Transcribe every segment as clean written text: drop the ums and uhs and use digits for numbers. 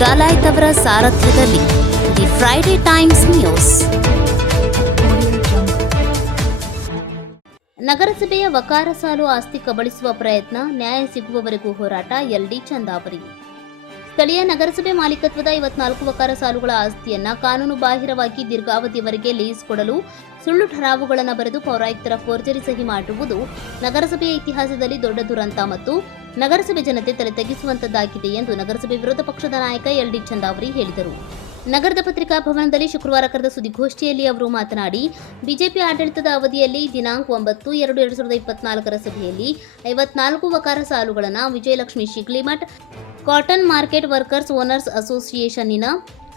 ಡಾಲಾಯ್ತ್ ಅವರ ಸಾರಥ್ಯದಲ್ಲಿ the Friday times news. ನಗರಸಭೆಯ ವಕಾರ ಸಾಲು ಆಸ್ತಿ ಕಬಳಿಸುವ ಪ್ರಯತ್ನ, ನ್ಯಾಯ ಸಿಗುವವರೆಗೂ ಹೋರಾಟ. ಎಲ್ಡಿ ಚಂದಾವರಿ. ಸ್ಥಳೀಯ ನಗರಸಭೆ ಮಾಲೀಕತ್ವದ 54 ವಕಾರ ಸಾಲುಗಳ ಆಸ್ತಿಯನ್ನ ಕಾನೂನು ಬಾಹಿರವಾಗಿ ದೀರ್ಘಾವಧಿಯವರೆಗೆ ಲೀಸ್ ಕೊಡಲು ಸುಳ್ಳು ಠರಾವುಗಳನ್ನು ಬರೆದು ಪೌರಾಯುಕ್ತರ ಫೋರ್ಜರಿ ಸಹಿ ಮಾಡುವುದು ನಗರಸಭೆಯ ಇತಿಹಾಸದಲ್ಲಿ ದೊಡ್ಡ ದುರಂತ ಮತ್ತು ನಗರಸಭೆ ಜನತೆ ತಲೆ ತಗ್ಗಿಸುವಂತದ್ದಾಗಿದೆ ಎಂದು ನಗರಸಭೆ ವಿರೋಧ ಪಕ್ಷದ ನಾಯಕ ಎಲ್ಡಿ ಚಂದಾವರಿ ಹೇಳಿದರು. ನಗರದ ಪತ್ರಿಕಾ ಭವನದಲ್ಲಿ ಶುಕ್ರವಾರ ಕರೆದ ಸುದ್ದಿಗೋಷ್ಠಿಯಲ್ಲಿ ಅವರು ಮಾತನಾಡಿ, ಬಿಜೆಪಿ ಆಡಳಿತದ ಅವಧಿಯಲ್ಲಿ ದಿನಾಂಕ 9/2/2024 ಸಭೆಯಲ್ಲಿ 54 ವಕಾರ ಸಾಲುಗಳನ್ನು Vijayalakshmi Shiglimath, cotton market workers owners ಅಸೋಸಿಯೇಷನ್ನಿನ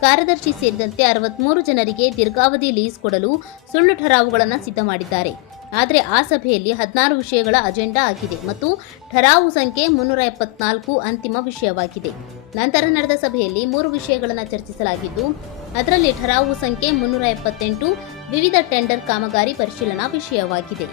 ಕಾರ್ಯದರ್ಶಿ ಸೇರಿದಂತೆ 63 ಜನರಿಗೆ ದೀರ್ಘಾವಧಿ ಲೀಸ್ ಕೊಡಲು ಸುಳ್ಳು ಠರಾವುಗಳನ್ನು ಸಿದ್ಧ ಮಾಡಿದ್ದಾರೆ. ಆದರೆ ಆ ಸಭೆಯಲ್ಲಿ 16 ವಿಷಯಗಳ ಅಜೆಂಡಾ ಆಗಿದೆ ಮತ್ತು ಠರಾವು ಸಂಖ್ಯೆ 374 ಅಂತಿಮ ವಿಷಯವಾಗಿದೆ. ನಂತರ ನಡೆದ ಸಭೆಯಲ್ಲಿ 3 ವಿಷಯಗಳನ್ನು ಚರ್ಚಿಸಲಾಗಿದ್ದು, ಅದರಲ್ಲಿ ಠರಾವು ಸಂಖ್ಯೆ 378 ವಿವಿಧ ಟೆಂಡರ್ ಕಾಮಗಾರಿ ಪರಿಶೀಲನಾ ವಿಷಯವಾಗಿದೆ.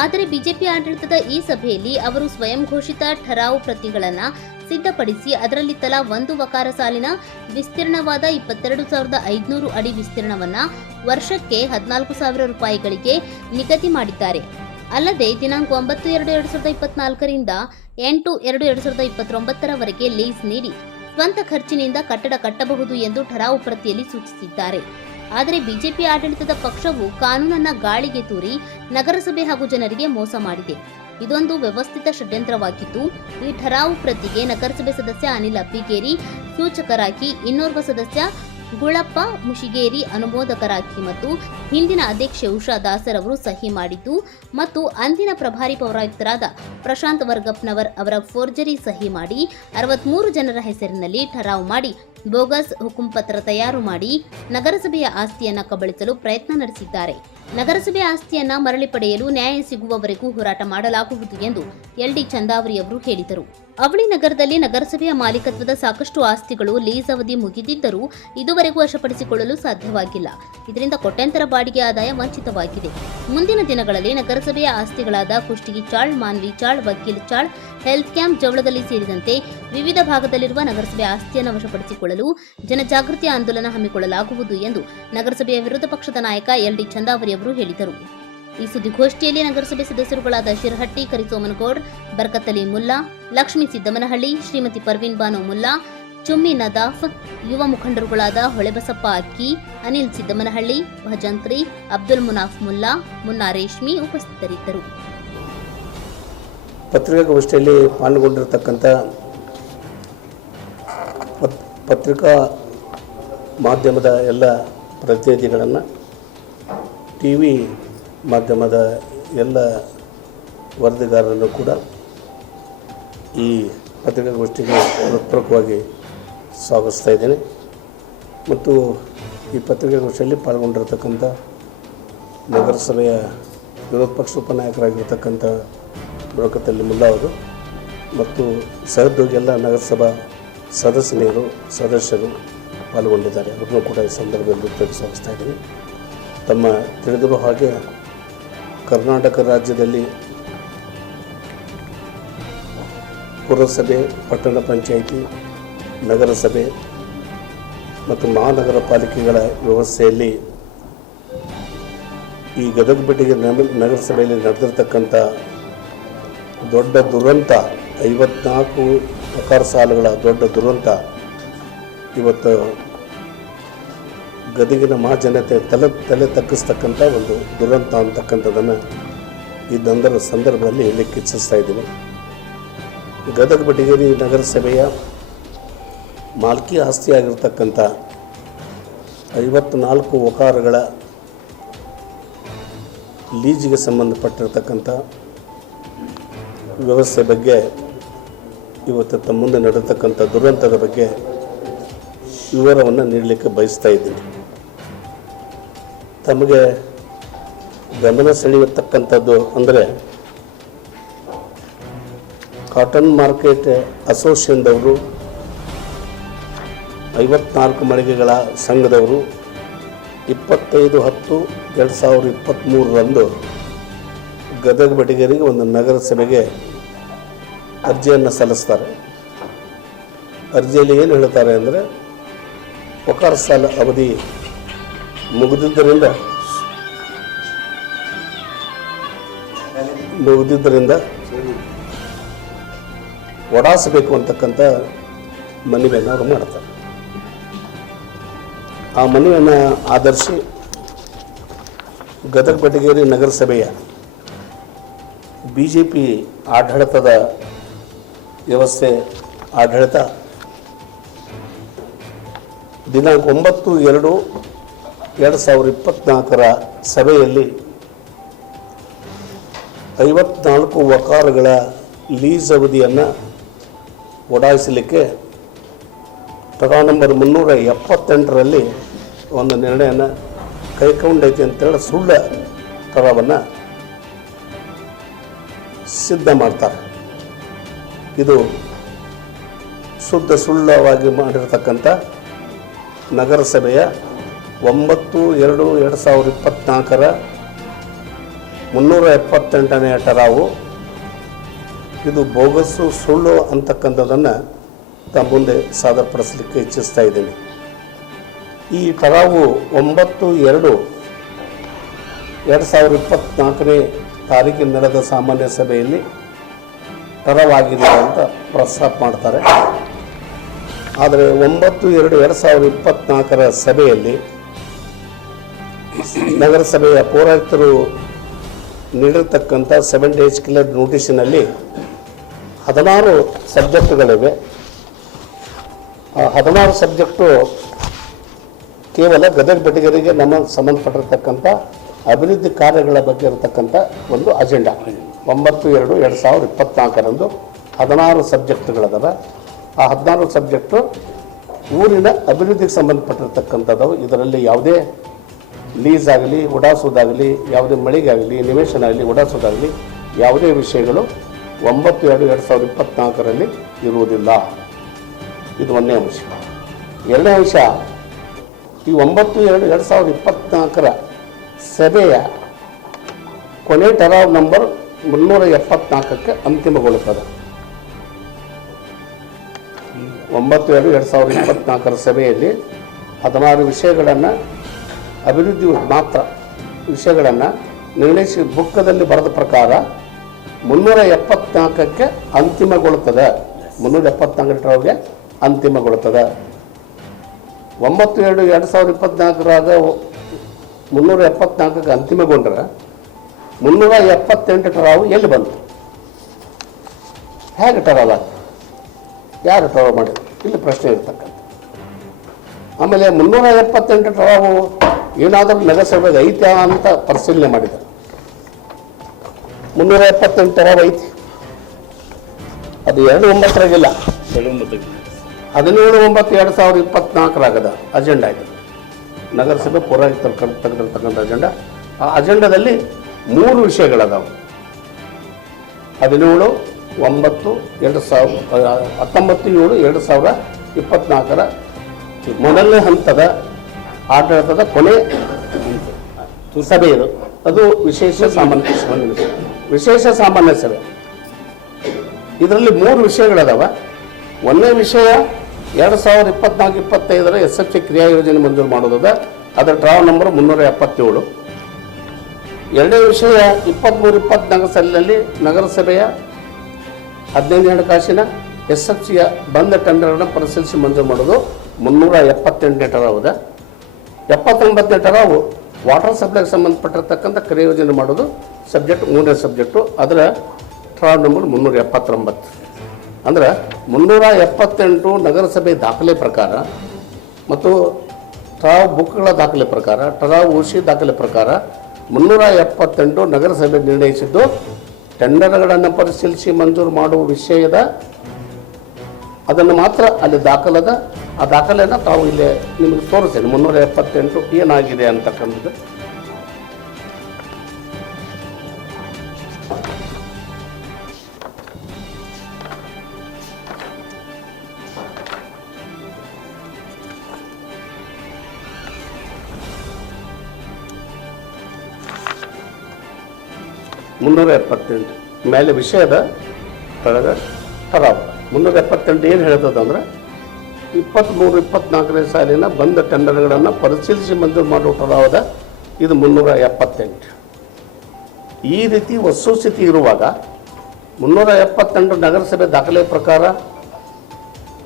ಆದರೆ ಬಿಜೆಪಿ ಆಡಳಿತದ ಈ ಸಭೆಯಲ್ಲಿ ಅವರು ಸ್ವಯಂ ಘೋಷಿತ ಠರಾವು ಪ್ರತಿಗಳನ್ನು ಸಿದ್ಧಪಡಿಸಿ ಅದರಲ್ಲಿ ತಲಾ ಒಂದು ವಕಾರ ಸಾಲಿನ ವಿಸ್ತೀರ್ಣವಾದ 22,500 ಅಡಿ ವಿಸ್ತೀರ್ಣವನ್ನು ವರ್ಷಕ್ಕೆ 14,000 ರೂಪಾಯಿಗಳಿಗೆ ನಿಗದಿ ಮಾಡಿದ್ದಾರೆ. ಅಲ್ಲದೆ ದಿನಾಂಕ 9/2/2024 8/2/2029 ಲೀಸ್ ನೀಡಿ ಸ್ವಂತ ಖರ್ಚಿನಿಂದ ಕಟ್ಟಡ ಕಟ್ಟಬಹುದು ಎಂದು ಠರಾವು ಪ್ರತಿಯಲ್ಲಿ ಸೂಚಿಸಿದ್ದಾರೆ. ಆದರೆ ಬಿಜೆಪಿ ಆಡಳಿತದ ಪಕ್ಷವು ಕಾನೂನನ್ನ ಗಾಳಿಗೆ ತೂರಿ ನಗರಸಭೆ ಹಾಗೂ ಜನರಿಗೆ ಮೋಸ ಮಾಡಿದೆ. ಇದೊಂದು ವ್ಯವಸ್ಥಿತ ಷಡ್ಯಂತ್ರವಾಗಿದ್ದು, ಈ ಠರಾವು ಪ್ರತಿಗೆ ನಗರಸಭೆ ಸದಸ್ಯ ಅನಿಲ್ ಅಬ್ಬಿಗೇರಿ ಸೂಚಕರಾಗಿ, ಇನ್ನೋರ್ವ ಸದಸ್ಯ ಗುಳಪ್ಪ ಮುಷಿಗೇರಿ ಅನುಮೋದಕರಾಗಿ ಮತ್ತು ಹಿಂದಿನ ಅಧ್ಯಕ್ಷೆ ಉಷಾ ದಾಸರವರು ಸಹಿ ಮಾಡಿದ್ದು ಮತ್ತು ಅಂದಿನ ಪ್ರಭಾರಿ ಪೌರಾಯುಕ್ತರಾದ ಪ್ರಶಾಂತ್ ವರ್ಗಪ್ನವರ್ ಅವರ ಫೋರ್ಜರಿ ಸಹಿ ಮಾಡಿ 63 ಜನರ ಹೆಸರಿನಲ್ಲಿ ಠರಾವು ಮಾಡಿ ಬೋಗಸ್ ಹುಕುಂಪತ್ರ ತಯಾರು ಮಾಡಿ ನಗರಸಭೆಯ ಆಸ್ತಿಯನ್ನು ಕಬಳಿಸಲು ಪ್ರಯತ್ನ ನಡೆಸಿದ್ದಾರೆ. ನಗರಸಭೆ ಆಸ್ತಿಯನ್ನ ಮರಳಿ ಪಡೆಯಲು ನ್ಯಾಯ ಸಿಗುವವರೆಗೂ ಹೋರಾಟ ಮಾಡಲಾಗುವುದು ಎಂದು ಎಲ್ಡಿ ಚಂದಾವರಿ ಅವರು ಹೇಳಿದರು. ಅವಳಿ ನಗರದಲ್ಲಿ ನಗರಸಭೆಯ ಮಾಲೀಕತ್ವದ ಸಾಕಷ್ಟು ಆಸ್ತಿಗಳು ಲೀಸ್ ಅವಧಿ ಮುಗಿದಿದ್ದರೂ ಇದುವರೆಗೂ ವಶಪಡಿಸಿಕೊಳ್ಳಲು ಸಾಧ್ಯವಾಗಿಲ್ಲ. ಇದರಿಂದ ಕೋಟ್ಯಾಂತರ ಬಾಡಿಗೆ ಆದಾಯ ವಂಚಿತವಾಗಿದೆ. ಮುಂದಿನ ದಿನಗಳಲ್ಲಿ ನಗರಸಭೆಯ ಆಸ್ತಿಗಳಾದ ಕುಷ್ಟಗಿ ಚಾಳ್, ಮಾನ್ವಿ ಚಾಳ್, ವಕೀಲ್ ಚಾಳ್, ಹೆಲ್ತ್ ಕ್ಯಾಂಪ್ ಜವಳದಲ್ಲಿ ಸೇರಿದಂತೆ ವಿವಿಧ ಭಾಗದಲ್ಲಿರುವ ನಗರಸಭೆ ಆಸ್ತಿಯನ್ನು ವಶಪಡಿಸಿಕೊಳ್ಳಲು ಜನಜಾಗೃತಿ ಆಂದೋಲನ ಹಮ್ಮಿಕೊಳ್ಳಲಾಗುವುದು ಎಂದು ನಗರಸಭೆಯ ವಿರೋಧ ಪಕ್ಷದ ನಾಯಕ ಎಲ್ಡಿ ಚಂದಾವರಿ ಅವರು ಹೇಳಿದರು. ಈ ಸುದ್ದಿಗೋಷ್ಠಿಯಲ್ಲಿ ನಗರಸಭೆ ಸದಸ್ಯರುಗಳಾದ ಶಿರಹಟ್ಟಿ ಕರಿಸೋಮನಗೌಡ್, ಬರ್ಕತ್ತಲಿ ಮುಲ್ಲಾ, ಲಕ್ಷ್ಮೀ ಸಿದ್ದಮನಹಳ್ಳಿ, ಶ್ರೀಮತಿ ಪರ್ವೀನ್ ಬಾನು ಮುಲ್ಲಾ, ಚುಮ್ಮಿ ನದಾಫ್, ಯುವ ಮುಖಂಡರುಗಳಾದ ಹೊಳೆಬಸಪ್ಪ ಅಕ್ಕಿ, ಅನಿಲ್ ಸಿದ್ದಮನಹಳ್ಳಿ, ಭಜಂತ್ರಿ, ಅಬ್ದುಲ್ ಮುನಾಫ್ ಮುಲ್ಲಾ, ಮುನ್ನಾ ರೇಷ್ಮಿ ಉಪಸ್ಥಿತರಿದ್ದರು. ಪತ್ರಿಕಾಗೋಷ್ಠಿಯಲ್ಲಿ ಪಾಲ್ಗೊಂಡಿರತಕ್ಕಂಥ ಪತ್ರಿಕಾ ಮಾಧ್ಯಮದ ಎಲ್ಲ ಪ್ರತಿನಿಧಿಗಳನ್ನು, ಟಿವಿ ಮಾಧ್ಯಮದ ಎಲ್ಲ ವರದಿಗಾರರನ್ನು ಕೂಡ ಈ ಪತ್ರಿಕಾಗೋಷ್ಠಿಗೆ ಹೃತ್ಪೂರ್ವಕವಾಗಿ ಸ್ವಾಗತಿಸ್ತಾ ಇದ್ದೇನೆ. ಮತ್ತು ಈ ಪತ್ರಿಕಾಗೋಷ್ಠಿಯಲ್ಲಿ ಪಾಲ್ಗೊಂಡಿರತಕ್ಕಂಥ ನಗರಸಭೆಯ ವಿರೋಧ ಪಕ್ಷ ಉಪನಾಯಕರಾಗಿರ್ತಕ್ಕಂಥ ಬರ್ಕತ್ತಲಿ ಮುಲ್ಲಾ ಅವರು ಮತ್ತು ಸಹೋದ್ಯೋಗಿ ಎಲ್ಲ ನಗರಸಭಾ ಸದಸ್ಯರು ಪಾಲ್ಗೊಂಡಿದ್ದಾರೆ. ಅವ್ರನ್ನೂ ಕೂಡ ಈ ಸಂದರ್ಭದಲ್ಲಿ ಸ್ವಾಗತಿಸ್ತಾ ಇದ್ದೀನಿ. ತಮ್ಮ ತಿಳಿದಿರುವ ಹಾಗೆ ಕರ್ನಾಟಕ ರಾಜ್ಯದಲ್ಲಿ ಪುರಸಭೆ, ಪಟ್ಟಣ ಪಂಚಾಯಿತಿ, ನಗರಸಭೆ ಮತ್ತು ಮಹಾನಗರ ಪಾಲಿಕೆಗಳ ವ್ಯವಸ್ಥೆಯಲ್ಲಿ ಈ ಗದಗ ಬೆಟ್ಟಿಗೆ ನಗರಸಭೆಯಲ್ಲಿ ನಡೆದಿರ್ತಕ್ಕಂಥ ದೊಡ್ಡ ದುರಂತ, 54 ವಕಾರ ಸಾಲುಗಳ ದೊಡ್ಡ ದುರಂತ ಇವತ್ತು ಗದಗಿನ ಮಹಾಜನತೆ ತಲೆ ತಗ್ಗಿಸ್ತಕ್ಕಂಥ ಒಂದು ದುರಂತ ಅಂತಕ್ಕಂಥದ್ದನ್ನು ಈ ಸಂದರ್ಭದಲ್ಲಿ ಲೆಕ್ಕಿಸ್ತಾ ಇದ್ದೀನಿ. ಗದಗ ಬೆಟಗೇರಿ ನಗರಸಭೆಯ ಮಾಲ್ಕಿ ಆಸ್ತಿಯಾಗಿರ್ತಕ್ಕಂಥ 54 ವಕಾರಗಳ ಲೀಜಿಗೆ ಸಂಬಂಧಪಟ್ಟಿರ್ತಕ್ಕಂಥ ವ್ಯವಸ್ಥೆ ಬಗ್ಗೆ ಇವತ್ತು ತಮ್ಮ ಮುಂದೆ ನಡೆತಕ್ಕಂಥ ದುರಂತದ ಬಗ್ಗೆ ವಿವರವನ್ನು ನೀಡಲಿಕ್ಕೆ ಬಯಸ್ತಾ ಇದ್ದೀನಿ. ತಮಗೆ ಗಮನ ಸೆಳೆಯತಕ್ಕಂಥದ್ದು ಅಂದರೆ, ಕಾಟನ್ ಮಾರ್ಕೆಟ್ ಅಸೋಸಿಯೇಷನ್ದವರು 54 ಮಳಿಗೆಗಳ ಸಂಘದವರು 25/10/2023 ಗದಗ ಬೆಟಗೇರಿಗೆ ಒಂದು ನಗರಸಭೆಗೆ ಅರ್ಜಿಯನ್ನು ಸಲ್ಲಿಸ್ತಾರೆ. ಅರ್ಜಿಯಲ್ಲಿ ಏನು ಹೇಳ್ತಾರೆ ಅಂದರೆ ವಕಾರ ಸಾಲ ಅವಧಿ ಮುಗಿದಿದ್ದರಿಂದ ಓಡಾಯಿಸಬೇಕು ಅಂತಕ್ಕಂಥ ಮನವಿಯನ್ನು ಅವರು ಮಾಡ್ತಾರೆ. ಆ ಮನವಿಯನ್ನು ಆಧರಿಸಿ ಗದಗ ಬೆಟಗೇರಿ ನಗರಸಭೆಯ BJP ಆಡಳಿತ ದಿನಾಂಕ 9/2/2024 ಸಭೆಯಲ್ಲಿ 54 ವಕಾರಗಳ ಲೀಸ್ ಅವಧಿಯನ್ನು ಓಡಾಯಿಸಲಿಕ್ಕೆ ತರಾ ನಂಬರ್ 378ರಲ್ಲಿ ಒಂದು ನಿರ್ಣಯನ ಕೈಗೊಂಡೈತಿ ಅಂತೇಳಿ ಸುಳ್ಳ ತರವನ್ನು ಸಿದ್ಧ ಮಾಡ್ತಾರೆ. ಇದು ಶುದ್ಧ ಸುಳ್ಳವಾಗಿ ಮಾಡಿರ್ತಕ್ಕಂಥ ನಗರಸಭೆಯ 9/2/2024 378ನೇ ಠರಾವು ಇದು ಬೋಗಸ್ಸು ಸುಳ್ಳು ಅಂತಕ್ಕಂಥದ್ದನ್ನು ತಮ್ಮ ಮುಂದೆ ಸಾದರಪಡಿಸಲಿಕ್ಕೆ ಇಚ್ಛಿಸ್ತಾ ಇದ್ದೀನಿ. ಈ ಠರಾವು 9/2/2024 ತಾರೀಕಿನ ನಡೆದ ಸಾಮಾನ್ಯ ಸಭೆಯಲ್ಲಿ ಠರಾವಾಗಿದೆ ಅಂತ ಪ್ರಸ್ತಾಪ ಮಾಡ್ತಾರೆ. ಆದರೆ 9/2/2024 ಸಭೆಯಲ್ಲಿ ನಗರಸಭೆಯ ಪೌರಾಯುಕ್ತರು ನೀಡಿರ್ತಕ್ಕಂಥ 7 days ಕ್ಲಿಯರ್ ನೋಟಿಸಿನಲ್ಲಿ 16 ಸಬ್ಜೆಕ್ಟ್ಗಳಿವೆ. ಆ 16 ಸಬ್ಜೆಕ್ಟು ಕೇವಲ ಗದಗ ಬೆಟಗೇರಿಗೆ ನಮ್ಮ ಸಂಬಂಧಪಟ್ಟಿರ್ತಕ್ಕಂಥ ಅಭಿವೃದ್ಧಿ ಕಾರ್ಯಗಳ ಬಗ್ಗೆ ಇರತಕ್ಕಂಥ ಒಂದು ಅಜೆಂಡಾ. 9/2/2024 16 ಸಬ್ಜೆಕ್ಟ್ಗಳದಾವೆ. ಆ 16 ಸಬ್ಜೆಕ್ಟು ಊರಿನ ಅಭಿವೃದ್ಧಿಗೆ ಸಂಬಂಧಪಟ್ಟಿರ್ತಕ್ಕಂಥದ್ದು. ಇದರಲ್ಲಿ ಯಾವುದೇ ಲೀಸ್ ಆಗಲಿ ಓಡಾಯಿಸೋದಾಗಲಿ, ಯಾವುದೇ ಮಳೆಗಾಗಲಿ, ನಿವೇಶನ ಆಗಲಿ ಓಡಾಯಿಸೋದಾಗಲಿ ಯಾವುದೇ ವಿಷಯಗಳು 9/2/2024 ಇರುವುದಿಲ್ಲ. ಇದು ಒಂದನೇ ಅಂಶ. ಎರಡನೇ ಅಂಶ, ಈ 9/2/2024 ಸಭೆಯ ಕೊನೆ ಠರಾವ್ ನಂಬರ್ 374ಕ್ಕೆ ಅಂತಿಮಗೊಳ್ಳುತ್ತದೆ. 9/2/2024 ಸಭೆಯಲ್ಲಿ 16 ವಿಷಯಗಳನ್ನು ಅಭಿವೃದ್ಧಿ ಮಾತ್ರ ವಿಷಯಗಳನ್ನು ನಿರ್ಣಯಿಸಿ ಬುಕ್ಕದಲ್ಲಿ ಬರೆದ ಪ್ರಕಾರ 374ಕ್ಕೆ ಅಂತಿಮಗೊಳ್ಳುತ್ತದೆ. 374ಗೆ ಅಂತಿಮಗೊಳ್ಳುತ್ತದೆ. 9/2/2024 374ಕ್ಕೆ ಅಂತಿಮಗೊಂಡ್ರೆ 378 ಠರಾವು ಎಲ್ಲಿ ಬಂತು? ಹೇಗೆ ಠರಾವ್ ಆಗಿದೆ? ಯಾರು ಠರಾವ್ ಮಾಡಿದ್ರು? ಇಲ್ಲಿ ಪ್ರಶ್ನೆ ಇರ್ತಕ್ಕಂಥ. ಆಮೇಲೆ 378 ಠರಾವು ಏನಾದರೂ ನಗರಸಭೆಗೆ ಐತೆ ಅಂತ ಪರಿಶೀಲನೆ ಮಾಡಿದ್ದಾರೆ. 378 ಠರಾವ್ ಐತಿ. ಅದು 2/9ರಾಗಿಲ್ಲ, 17/9/2024 ಅಜೆಂಡಾ ಇದೆ. ನಗರಸಭೆ ಪೌರಾಯುಕ್ತರು ತೆಗೆದಿರ್ತಕ್ಕಂಥ ಅಜೆಂಡಾ. ಆ ಅಜೆಂಡಾದಲ್ಲಿ 3 ವಿಷಯಗಳದಾವೆ. 19/7/2024 ಮೊದಲನೇ ಹಂತದ ಆಡಳಿತದ ಕೊನೆ ಸಭೆ ಇದು. ಅದು ವಿಶೇಷ ಸಾಮಾನ್ಯ ಸಭೆ. ಇದರಲ್ಲಿ 3 ವಿಷಯಗಳದಾವೆ. ಒಂದನೇ ವಿಷಯ 2024-25 SFC ಕ್ರಿಯಾ ಯೋಜನೆ ಮಂಜೂರು ಮಾಡೋದದ. ಅದರ ಠರಾವ್ ನಂಬರ್ 377. ಎರಡನೇ ವಿಷಯ 23-24 ಸಾಲಿನಲ್ಲಿ ನಗರಸಭೆಯ 15 ಹಣಕಾಸಿನ SFCಯ ಬಂದ ಟೆಂಡರ್ಗಳನ್ನು ಪರಿಶೀಲಿಸಿ ಮಂಜೂರು ಮಾಡೋದು 378ನೇ ಠರಾವುದ. 79ನೇ ಠರಾವು ವಾಟರ್ ಸಪ್ಲೈಗೆ ಸಂಬಂಧಪಟ್ಟಿರ್ತಕ್ಕಂಥ ಕ್ರಿಯಾ ಯೋಜನೆ ಮಾಡೋದು ಸಬ್ಜೆಕ್ಟ್ 3ನೇ ಸಬ್ಜೆಕ್ಟು. ಅದರ ಠರಾವ್ ನಂಬರ್ 379. ಅಂದ್ರೆ 378 ನಗರಸಭೆ ದಾಖಲೆ ಪ್ರಕಾರ ಮತ್ತು ಠರಾವ್ ಬುಕ್ಗಳ ದಾಖಲೆ ಪ್ರಕಾರ, ಠರಾವ್ ಓಶಿ ದಾಖಲೆ ಪ್ರಕಾರ 378 ನಗರಸಭೆ ನಿರ್ಣಯಿಸಿದ್ದು ಟೆಂಡರ್ಗಳನ್ನು ಪರಿಶೀಲಿಸಿ ಮಂಜೂರು ಮಾಡುವ ವಿಷಯದ ಅದನ್ನು ಮಾತ್ರ ಅಲ್ಲಿ ದಾಖಲದ. ಆ ದಾಖಲೆಯನ್ನು ತಾವು ಇಲ್ಲಿ ನಿಮಗೆ ತೋರಿಸ್ತೇನೆ. 378 ಏನಾಗಿದೆ ಅಂತಕ್ಕಂಥದ್ದು. ಮೇಲೆ ವಿಷಯದ ಕೆಳಗೆ ಠರಾವ್ 378 ಏನು ಹೇಳ್ತದೆ ಅಂದರೆ 23-24ನೇ ಸಾಲಿನ ಬಂದ ಟೆಂಡರ್ಗಳನ್ನು ಪರಿಶೀಲಿಸಿ ಮಂಜೂರು ಮಾಡುವ ಠರಾವದ ಇದು 378. ಈ ರೀತಿ ವಸ್ತುಸ್ಥಿತಿ ಇರುವಾಗ 378 ನಗರಸಭೆ ದಾಖಲೆ ಪ್ರಕಾರ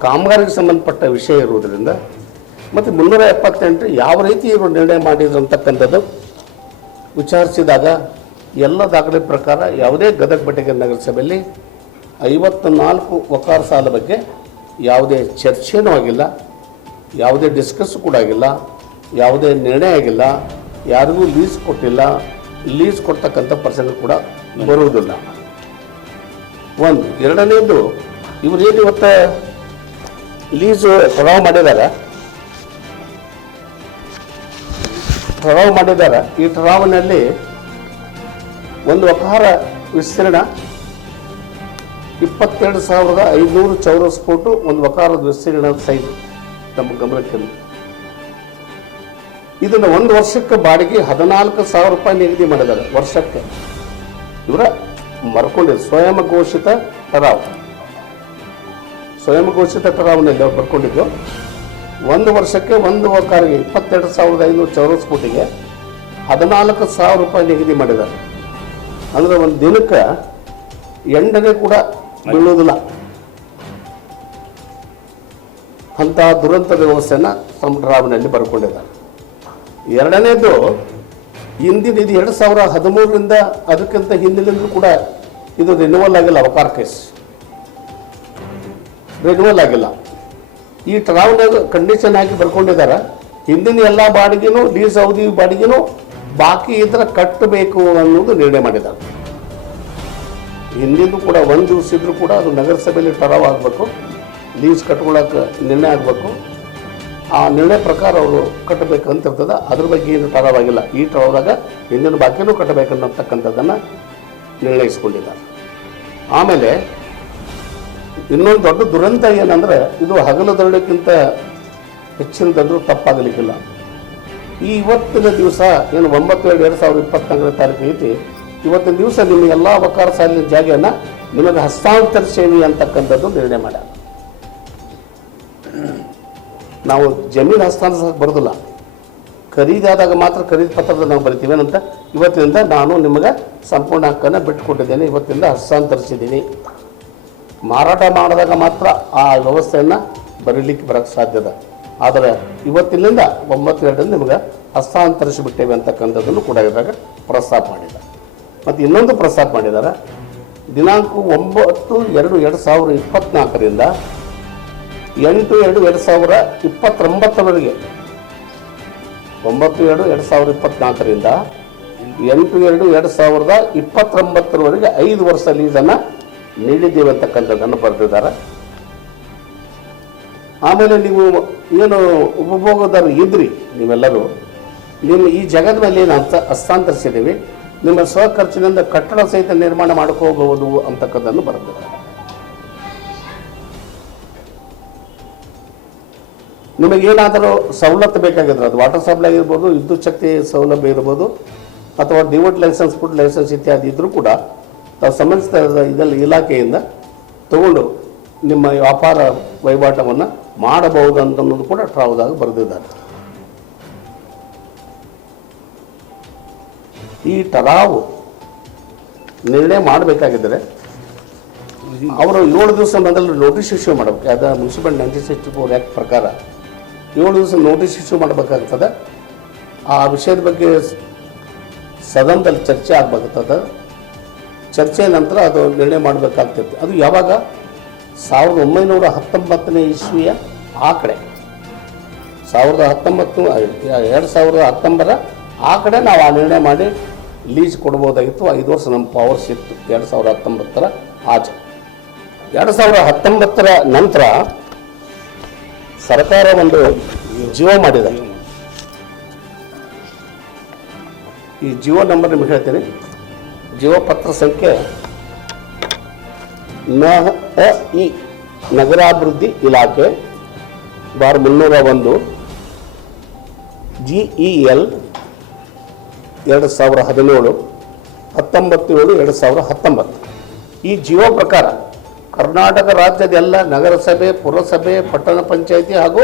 ಕಾಮಗಾರಿಗೆ ಸಂಬಂಧಪಟ್ಟ ವಿಷಯ ಇರುವುದರಿಂದ ಮತ್ತು 378 ಯಾವ ರೀತಿ ಇವರು ನಿರ್ಣಯ ಮಾಡಿದ್ರು ಅಂತಕ್ಕಂಥದ್ದು ವಿಚಾರಿಸಿದಾಗ ಎಲ್ಲ ದಾಖಲೆ ಪ್ರಕಾರ ಯಾವುದೇ ಗದಗ ಬೆಟಗೇರಿ ನಗರಸಭೆಯಲ್ಲಿ 54 ವಕಾರ ಸಾಲ ಬಗ್ಗೆ ಯಾವುದೇ ಚರ್ಚೆನೂ ಆಗಿಲ್ಲ, ಯಾವುದೇ ಡಿಸ್ಕಸ್ ಕೂಡ ಆಗಿಲ್ಲ, ಯಾವುದೇ ನಿರ್ಣಯ ಆಗಿಲ್ಲ, ಯಾರಿಗೂ ಲೀಸ್ ಕೊಟ್ಟಿಲ್ಲ, ಲೀಸ್ ಕೊಡ್ತಕ್ಕಂಥ ಪರ್ಸೆಂಟ್ ಕೂಡ ಬರುವುದಿಲ್ಲ. ಒಂದು. ಎರಡನೇದು, ಇವರು ಏನು ಇವತ್ತು ಲೀಸು ಠರಾವು ಮಾಡಿದ್ದಾರೆ. ಈ ಠರಾವಿನಲ್ಲಿ ಒಂದು ವಕಾರ ವಿಸ್ತೀರ್ಣ 22,500 ಚೌರಸ್ ಫೂಟು ಒಂದು ವಕಾರದ ವಿಸ್ತೀರ್ಣ ಸೈಜ್ ನಮ್ಮ ಗಮನಕ್ಕೆ. ಇದನ್ನು ಒಂದು ವರ್ಷಕ್ಕೆ ಬಾಡಿಗೆ 14,000 ರೂಪಾಯಿ ನಿಗದಿ ಮಾಡಿದ್ದಾರೆ ವರ್ಷಕ್ಕೆ. ಇವರ ಬರ್ಕೊಂಡಿದ್ದು ಸ್ವಯಂ ಘೋಷಿತ ಠರಾವ್ನಲ್ಲಿ ಅವ್ರು ಬರ್ಕೊಂಡಿದ್ದು ಒಂದು ವರ್ಷಕ್ಕೆ ಒಂದು ವಕಾರಿಗೆ 22,500 ಚೌರಸ್ ಫೂಟಿಗೆ 14,000 ರೂಪಾಯಿ ನಿಗದಿ ಮಾಡಿದ್ದಾರೆ. ಅಂದರೆ ಒಂದು ದಿನಕ್ಕೆ ಎಂಡನೆ ಕೂಡ ಬೀಳುವುದಿಲ್ಲ. ಅಂತಹ ದುರಂತದ ವ್ಯವಸ್ಥೆಯನ್ನು ತಮ್ಮ ಠರಾವಿನಲ್ಲಿ ಬರ್ಕೊಂಡಿದ್ದಾರೆ. ಎರಡನೇದು, ಹಿಂದಿನ ಇದು 2013ರಿಂದ ಅದಕ್ಕಿಂತ ಹಿಂದಿನಿಂದಲೂ ಕೂಡ ಇದು ರಿನ್ಯೂವಲ್ ಆಗಿಲ್ಲ. ವಕಾರ ಕೇಸ್ ರಿನ್ಯೂವಲ್ ಆಗಿಲ್ಲ. ಈ ಠರಾವಿನಾಗ ಕಂಡೀಷನ್ ಹಾಕಿ ಬರ್ಕೊಂಡಿದ್ದಾರೆ, ಹಿಂದಿನ ಎಲ್ಲ ಬಾಡಿಗೆನೂ ಲೀಸ್ ಅವಧಿ ಬಾಡಿಗೆನೂ ಬಾಕಿ ಇದ್ರೆ ಕಟ್ಟಬೇಕು ಅನ್ನೋದು ನಿರ್ಣಯ ಮಾಡಿದ್ದಾರೆ. ಹಿಂದಿಂದು ಕೂಡ ಒಂದು ದಿವಸ ಇದ್ರೂ ಕೂಡ ಅದು ನಗರಸಭೆಯಲ್ಲಿ ಠರಾವ್ ಆಗಬೇಕು, ಲೀಸ್ ಕಟ್ಕೊಳ್ಳೋಕೆ ನಿರ್ಣಯ ಆಗಬೇಕು. ಆ ನಿರ್ಣಯ ಪ್ರಕಾರ ಅವರು ಕಟ್ಟಬೇಕಂತಿರ್ತದೆ. ಅದ್ರ ಬಗ್ಗೆ ಏನು ಠರಾವಾಗಿಲ್ಲ. ಈ ಠರಾವ್ದಾಗ ಹಿಂದಿನ ಬಾಕಿನೂ ಕಟ್ಟಬೇಕನ್ನತಕ್ಕಂಥದ್ದನ್ನು ನಿರ್ಣಯಿಸ್ಕೊಂಡಿದ್ದಾರೆ. ಆಮೇಲೆ ಇನ್ನೊಂದು ದೊಡ್ಡ ದುರಂತ ಏನಂದರೆ, ಇದು ಹಗಲು ದರೋಡೆಗಿಂತ ಹೆಚ್ಚಿನದಂದ್ರೂ ತಪ್ಪಾಗಲಿಕ್ಕಿಲ್ಲ. ಈ ಇವತ್ತಿನ ದಿವಸ ಏನು 9/2/2024 ಐತಿ, ಇವತ್ತಿನ ದಿವಸ ನಿಮ್ಮ ಎಲ್ಲ ವಕಾರ ಸಾಲಿನ ಜಾಗವನ್ನು ನಿಮಗೆ ಹಸ್ತಾಂತರಿಸೇವಿ ಅಂತಕ್ಕಂಥದ್ದು ನಿರ್ಣಯ ಮಾಡ್ಯಾರ. ನಾವು ಜಮೀನು ಹಸ್ತಾಂತರಿಸಕ್ಕೆ ಬರೋದಿಲ್ಲ, ಖರೀದಾದಾಗ ಮಾತ್ರ ಖರೀದಿ ಪತ್ರದ ನಾವು ಬರಿತೀವಿ. ಏನಂತ, ಇವತ್ತಿನಿಂದ ನಾನು ನಿಮಗೆ ಸಂಪೂರ್ಣ ಹಕ್ಕನ್ನು ಬಿಟ್ಟುಕೊಟ್ಟಿದ್ದೇನೆ, ಇವತ್ತಿನಿಂದ ಹಸ್ತಾಂತರಿಸಿದ್ದೀನಿ. ಮಾರಾಟ ಮಾಡಿದಾಗ ಮಾತ್ರ ಆ ವ್ಯವಸ್ಥೆಯನ್ನು ಬರೀಲಿಕ್ಕೆ ಸಾಧ್ಯದ. ಆದರೆ ಇವತ್ತಿನಿಂದ 9/2 ನಿಮಗೆ ಹಸ್ತಾಂತರಿಸಿಬಿಟ್ಟೇವೆ ಅಂತಕ್ಕಂಥದ್ದನ್ನು ಕೂಡ ಇದ್ರಾಗ ಪ್ರಸ್ತಾಪ ಮಾಡಿದ್ದಾರೆ. ಮತ್ತು ಇನ್ನೊಂದು ಪ್ರಸ್ತಾಪ ಮಾಡಿದ್ದಾರೆ, ದಿನಾಂಕ 9/2/2024ರಿಂದ 8/2/2029 9/2/2024ರಿಂದ 8/2/2029 5 ವರ್ಷ ಲೀಸನ್ನು ನೀಡಿದ್ದೇವೆ ಅಂತಕ್ಕಂಥದ್ದನ್ನು ಬರೆದಿದ್ದಾರೆ. ಆಮೇಲೆ ನೀವು ಏನು ಉಪಭೋಗದಾರರು ಇದ್ರಿ, ನೀವೆಲ್ಲರೂ ನಿಮ್ಮ ಈ ಜಗದ ಮೇಲೆ ಏನು ಹಸ್ತಾಂತರಿಸಿದ್ದೀವಿ, ನಿಮ್ಮ ಸ್ವಖರ್ಚಿನಿಂದ ಕಟ್ಟಡ ಸಹಿತ ನಿರ್ಮಾಣ ಮಾಡ್ಕೋಬಹುದು ಅಂತಕ್ಕಂಥದ್ದನ್ನು ಬರೆದಿದ್ದಾರೆ. ನಿಮಗೇನಾದರೂ ಸವಲತ್ತು ಬೇಕಾಗಿದ್ರೆ, ಅದು ವಾಟರ್ ಸಪ್ಲೈ ಇರ್ಬೋದು, ವಿದ್ಯುತ್ ಶಕ್ತಿ ಸೌಲಭ್ಯ ಇರ್ಬೋದು, ಅಥವಾ ಡಿವೋಟ್ ಲೈಸೆನ್ಸ್, ಫುಡ್ ಲೈಸೆನ್ಸ್ ಇತ್ಯಾದಿ ಇದ್ರೂ ಕೂಡ ತಾವು ಸಂಬಂಧಿಸಿದ ಇದೆಲ್ಲ ಇಲಾಖೆಯಿಂದ ತಗೊಂಡು ನಿಮ್ಮ ವ್ಯಾಪಾರ ವಹಿವಾಟವನ್ನು ಮಾಡಬಹುದು ಅಂತನ್ನೋದು ಕೂಡ ಠರಾವ್ದಾಗ ಬರೆದಿದ್ದಾರೆ. ಈ ಠರಾವು ನಿರ್ಣಯ ಮಾಡಬೇಕಾಗಿದ್ದರೆ ಅವರು 7 ದಿವಸ ಮೊದಲು ನೋಟಿಸ್ ಇಶ್ಯೂ ಮಾಡಬೇಕು. ಅದು ಮುನ್ಸಿಪಲ್ 1964 ಆ್ಯಕ್ಟ್ ಪ್ರಕಾರ 7 ದಿವಸ ನೋಟಿಸ್ ಇಶ್ಯೂ ಮಾಡಬೇಕಾಗ್ತದೆ. ಆ ವಿಷಯದ ಬಗ್ಗೆ ಸದನದಲ್ಲಿ ಚರ್ಚೆ ಆಗಬೇಕಾಗ್ತದೆ. ಚರ್ಚೆ ನಂತರ ಅದು ನಿರ್ಣಯ ಮಾಡಬೇಕಾಗ್ತೈತೆ. ಅದು ಯಾವಾಗ 1919ನೇ ಇಸ್ವಿಯ ಆ ಕಡೆ 2019 ಆ ಕಡೆ ನಾವು ಆ ನಿರ್ಣಯ ಮಾಡಿ ಲೀಸ್ ಕೊಡ್ಬೋದಾಗಿತ್ತು. 5 ವರ್ಷ ನಮ್ಮ ಪವರ್ಸ್ ಇತ್ತು 2019 ಆಚೆ. 2019 ನಂತರ ಸರ್ಕಾರ ಒಂದು ಜಿಯೋ ಮಾಡಿದೆ. ಈ ಜಿಯೋ ನಂಬರ್ ನಿಮಗೆ ಹೇಳ್ತೀನಿ. ಜಿಯೋ ಪತ್ರ ಸಂಖ್ಯೆ NHI ನಗರಾಭಿವೃದ್ಧಿ ಇಲಾಖೆ ಬಾರ್ 301 GEL 2017 19/7/2019. ಈ ಜಿಯೋ ಪ್ರಕಾರ ಕರ್ನಾಟಕ ರಾಜ್ಯದ ಎಲ್ಲ ನಗರಸಭೆ, ಪುರಸಭೆ, ಪಟ್ಟಣ ಪಂಚಾಯಿತಿ ಹಾಗೂ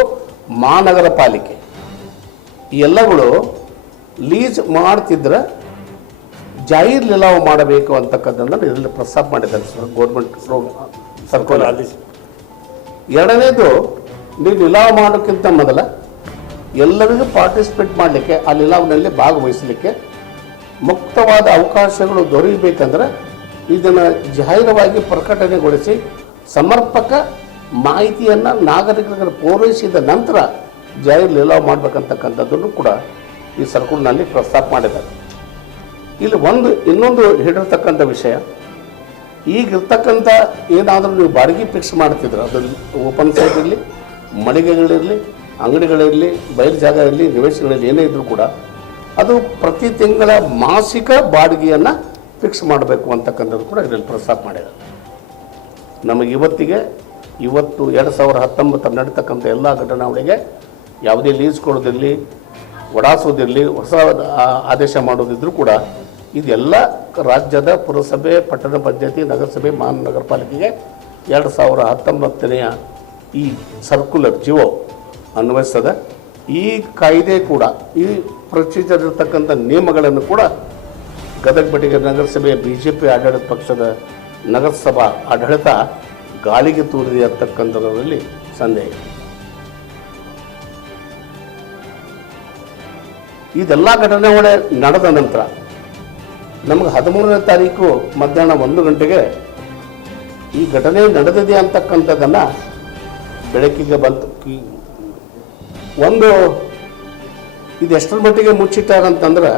ಮಹಾನಗರ ಪಾಲಿಕೆ ಈ ಎಲ್ಲಗಳು ಲೀಸ್ ಮಾಡ್ತಿದ್ರೆ ಜಾಹೀರ್ ಲಿಲಾವ್ ಮಾಡಬೇಕು ಅಂತಕ್ಕಂಥದ್ದನ್ನು ಇದರಲ್ಲಿ ಪ್ರಸ್ತಾಪ ಮಾಡಿದ್ದಾರೆ ಸರ್ ಗೌರ್ಮೆಂಟ್ ಸರ್ಕಾರ. ಎರಡನೇದು, ನೀವು ಲಿಲಾವ್ ಮಾಡೋಕ್ಕಿಂತ ಮೊದಲ ಎಲ್ಲರಿಗೂ ಪಾರ್ಟಿಸಿಪೇಟ್ ಮಾಡಲಿಕ್ಕೆ ಆ ಲಿಲಾವ್ನಲ್ಲಿ ಭಾಗವಹಿಸಲಿಕ್ಕೆ ಮುಕ್ತವಾದ ಅವಕಾಶಗಳು ದೊರೆಯಬೇಕಂದ್ರೆ ಇದನ್ನು ಜಾಹೀರವಾಗಿ ಪ್ರಕಟಣೆಗೊಳಿಸಿ ಸಮರ್ಪಕ ಮಾಹಿತಿಯನ್ನು ನಾಗರಿಕರಿಗೆ ಪೂರೈಸಿದ ನಂತರ ಜಾಹೀರ್ ಲಿಲಾವ್ ಮಾಡಬೇಕಂತಕ್ಕಂಥದ್ದನ್ನು ಕೂಡ ಈ ಸರ್ಕಲ್ನಲ್ಲಿ ಪ್ರಸ್ತಾಪ ಮಾಡಿದ್ದಾರೆ. ಇಲ್ಲಿ ಇನ್ನೊಂದು ಹೇಳಿರ್ತಕ್ಕಂಥ ವಿಷಯ, ಈಗಿರ್ತಕ್ಕಂಥ ಏನಾದರೂ ನೀವು ಬಾಡಿಗೆ ಫಿಕ್ಸ್ ಮಾಡ್ತಿದ್ರೆ ಅದು ಓಪನ್ ಸೈಟ್ ಇರಲಿ, ಮಳಿಗೆಗಳಿರಲಿ, ಅಂಗಡಿಗಳಿರಲಿ, ಬಯಲು ಜಾಗ ಇರಲಿ, ನಿವೇಶನಗಳಲ್ಲಿ ಏನೇ ಇದ್ರೂ ಕೂಡ ಅದು ಪ್ರತಿ ತಿಂಗಳ ಮಾಸಿಕ ಬಾಡಿಗೆಯನ್ನು ಫಿಕ್ಸ್ ಮಾಡಬೇಕು ಅಂತಕ್ಕಂಥದ್ದು ಕೂಡ ಇದರಲ್ಲಿ ಪ್ರಸ್ತಾಪ ಮಾಡಿದ್ದಾರೆ. ನಮಗೆ ಇವತ್ತು 2019 ನಡೀತಕ್ಕಂಥ ಎಲ್ಲ ಘಟನಾವಳಿಗೆ ಯಾವುದೇ ಲೀಸ್ ಕೊಡೋದಿರಲಿ, ಒಡಾಸೋದಿರಲಿ, ಹೊಸ ಆದೇಶ ಮಾಡೋದಿದ್ರೂ ಕೂಡ ಇದೆಲ್ಲ ರಾಜ್ಯದ ಪುರಸಭೆ, ಪಟ್ಟಣ ಪಂಚಾಯತಿ, ನಗರಸಭೆ, ಮಹಾನಗರ ಪಾಲಿಕೆಗೆ 2019ನೇ ಈ ಸರ್ಕ್ಯುಲರ್ ಜಿಯೋ ಅನ್ವಯಿಸ್ತದೆ. ಈ ಕಾಯ್ದೆ ಕೂಡ ಈ ಪ್ರೊಸೀಜರ್ ಇರತಕ್ಕಂಥ ನಿಯಮಗಳನ್ನು ಕೂಡ ಗದಗ ಬೆಟಗೇರಿ ನಗರಸಭೆಯ BJP ಆಡಳಿತ ಪಕ್ಷದ ನಗರಸಭಾ ಆಡಳಿತ ಗಾಳಿಗೆ ತೂರಿದೆ ಅಂತಕ್ಕಂಥದ್ರಲ್ಲಿ ಸಂದೇಹ. ಇದೆಲ್ಲ ಘಟನೆಗಳೇ ನಡೆದ ನಂತರ ನಮಗೆ 13ನೇ ತಾರೀಕು ಮಧ್ಯಾಹ್ನ 1 ಗಂಟೆಗೆ ಈ ಘಟನೆ ನಡೆದಿದೆ ಅಂತಕ್ಕಂಥದ್ದನ್ನು ಬೆಳಕಿಗೆ ಬಂತು. ಇದು ಎಷ್ಟರ ಮಟ್ಟಿಗೆ ಮುಚ್ಚಿಟ್ಟಾರಂತಂದ್ರೆ,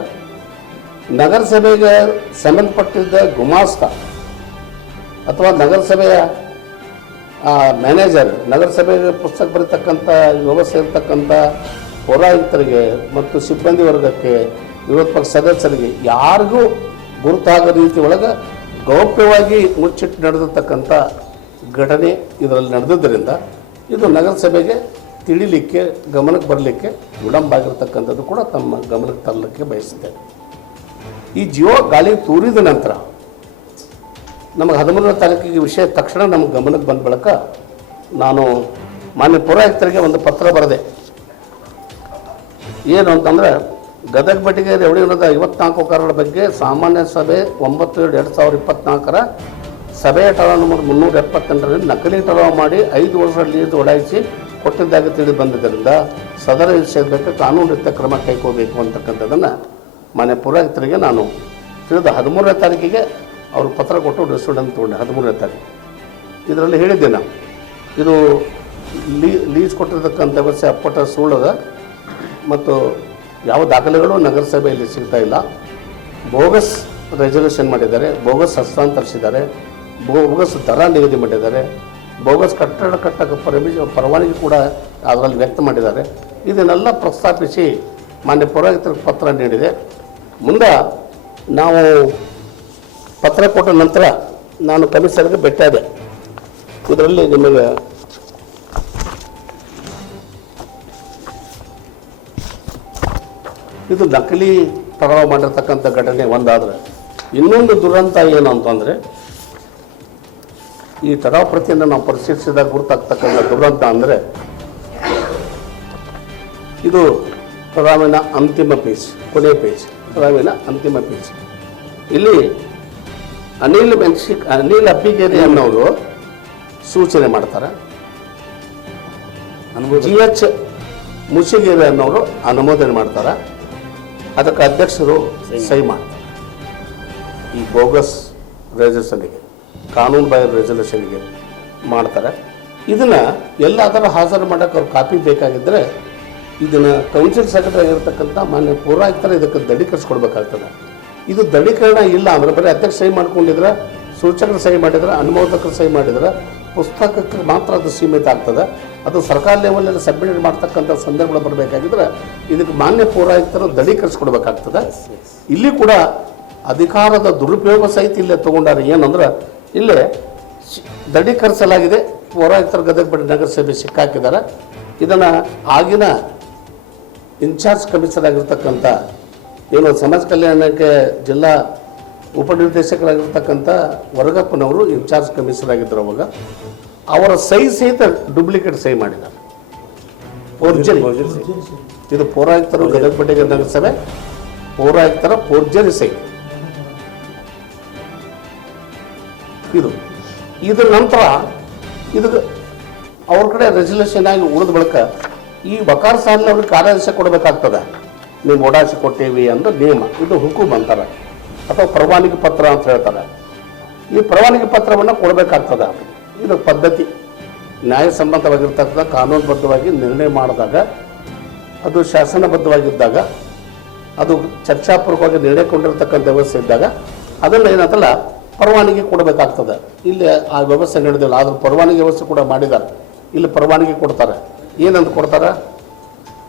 ನಗರಸಭೆಗೆ ಸಂಬಂಧಪಟ್ಟಿದ್ದ ಗುಮಾಸ್ತ ಅಥವಾ ನಗರಸಭೆಯ ಮ್ಯಾನೇಜರ್, ನಗರಸಭೆಗೆ ಪುಸ್ತಕ ಬರೀತಕ್ಕಂಥ ವ್ಯವಸ್ಥೆ ಇರತಕ್ಕಂಥ ಪೌರಾಯುಕ್ತರಿಗೆ ಮತ್ತು ಸಿಬ್ಬಂದಿ ವರ್ಗಕ್ಕೆ, ವಿರೋಧ ಪಕ್ಷ ಸದಸ್ಯರಿಗೆ ಯಾರಿಗೂ ಗುರುತಾಗೋ ರೀತಿ ಒಳಗೆ ಗೌಪ್ಯವಾಗಿ ಮುಚ್ಚಿಟ್ಟು ನಡೆದಿರ್ತಕ್ಕಂಥ ಘಟನೆ ಇದರಲ್ಲಿ ನಡೆದಿದ್ದರಿಂದ ಇದು ನಗರಸಭೆಗೆ ತಿಳಿಲಿಕ್ಕೆ, ಗಮನಕ್ಕೆ ಬರಲಿಕ್ಕೆ ವಿಳಂಬ ಆಗಿರ್ತಕ್ಕಂಥದ್ದು ಕೂಡ ತಮ್ಮ ಗಮನಕ್ಕೆ ತರಲಿಕ್ಕೆ ಬಯಸುತ್ತೇನೆ. ಈ ಜಿಯೋ ಗಾಳಿ ತೂರಿದ ನಂತರ ನಮಗೆ 13ನೇ ತಾರೀಕಿಗೆ ವಿಷಯ ತಕ್ಷಣ ನಮಗೆ ಗಮನಕ್ಕೆ ಬಂದ ಬಳಿಕ ನಾನು ಮಾನ್ಯ ಪೌರಾಯುಕ್ತರಿಗೆ ಒಂದು ಪತ್ರ ಬರೆದೆ. ಏನು ಅಂತಂದರೆ, ಗದಗ ಬೆಟಗೇರಿ ರೆವನ್ಯೂ 54 ಕಾರಣಗಳ ಬಗ್ಗೆ ಸಾಮಾನ್ಯ ಸಭೆ 9/7/2024 ಸಭೆಯ ಠರಾವ್ ನಂಬರ್ 378ರಲ್ಲಿ ನಕಲಿ ಠರಾವ್ ಮಾಡಿ 5 ವರ್ಷ ಲೀಸ್ ಒಡಾಯಿಸಿ ಕೊಟ್ಟಿದ್ದಾಗಿ ತಿಳಿದು ಬಂದಿದ್ದರಿಂದ ಸದರ ವಿಷಯದ ಬಗ್ಗೆ ಕಾನೂನು ರೀತಿಯ ಕ್ರಮ ಕೈಗೊಳ್ಳಬೇಕು ಅಂತಕ್ಕಂಥದ್ದನ್ನು ಮಾನ್ಯ ಪೌರಾಯುಕ್ತರಿಗೆ ನಾನು ತಿಳಿದ 13ನೇ ತಾರೀಕಿಗೆ ಅವರು ಪತ್ರ ಕೊಟ್ಟು ಡಿಸ್ಟ್ರಿಬ್ಯೂಟ್ ತೊಗೊಂಡೆ. 13ನೇ ತಾರೀಕು ಇದರಲ್ಲಿ ಹೇಳಿದ್ದೆ ನಾನು, ಇದು ಲೀಸ್ ಕೊಟ್ಟಿರ್ತಕ್ಕಂಥ ವ್ಯವಸ್ಥೆ ಅಪ್ಪಟ ಸುಳ್ಳದ ಮತ್ತು ಯಾವ ದಾಖಲೆಗಳು ನಗರಸಭೆಯಲ್ಲಿ ಸಿಗ್ತಾ ಇಲ್ಲ. ಬೋಗಸ್ ರೆಸಲ್ಯೂಷನ್ ಮಾಡಿದ್ದಾರೆ, ಬೋಗಸ್ ಹಸ್ತಾಂತರಿಸಿದ್ದಾರೆ, ಬೋಗಸ್ ದರ ನಿಗದಿ ಮಾಡಿದ್ದಾರೆ, ಬೋಗಸ್ ಕಟ್ಟಡ ಕಟ್ಟಕ್ಕೆ ಪರವಾನಗಿ ಕೂಡ ಅದರಲ್ಲಿ ವ್ಯಕ್ತ ಮಾಡಿದ್ದಾರೆ. ಇದನ್ನೆಲ್ಲ ಪ್ರಸ್ತಾಪಿಸಿ ಮಾನ್ಯ ಪೌರಾಯುಕ್ತರಿಗೆ ಪತ್ರ ನೀಡಿದೆ. ಮುಂದೆ ನಾವು ಪತ್ರ ಕೊಟ್ಟ ನಂತರ ನಾನು ಕಮಿಷನರ್ಗೆ ಭೇಟಿಯಾದೆ. ಇದರಲ್ಲಿ ನಿಮಗೆ ಇದು ನಕಲಿ ಠರಾವ್ ಮಾಡಿರ್ತಕ್ಕಂಥ ಘಟನೆ ಒಂದಾದರೆ, ಇನ್ನೊಂದು ದುರಂತ ಏನು ಅಂತಂದರೆ, ಈ ಠರಾವ್ ಪ್ರತಿಯನ್ನು ನಾವು ಪರಿಶೀಲಿಸಿದಾಗ ಗುರುತಾಗ್ತಕ್ಕಂಥ ದುರಂತ ಅಂದರೆ, ಇದು ಠರಾವಿನ ಅಂತಿಮ ಪೇಜ್, ಕೊನೆಯ ಪೇಜ್, ಠರಾವಿನ ಅಂತಿಮ ಪೇಜ್. ಇಲ್ಲಿ ಅನಿಲ್ ಅಬ್ಬಿಗೇರಿ ಅನ್ನೋರು ಸೂಚನೆ ಮಾಡ್ತಾರೆ, GH ಮುಷಿಗೇರಿ ಅನ್ನೋರು ಅನುಮೋದನೆ ಮಾಡ್ತಾರೆ, ಅದಕ್ಕೆ ಅಧ್ಯಕ್ಷರು ಸಹಿ ಮಾಡ್ತಾರೆ. ಈ ಬೋಗಸ್ ರೆಸಲ್ಯೂಷನ್ಗೆ, ಕಾನೂನು ಬಾಹಿರ ರೆಸಲ್ಯೂಷನ್ಗೆ ಮಾಡ್ತಾರೆ. ಇದನ್ನು ಎಲ್ಲಾದರೂ ಹಾಜರು ಮಾಡೋಕ್ಕೆ ಅವ್ರು ಕಾಪಿ ಬೇಕಾಗಿದ್ದರೆ ಇದನ್ನು ಕೌನ್ಸಿಲ್ ಸೆಕ್ರೆಟರಿ ಆಗಿರ್ತಕ್ಕಂಥ ಮಾನ್ಯ ಪೌರಾಯುಕ್ತರು ಇದಕ್ಕೆ ದೃಢೀಕರಿಸ್ಕೊಡ್ಬೇಕಾಗ್ತದೆ. ಇದು ದೃಢೀಕರಣ ಇಲ್ಲ ಅಂದರೆ ಬರೀ ಅಧ್ಯಕ್ಷ ಸಹಿ ಮಾಡ್ಕೊಂಡಿದ್ರೆ, ಸೂಚಕರು ಸಹಿ ಮಾಡಿದ್ರೆ, ಅನುಮೋದಕರು ಸಹಿ ಮಾಡಿದ್ರೆ ಪುಸ್ತಕಕ್ಕೆ ಮಾತ್ರ ಅದು ಸೀಮಿತ ಆಗ್ತದೆ. ಅದು ಸರ್ಕಾರ ಲೆವೆಲಲ್ಲಿ ಸಬ್ಮಿಟ್ ಮಾಡ್ತಕ್ಕಂಥ ಸಂದರ್ಭಗಳು ಬರಬೇಕಾಗಿದ್ರೆ ಇದಕ್ಕೆ ಮಾನ್ಯ ಪೌರಾಯುಕ್ತರು ದೃಢೀಕರಿಸ್ಕೊಡ್ಬೇಕಾಗ್ತದೆ. ಇಲ್ಲಿ ಕೂಡ ಅಧಿಕಾರದ ದುರುಪಯೋಗ ಸಹಿತ ಇಲ್ಲೇ ತೊಗೊಂಡಾರೆ. ಏನಂದ್ರೆ ಇಲ್ಲೇ ದೃಢೀಕರಿಸಲಾಗಿದೆ, ಪೌರಾಯುಕ್ತರು ಗದಗ ಬೆಟಗೇರಿ ನಗರಸಭೆ ಸಿಕ್ಕಾಕಿದ್ದಾರೆ. ಇದನ್ನು ಆಗಿನ ಇನ್ಚಾರ್ಜ್ ಕಮಿಷನರ್ ಆಗಿರ್ತಕ್ಕಂಥ ಏನು ಸಮಾಜ ಕಲ್ಯಾಣಕ್ಕೆ ಜಿಲ್ಲಾ ಉಪನಿರ್ದೇಶಕರಾಗಿರ್ತಕ್ಕಂಥ ವರಗಪ್ಪನವರು ಇನ್ಚಾರ್ಜ್ ಕಮಿಷನರ್ ಆಗಿದ್ದರು ಅವಾಗ. ಅವರ ಸಹಿ ಸಹಿತ ಡೂಪ್ಲಿಕೇಟ್ ಸಹಿ ಮಾಡಿದ್ದಾರೆ, ಫೋರ್ಜರಿ. ಇದು ಪೌರಾಯುಕ್ತರು ಗದಗಪೇಟೆ ನಗರಸಭೆ ಪೌರಾಯುಕ್ತರ ಫೋರ್ಜರಿ ಸಹಿ. ಇದ್ರ ನಂತರ ಇದು ಅವ್ರ ಕಡೆ ರೆಸಲ್ಯೂಷನ್ ಆಗಿ ಉಳಿದ ಬಳಿಕ ಈ ವಕಾರ ಸಾಲಿನವ್ರಿಗೆ ಕಾರ್ಯಾದೇಶ ಕೊಡಬೇಕಾಗ್ತದೆ. ನೀವು ಓಡಾಯಿಸಿ ಕೊಟ್ಟೇವಿ ಅಂದ್ರೆ ನಿಯಮ, ಇದು ಹುಕುಮ್ ಅಂತಾರೆ ಅಥವಾ ಪರವಾನಗಿ ಪತ್ರ ಅಂತ ಹೇಳ್ತಾರೆ. ಈ ಪರವಾನಗಿ ಪತ್ರವನ್ನು ಕೊಡಬೇಕಾಗ್ತದೆ. ಇದು ಪದ್ಧತಿ. ನ್ಯಾಯಸಮ್ಮತವಾಗಿರ್ತಕ್ಕಂಥ ಕಾನೂನುಬದ್ಧವಾಗಿ ನಿರ್ಣಯ ಮಾಡಿದಾಗ, ಅದು ಶಾಸನಬದ್ಧವಾಗಿದ್ದಾಗ, ಅದು ಚರ್ಚಾಪೂರ್ವಕವಾಗಿ ನಿರ್ಣಯ ಕೊಂಡಿರ್ತಕ್ಕಂಥ ವ್ಯವಸ್ಥೆ ಇದ್ದಾಗ ಅದನ್ನು ಏನಂತಲ್ಲ ಪರವಾನಗಿ ಕೊಡಬೇಕಾಗ್ತದೆ. ಇಲ್ಲಿ ಆ ವ್ಯವಸ್ಥೆ ನಡೆದಿಲ್ಲ, ಆದ್ರೆ ಪರವಾನಗಿ ವ್ಯವಸ್ಥೆ ಕೂಡ ಮಾಡಿದ್ದಾರೆ. ಇಲ್ಲಿ ಪರವಾನಗಿ ಕೊಡ್ತಾರೆ. ಏನಂತ ಕೊಡ್ತಾರೆ?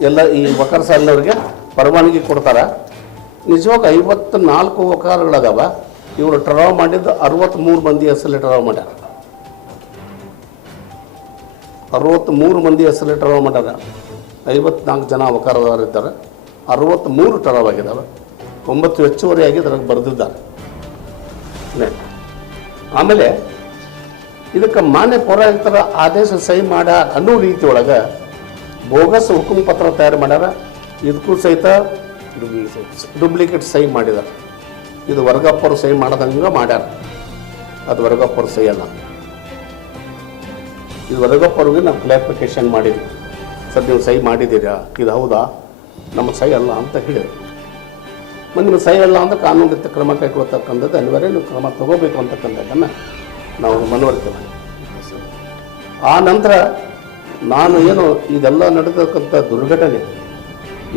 ಎಲ್ಲ ಈ ವಕಾರ ಸಾಲಿನವ್ರಿಗೆ ಪರವಾನಗಿ ಕೊಡ್ತಾರೆ. ನಿಜವಾಗ 54 ವಕಾರಗಳದಾವ. ಇವರು ಟರಾವ್ ಮಾಡಿದ್ದು 63 ಮಂದಿ ಹೆಸರಲ್ಲಿ ಟರಾವ್ ಮಾಡ್ಯಾರ. 63 ಮಂದಿ ಹೆಸರಲ್ಲಿ ಟರಾವ್ ಮಾಡ್ಯಾರ. 54 ಜನ ವಕಾರದವರಿದ್ದಾರೆ. 63 ಟರಾವ್ ಆಗಿದ್ದಾವೆ. 9 ಹೆಚ್ಚುವರಿಯಾಗಿ ಅದಕ್ಕೆ ಬರೆದಿದ್ದಾರೆ. ಆಮೇಲೆ ಇದಕ್ಕೆ ಮಾನ್ಯ ಪೌರಾಯುಕ್ತರ ಆದೇಶ ಸಹಿ ಮಾಡ ಅನ್ನೋ ರೀತಿ ಒಳಗೆ ಬೋಗಸ್ ಹುಕುಂ ಪತ್ರ ತಯಾರು ಮಾಡ್ಯಾರ. ಇದಕ್ಕೂ ಸಹಿತ ಡೂಪ್ಲಿಕೇಟ್ ಸಹಿ ಮಾಡಿದ್ದಾರೆ. ಇದು ವರ್ಗಪ್ಪರು ಸಹಿ ಮಾಡೋದಂಗೆ ಮಾಡ್ಯಾರ. ಅದು ವರ್ಗಪ್ಪರು ಸಹಿ ಅಲ್ಲ. ಇದು ವರ್ಗಪ್ಪರಿಗೆ ನಾವು ಕ್ಲಾರಿಫಿಕೇಶನ್ ಮಾಡಿದ್ವಿ. ಸರ್ ನೀವು ಸಹಿ ಮಾಡಿದ್ದೀರಾ, ಇದು ಹೌದಾ? ನಮ್ಮ ಸಹಿ ಅಲ್ಲ ಅಂತ ಹೇಳಿದ್ರು. ಮತ್ತು ನಿಮ್ಮ ಸಹಿ ಅಲ್ಲ ಅಂದರೆ ಕಾನೂನಿತ ಕ್ರಮ ಕೈಗೊಳ್ಳತಕ್ಕಂಥದ್ದು ಅನಿವಾರ್ಯ, ನೀವು ಕ್ರಮ ತಗೋಬೇಕು ಅಂತಕ್ಕಂಥದ್ದನ್ನು ನಾವು ಮನವರಿಕೆ ಮಾಡಿ. ಆ ನಂತರ ನಾನು ಏನು ಇದೆಲ್ಲ ನಡೆದಕ್ಕಂಥ ದುರ್ಘಟನೆ,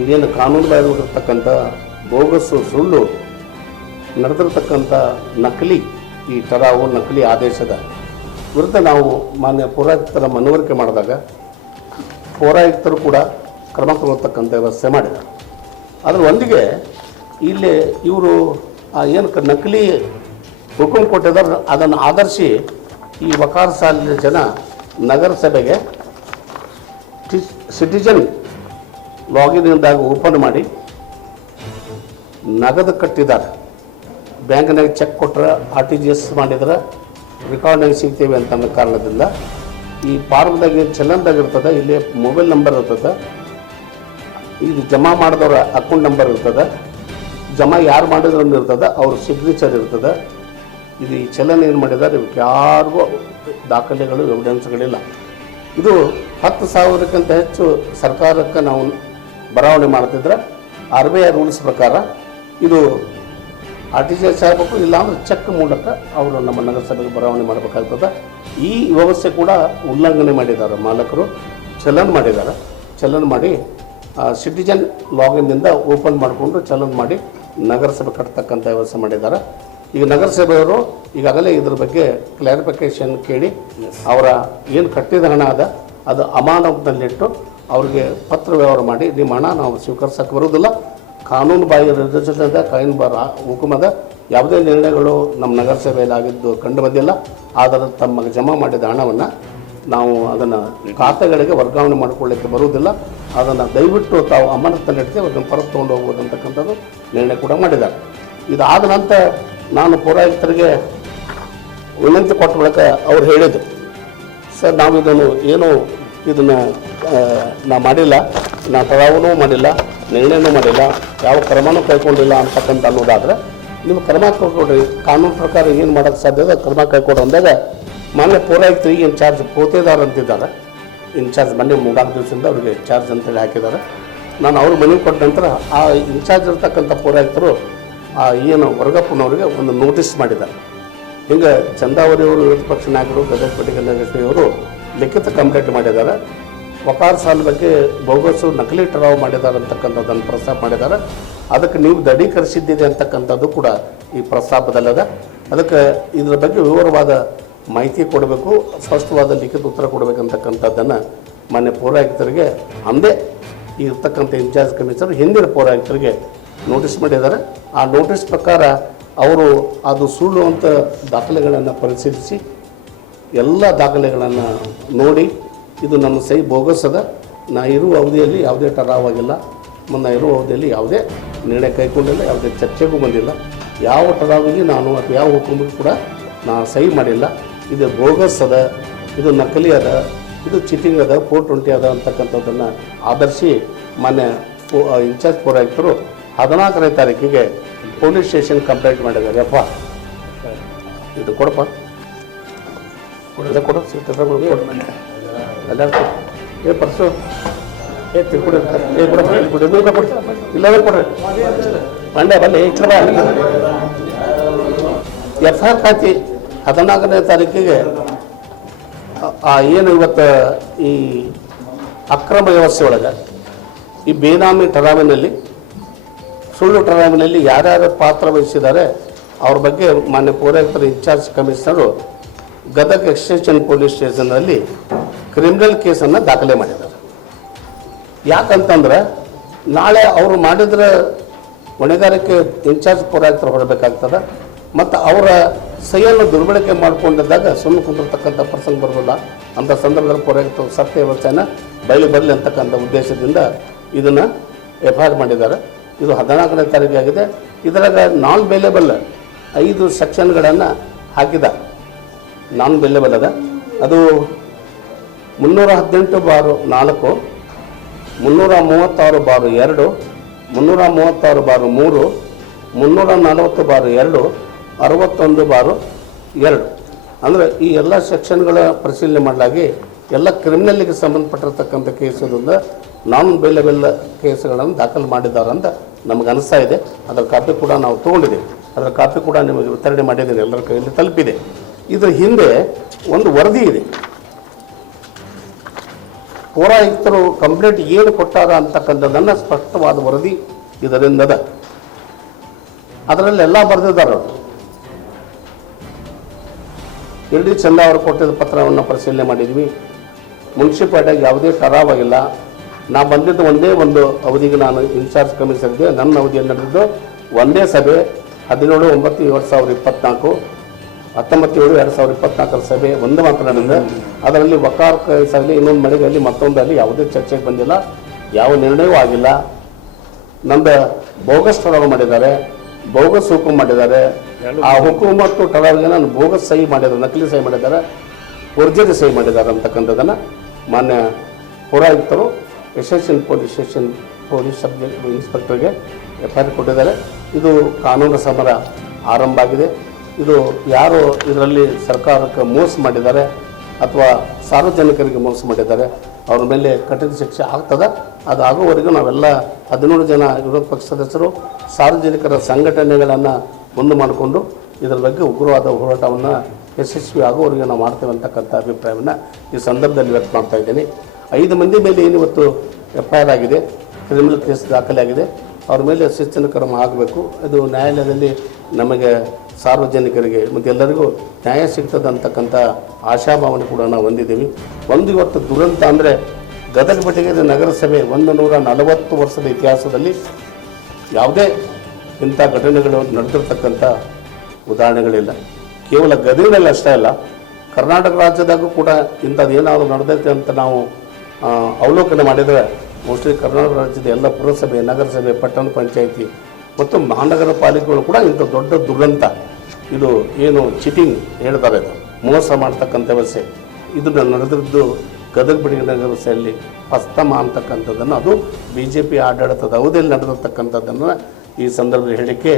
ಈಗೇನು ಕಾನೂನು ಬಾಹಿರವಾಗಿರ್ತಕ್ಕಂಥ ಬೋಗಸ್ಸು ಸುಳ್ಳು ನಡೆದಿರ್ತಕ್ಕಂಥ ನಕಲಿ ಈ ಟರಾವು ನಕಲಿ ಆದೇಶದ ವಿರುದ್ಧ ನಾವು ಮಾನ್ಯ ಪೌರಾಯುಕ್ತರ ಮನವರಿಕೆ ಮಾಡಿದಾಗ ಪೌರಾಯುಕ್ತರು ಕೂಡ ಕ್ರಮ ತಗೊಳ್ತಕ್ಕಂಥ ವ್ಯವಸ್ಥೆ ಮಾಡಿದ್ದಾರೆ. ಅದರ ಒಂದಿಗೆ ಇಲ್ಲಿ ಇವರು ಏನು ನಕಲಿ ಹುಕುಂ ಕೊಟ್ಟಿದ್ದಾರೆ ಅದನ್ನು ಆಧರಿಸಿ ಈ ವಕಾರ ಸಾಲಿನ ಜನ ನಗರಸಭೆಗೆ ಸಿಟಿಜನ್ ಲಾಗಿನ್ದಾಗ ಓಪನ್ ಮಾಡಿ ನಗದು ಕಟ್ಟಿದ್ದಾರೆ. ಬ್ಯಾಂಕ್ನಾಗ ಚೆಕ್ ಕೊಟ್ಟರೆ RTGS ಮಾಡಿದ್ರೆ ರೆಕಾರ್ಡ್ನಾಗ ಸಿಗ್ತೇವೆ ಅಂತ ಅನ್ನೋ ಕಾರಣದಿಂದ ಈ ಫಾರ್ಮ್ದಾಗ ಚಲನ್ದಾಗ ಇರ್ತದೆ, ಇಲ್ಲಿ ಮೊಬೈಲ್ ನಂಬರ್ ಇರ್ತದೆ, ಇದು ಜಮಾ ಮಾಡಿದವ್ರ ಅಕೌಂಟ್ ನಂಬರ್ ಇರ್ತದೆ, ಜಮಾ ಯಾರು ಮಾಡಿದ್ರು ಇರ್ತದೆ, ಅವ್ರ ಸಿಗ್ನೇಚರ್ ಇರ್ತದೆ. ಇದು ಈ ಚಲನ್ ಏನು ಮಾಡಿದ್ದಾರೆ, ಇವಕ್ಕೆ ಯಾರಿಗೂ ದಾಖಲೆಗಳು ಎವಿಡೆನ್ಸ್ಗಳಿಲ್ಲ. ಇದು 10,000ಕ್ಕಿಂತ ಹೆಚ್ಚು ಸರ್ಕಾರಕ್ಕೆ ನಾವು ಬರವಣೆ ಮಾಡ್ತಿದ್ರೆ RBI ರೂಲ್ಸ್ ಪ್ರಕಾರ ಇದು RTGS ಆಗಬೇಕು, ಇಲ್ಲಾಂದ್ರೆ ಚೆಕ್ ಮೂಲಕ ಅವರು ನಮ್ಮ ನಗರಸಭೆಗೆ ಬರವಣೆ ಮಾಡಬೇಕಾಗ್ತದೆ. ಈ ವ್ಯವಸ್ಥೆ ಕೂಡ ಉಲ್ಲಂಘನೆ ಮಾಡಿದ್ದಾರೆ ಮಾಲಕರು. ಚಲನ್ ಮಾಡಿದ್ದಾರೆ. ಚಲನ್ ಮಾಡಿ ಸಿಟಿಜನ್ ಲಾಗಿನ್ನಿಂದ ಓಪನ್ ಮಾಡಿಕೊಂಡು ಚಲನ್ ಮಾಡಿ ನಗರಸಭೆ ಕಟ್ತಕ್ಕಂಥ ವ್ಯವಸ್ಥೆ ಮಾಡಿದ್ದಾರೆ. ಈಗ ನಗರಸಭೆಯವರು ಈಗಾಗಲೇ ಇದ್ರ ಬಗ್ಗೆ ಕ್ಲಾರಿಫಿಕೇಷನ್ ಕೇಳಿ ಅವರ ಏನು ಕಟ್ಟಿದ ಹಣ ಅದ ಅದು ಅಮಾನತಿನಲ್ಲಿಟ್ಟು ಅವ್ರಿಗೆ ಪತ್ರ ವ್ಯವಹಾರ ಮಾಡಿ, ನಿಮ್ಮ ಹಣ ನಾವು ಸ್ವೀಕರಿಸೋಕ್ಕೆ ಬರೋದಿಲ್ಲ, ಕಾನೂನು ಬಾಹಿರ ನಿರ್ದೇಶನದ ಕಾನೂನು ಹುಕುಮದ ಯಾವುದೇ ನಿರ್ಣಯಗಳು ನಮ್ಮ ನಗರಸಭೆಯಲ್ಲಿ ಆಗಿದ್ದು ಕಂಡು ಬಂದಿಲ್ಲ. ಆದರೆ ತಮ್ಮ ಜಮಾ ಮಾಡಿದ ಹಣವನ್ನು ನಾವು ಅದನ್ನು ಖಾತೆಗಳಿಗೆ ವರ್ಗಾವಣೆ ಮಾಡಿಕೊಳ್ಳಿಕ್ಕೆ ಬರುವುದಿಲ್ಲ, ಅದನ್ನು ದಯವಿಟ್ಟು ತಾವು ಅಮಾನತಿನಲ್ಲಿಡ್ತೀವಿ, ಅದನ್ನು ಹೊರಗೆ ತೊಗೊಂಡು ಹೋಗ್ಬೋದು ಅಂತಕ್ಕಂಥದ್ದು ನಿರ್ಣಯ ಕೂಡ ಮಾಡಿದ್ದಾರೆ. ಇದಾದ ನಂತರ ನಾನು ಪೌರಾಯುಕ್ತರಿಗೆ ವಿನಂತಿ ಕೊಟ್ಟ ಬಳಿಕ ಅವ್ರು ಹೇಳಿದರು, ಸರ್ ನಾವು ಇದನ್ನು ನಾ ಮಾಡಿಲ್ಲ, ನಾ ತಡವೂ ಮಾಡಿಲ್ಲ, ನಿರ್ಣಯನೂ ಮಾಡಿಲ್ಲ, ಯಾವ ಕ್ರಮನೂ ಕೈಗೊಂಡಿಲ್ಲ ಅಂತಕ್ಕಂಥ ಅನ್ನೋದಾದರೆ ನೀವು ಕ್ರಮ ಕೈಗೊಡ್ರಿ, ಕಾನೂನು ಪ್ರಕಾರ ಏನು ಮಾಡೋಕ್ಕೆ ಸಾಧ್ಯ ಇದೆ ಕ್ರಮ ಕೈಗೊಡ್ರಿ ಅಂದಾಗ ಮಾನ್ಯ ಪೌರಾಯುಕ್ತರಿಗೆ ಇನ್ಚಾರ್ಜ್ ಪೋತೆದಾರ್ ಅಂತಿದ್ದಾರೆ. ಇನ್ಚಾರ್ಜ್ ಮೊನ್ನೆ 3-4 ದಿವಸದಿಂದ ಅವರಿಗೆ ಚಾರ್ಜ್ ಅಂತೇಳಿ ಹಾಕಿದ್ದಾರೆ. ನಾನು ಅವ್ರ ಮನೆಗೆ ಕೊಟ್ಟ ನಂತರ ಆ ಇನ್ಚಾರ್ಜ್ ಇರ್ತಕ್ಕಂಥ ಪೌರಾಯುಕ್ತರು ಏನು ವರ್ಗಪ್ಪನವರಿಗೆ ಒಂದು ನೋಟಿಸ್ ಮಾಡಿದ್ದಾರೆ. ಹಿಂಗೆ ಚಂದಾವರಿಯವರು ವಿರೋಧ ಪಕ್ಷ ನಾಯಕರು ಗದಗಪೇಟೆ ನಗರಸಭೆಯವರು ಲಿಖಿತ ಕಂಪ್ಲೇಂಟ್ ಮಾಡಿದ್ದಾರೆ. ವಕಾರ ಸಾಲ ಬಗ್ಗೆ ಬೋಗಸ್ಸು ನಕಲಿ ಟರಾವ್ ಮಾಡಿದ್ದಾರೆ ಅಂತಕ್ಕಂಥದ್ದನ್ನು ಪ್ರಸ್ತಾಪ ಮಾಡಿದ್ದಾರೆ. ಅದಕ್ಕೆ ನೀವು ದೃಢೀಕರಿಸಿದ್ದಿದೆ ಅಂತಕ್ಕಂಥದ್ದು ಕೂಡ ಈ ಪ್ರಸ್ತಾಪದಲ್ಲದ. ಅದಕ್ಕೆ ಇದರ ಬಗ್ಗೆ ವಿವರವಾದ ಮಾಹಿತಿ ಕೊಡಬೇಕು, ಸ್ಪಷ್ಟವಾದ ಲಿಖಿತ ಉತ್ತರ ಕೊಡಬೇಕಂತಕ್ಕಂಥದ್ದನ್ನು ಮಾನ್ಯ ಪೌರಾಯುಕ್ತರಿಗೆ ಅಂದೇ ಇರ್ತಕ್ಕಂಥ ಇನ್ಚಾರ್ಜ್ ಕಮಿಷನರ್ ಹಿಂದಿನ ಪೌರಾಯುಕ್ತರಿಗೆ ನೋಟಿಸ್ ಮಾಡಿದ್ದಾರೆ. ಆ ನೋಟಿಸ್ ಪ್ರಕಾರ ಅವರು ಅದು ಸುಳ್ಳು ಅಂತ ದಾಖಲೆಗಳನ್ನು ಪರಿಶೀಲಿಸಿ ಎಲ್ಲ ದಾಖಲೆಗಳನ್ನು ನೋಡಿ ಇದು ನನ್ನ ಸಹಿ ಬೋಗಸ್ ಅದ, ನಾ ಇರುವ ಅವಧಿಯಲ್ಲಿ ಯಾವುದೇ ಟರಾವ್ ಆಗಿಲ್ಲ, ನಾ ಇರುವ ಅವಧಿಯಲ್ಲಿ ಯಾವುದೇ ನಿರ್ಣಯ ಕೈಗೊಂಡಿಲ್ಲ, ಯಾವುದೇ ಚರ್ಚೆಗೂ ಬಂದಿಲ್ಲ, ಯಾವ ಠರಾವಿಗೆ ನಾನು ಅಥವಾ ಯಾವ ಹುಕುಮಿಗೆ ಕೂಡ ನಾನು ಸಹಿ ಮಾಡಿಲ್ಲ. ಇದು ಬೋಗಸ್ ಅದ, ಇದು ನಕಲಿ ಅದ, ಇದು ಚೀಟಿಂಗ್ ಅದ, 420 ಅದ ಅಂತಕ್ಕಂಥದ್ದನ್ನು ಆಧರಿಸಿ ಮಾನ್ಯ ಇನ್ಚಾರ್ಜ್ ಪೌರಾಯುಕ್ತರು 14ನೇ ತಾರೀಕಿಗೆ ಪೊಲೀಸ್ ಸ್ಟೇಷನ್ ಕಂಪ್ಲೇಂಟ್ ಮಾಡಿದ್ದಾರೆ. ಅಪ್ಪ ಇದು ಕೊಡಪ್ಪ, ಕೊಡು ಎಲ್ಲ ಏ ಪರ್ಸು ತಿಳ್ಕೊಡಿ ಇಲ್ಲವೇ ಕೊಡ್ರಿ ಮಂಡ್ಯ ಬಲ್ಲಿ FIR ಹಾಕಿ 14ನೇ ತಾರೀಕಿಗೆ ಏನು ಇವತ್ತು ಈ ಅಕ್ರಮ ವ್ಯವಸ್ಥೆ ಒಳಗೆ ಈ ಬೇನಾಮಿ ಠರಾವಿನಲ್ಲಿ ಸುಳ್ಳು ಠರಾವಿನಲ್ಲಿ ಯಾರ್ಯಾರು ಪಾತ್ರ ವಹಿಸಿದ್ದಾರೆ ಅವ್ರ ಬಗ್ಗೆ ಮಾನ್ಯ ಪೌರಾಯುಕ್ತರ in charge commissioner Gadag extension police ಸ್ಟೇಷನ್ನಲ್ಲಿ ಕ್ರಿಮಿನಲ್ ಕೇಸನ್ನು ದಾಖಲೆ ಮಾಡಿದ್ದಾರೆ. ಯಾಕಂತಂದ್ರೆ ನಾಳೆ ಅವರು ಮಾಡಿದ್ರೆ ಹೊಣೆಗಾರಿಕೆ ಇನ್ಚಾರ್ಜ್ ಪೌರಾಯುಕ್ತರು ಹೊರಬೇಕಾಗ್ತದೆ ಮತ್ತು ಅವರ ಸಹಿಯನ್ನು ದುರ್ಬಳಕೆ ಮಾಡಿಕೊಂಡಿದ್ದಾಗ ಸುಮ್ಮನೆ ಕುಂದಿರ್ತಕ್ಕಂಥ ಪ್ರಸಂಗ ಬರೋದಿಲ್ಲ. ಅಂಥ ಸಂದರ್ಭದಲ್ಲಿ ಪೌರಾಯುಕ್ತರು ಸತ್ಯ ವ್ಯವಸ್ಥೆಯನ್ನು ಬಯಲು ಬರಲಿ ಅಂತಕ್ಕಂಥ ಉದ್ದೇಶದಿಂದ ಇದನ್ನು FIR ಮಾಡಿದ್ದಾರೆ. ಇದು 14ನೇ ತಾರೀಕಾಗಿದೆ. ಇದರಾಗ ನಾನ್ ಬೇಲೇಬಲ್ 5 ಸೆಕ್ಷನ್ಗಳನ್ನು ಹಾಕಿದ ನಾನ್ ಬೇಲೇಬಲ್ ಅದ. ಅದು 318/4, 336/2, 336/3, 340/2, 61/2 ಅಂದರೆ ಈ ಎಲ್ಲ ಸೆಕ್ಷನ್ಗಳ ಪರಿಶೀಲನೆ ಮಾಡಲಾಗಿ ಎಲ್ಲ ಕ್ರಿಮಿನಲ್ಗೆ ಸಂಬಂಧಪಟ್ಟಿರ್ತಕ್ಕಂಥ ಕೇಸದಿಂದ ನಾನ್ ಬೇಲೇಬಲ್ ಕೇಸುಗಳನ್ನು ದಾಖಲು ಮಾಡಿದ್ದಾರೆ ಅಂತ ನಮಗೆ ಅನಿಸ್ತಾ ಇದೆ. ಅದರ ಕಾಪಿ ಕೂಡ ನಾವು ತೊಗೊಂಡಿದ್ದೀವಿ. ಅದರ ಕಾಪಿ ಕೂಡ ನಿಮಗೆ ವಿತರಣೆ ಮಾಡಿದ್ದೀನಿ, ಎಲ್ಲರ ಕೈಯಲ್ಲಿ ತಲುಪಿದೆ. ಇದರ ಹಿಂದೆ ಒಂದು ವರದಿ ಇದೆ. ಪೌರಾಯುಕ್ತರು ಕಂಪ್ಲೇಂಟ್ ಏನು ಕೊಟ್ಟಾರ ಅಂತಕ್ಕಂಥದ್ದನ್ನು ಸ್ಪಷ್ಟವಾದ ವರದಿ ಇದರಿಂದದ. ಅದರಲ್ಲಿ ಎಲ್ಲ ಬರೆದಿದ್ದಾರೆ. LD ಚಂದ ಅವರು ಕೊಟ್ಟಿದ್ದ ಪತ್ರವನ್ನು ಪರಿಶೀಲನೆ ಮಾಡಿದ್ವಿ. ಮುನ್ಸಿಪಾಲ್ಟಿಯಾಗಿ ಯಾವುದೇ ಠರಾವಾಗಿಲ್ಲ. ನಾ ಬಂದಿದ್ದು ಒಂದೇ ಒಂದು ಅವಧಿಗೆ ನಾನು ಇನ್ಚಾರ್ಜ್ ಕಮಿಷನರ್ ಇದ್ದೆ. ನನ್ನ ಅವಧಿಯಲ್ಲಿ ನಡೆದಿದ್ದು ಒಂದೇ ಸಭೆ 17/9/2024, 19/7/2024 ಸಭೆ ಒಂದು ಮಾತ್ರ ನಡೆದಿದೆ. ಅದರಲ್ಲಿ ವಕಾರ ಕೇಸಾಗಲಿ ಇನ್ನೊಂದು ಮಳೆಗಾಗಲಿ ಮತ್ತೊಂದಲ್ಲಿ ಯಾವುದೇ ಚರ್ಚೆಗೆ ಬಂದಿಲ್ಲ, ಯಾವ ನಿರ್ಣಯವೂ ಆಗಿಲ್ಲ. ನಮ್ದು ಬೋಗಸ್ ಠರಾವು ಮಾಡಿದ್ದಾರೆ, ಬೋಗಸ್ ಹುಕುಂ ಮಾಡಿದ್ದಾರೆ. ಆ ಹುಕುಂ ಮತ್ತು ಠರಾವಿಗೆ ನಾನು ಬೋಗಸ್ ಸಹಿ ಮಾಡಿದ್ದಾರೆ, ನಕಲಿ ಸಹಿ ಮಾಡಿದ್ದಾರೆ, ಫೋರ್ಜರಿ ಸಹಿ ಮಾಡಿದ್ದಾರೆ ಅಂತಕ್ಕಂಥದ್ದನ್ನು ಮಾನ್ಯ ಪೌರಾಯುಕ್ತರು extension police station police sub ಇನ್ಸ್ಪೆಕ್ಟರ್ಗೆ FIR ಕೊಟ್ಟಿದ್ದಾರೆ. ಇದು ಕಾನೂನು ಸಮರ ಆರಂಭ ಆಗಿದೆ. ಇದು ಯಾರು ಇದರಲ್ಲಿ ಸರ್ಕಾರಕ್ಕೆ ಮೋಸ ಮಾಡಿದ್ದಾರೆ ಅಥವಾ ಸಾರ್ವಜನಿಕರಿಗೆ ಮೋಸ ಮಾಡಿದ್ದಾರೆ ಅವ್ರ ಮೇಲೆ ಕಠಿಣ ಶಿಕ್ಷೆ ಆಗ್ತದೆ. ಅದು ಆಗೋವರೆಗೂ ನಾವೆಲ್ಲ 17 ಜನ ವಿರೋಧ ಪಕ್ಷ ಸದಸ್ಯರು ಸಾರ್ವಜನಿಕರ ಸಂಘಟನೆಗಳನ್ನು ಮುಂದೆ ಮಾಡಿಕೊಂಡು ಇದರ ಬಗ್ಗೆ ಉಗ್ರವಾದ ಹೋರಾಟವನ್ನು ಯಶಸ್ವಿ ಆಗೋವರೆಗೆ ನಾವು ಮಾಡ್ತೇವೆ ಅಂತಕ್ಕಂಥ ಅಭಿಪ್ರಾಯವನ್ನು ಈ ಸಂದರ್ಭದಲ್ಲಿ ವ್ಯಕ್ತ ಮಾಡ್ತಾ ಇದ್ದೀನಿ. 5 ಮಂದಿ ಮೇಲೆ ಏನಿವತ್ತು FIR ಆಗಿದೆ, ಕ್ರಿಮಿನಲ್ ಕೇಸ್ ದಾಖಲೆ ಆಗಿದೆ. ಅವ್ರ ಮೇಲೆ ಶಿಸ್ತಿನ ಕ್ರಮ ಆಗಬೇಕು. ಇದು ನ್ಯಾಯಾಲಯದಲ್ಲಿ ನಮಗೆ ಸಾರ್ವಜನಿಕರಿಗೆ ಮತ್ತು ಎಲ್ಲರಿಗೂ ನ್ಯಾಯ ಸಿಗ್ತದೆ ಅಂತಕ್ಕಂಥ ಆಶಾಭಾವನೆ ಕೂಡ ನಾವು ಹೊಂದಿದ್ದೀವಿ. ಒಂದು ಇವತ್ತು ದುರಂತ ಅಂದರೆ ಗದಗ ಬೆಟಗೇರಿ ನಗರಸಭೆ 140 ವರ್ಷದ ಇತಿಹಾಸದಲ್ಲಿ ಯಾವುದೇ ಇಂಥ ಘಟನೆಗಳು ನಡೆದಿರ್ತಕ್ಕಂಥ ಉದಾಹರಣೆಗಳಿಲ್ಲ. ಕೇವಲ ಗದಗಿನಲ್ಲಿ ಅಷ್ಟೇ ಅಲ್ಲ, ಕರ್ನಾಟಕ ರಾಜ್ಯದಾಗೂ ಕೂಡ ಇಂಥದ್ದು ಏನಾದರೂ ನಡೆದೈತೆ ಅಂತ ನಾವು ಅವಲೋಕನೆ ಮಾಡಿದರೆ ಮೋಸ್ಟ್ಲಿ ಕರ್ನಾಟಕ ರಾಜ್ಯದ ಎಲ್ಲ ಪುರಸಭೆ, ನಗರಸಭೆ, ಪಟ್ಟಣ ಪಂಚಾಯಿತಿ ಮತ್ತು ಮಹಾನಗರ ಪಾಲಿಕೆಗಳು ಕೂಡ ಇಂಥ ದೊಡ್ಡ ದುರಂತ, ಇದು ಏನು ಚೀಟಿಂಗ್ ಹೇಳ್ತಾರೆ, ಇದು ಮೋಸ ಮಾಡ್ತಕ್ಕಂಥ ವ್ಯವಸ್ಥೆ, ಇದನ್ನು ನಡೆದಿದ್ದು ಗದಗ ಬೆಟಗೇರಿ ನಗರಸಭೆಯಲ್ಲಿ ಪ್ರಥಮ ಅಂತಕ್ಕಂಥದ್ದನ್ನು, ಅದು BJP ಆಡಳಿತದ ಅವಧಿಯಲ್ಲಿ ನಡೆದಿರ್ತಕ್ಕಂಥದ್ದನ್ನು ಈ ಸಂದರ್ಭದಲ್ಲಿ ಹೇಳಿಕೆ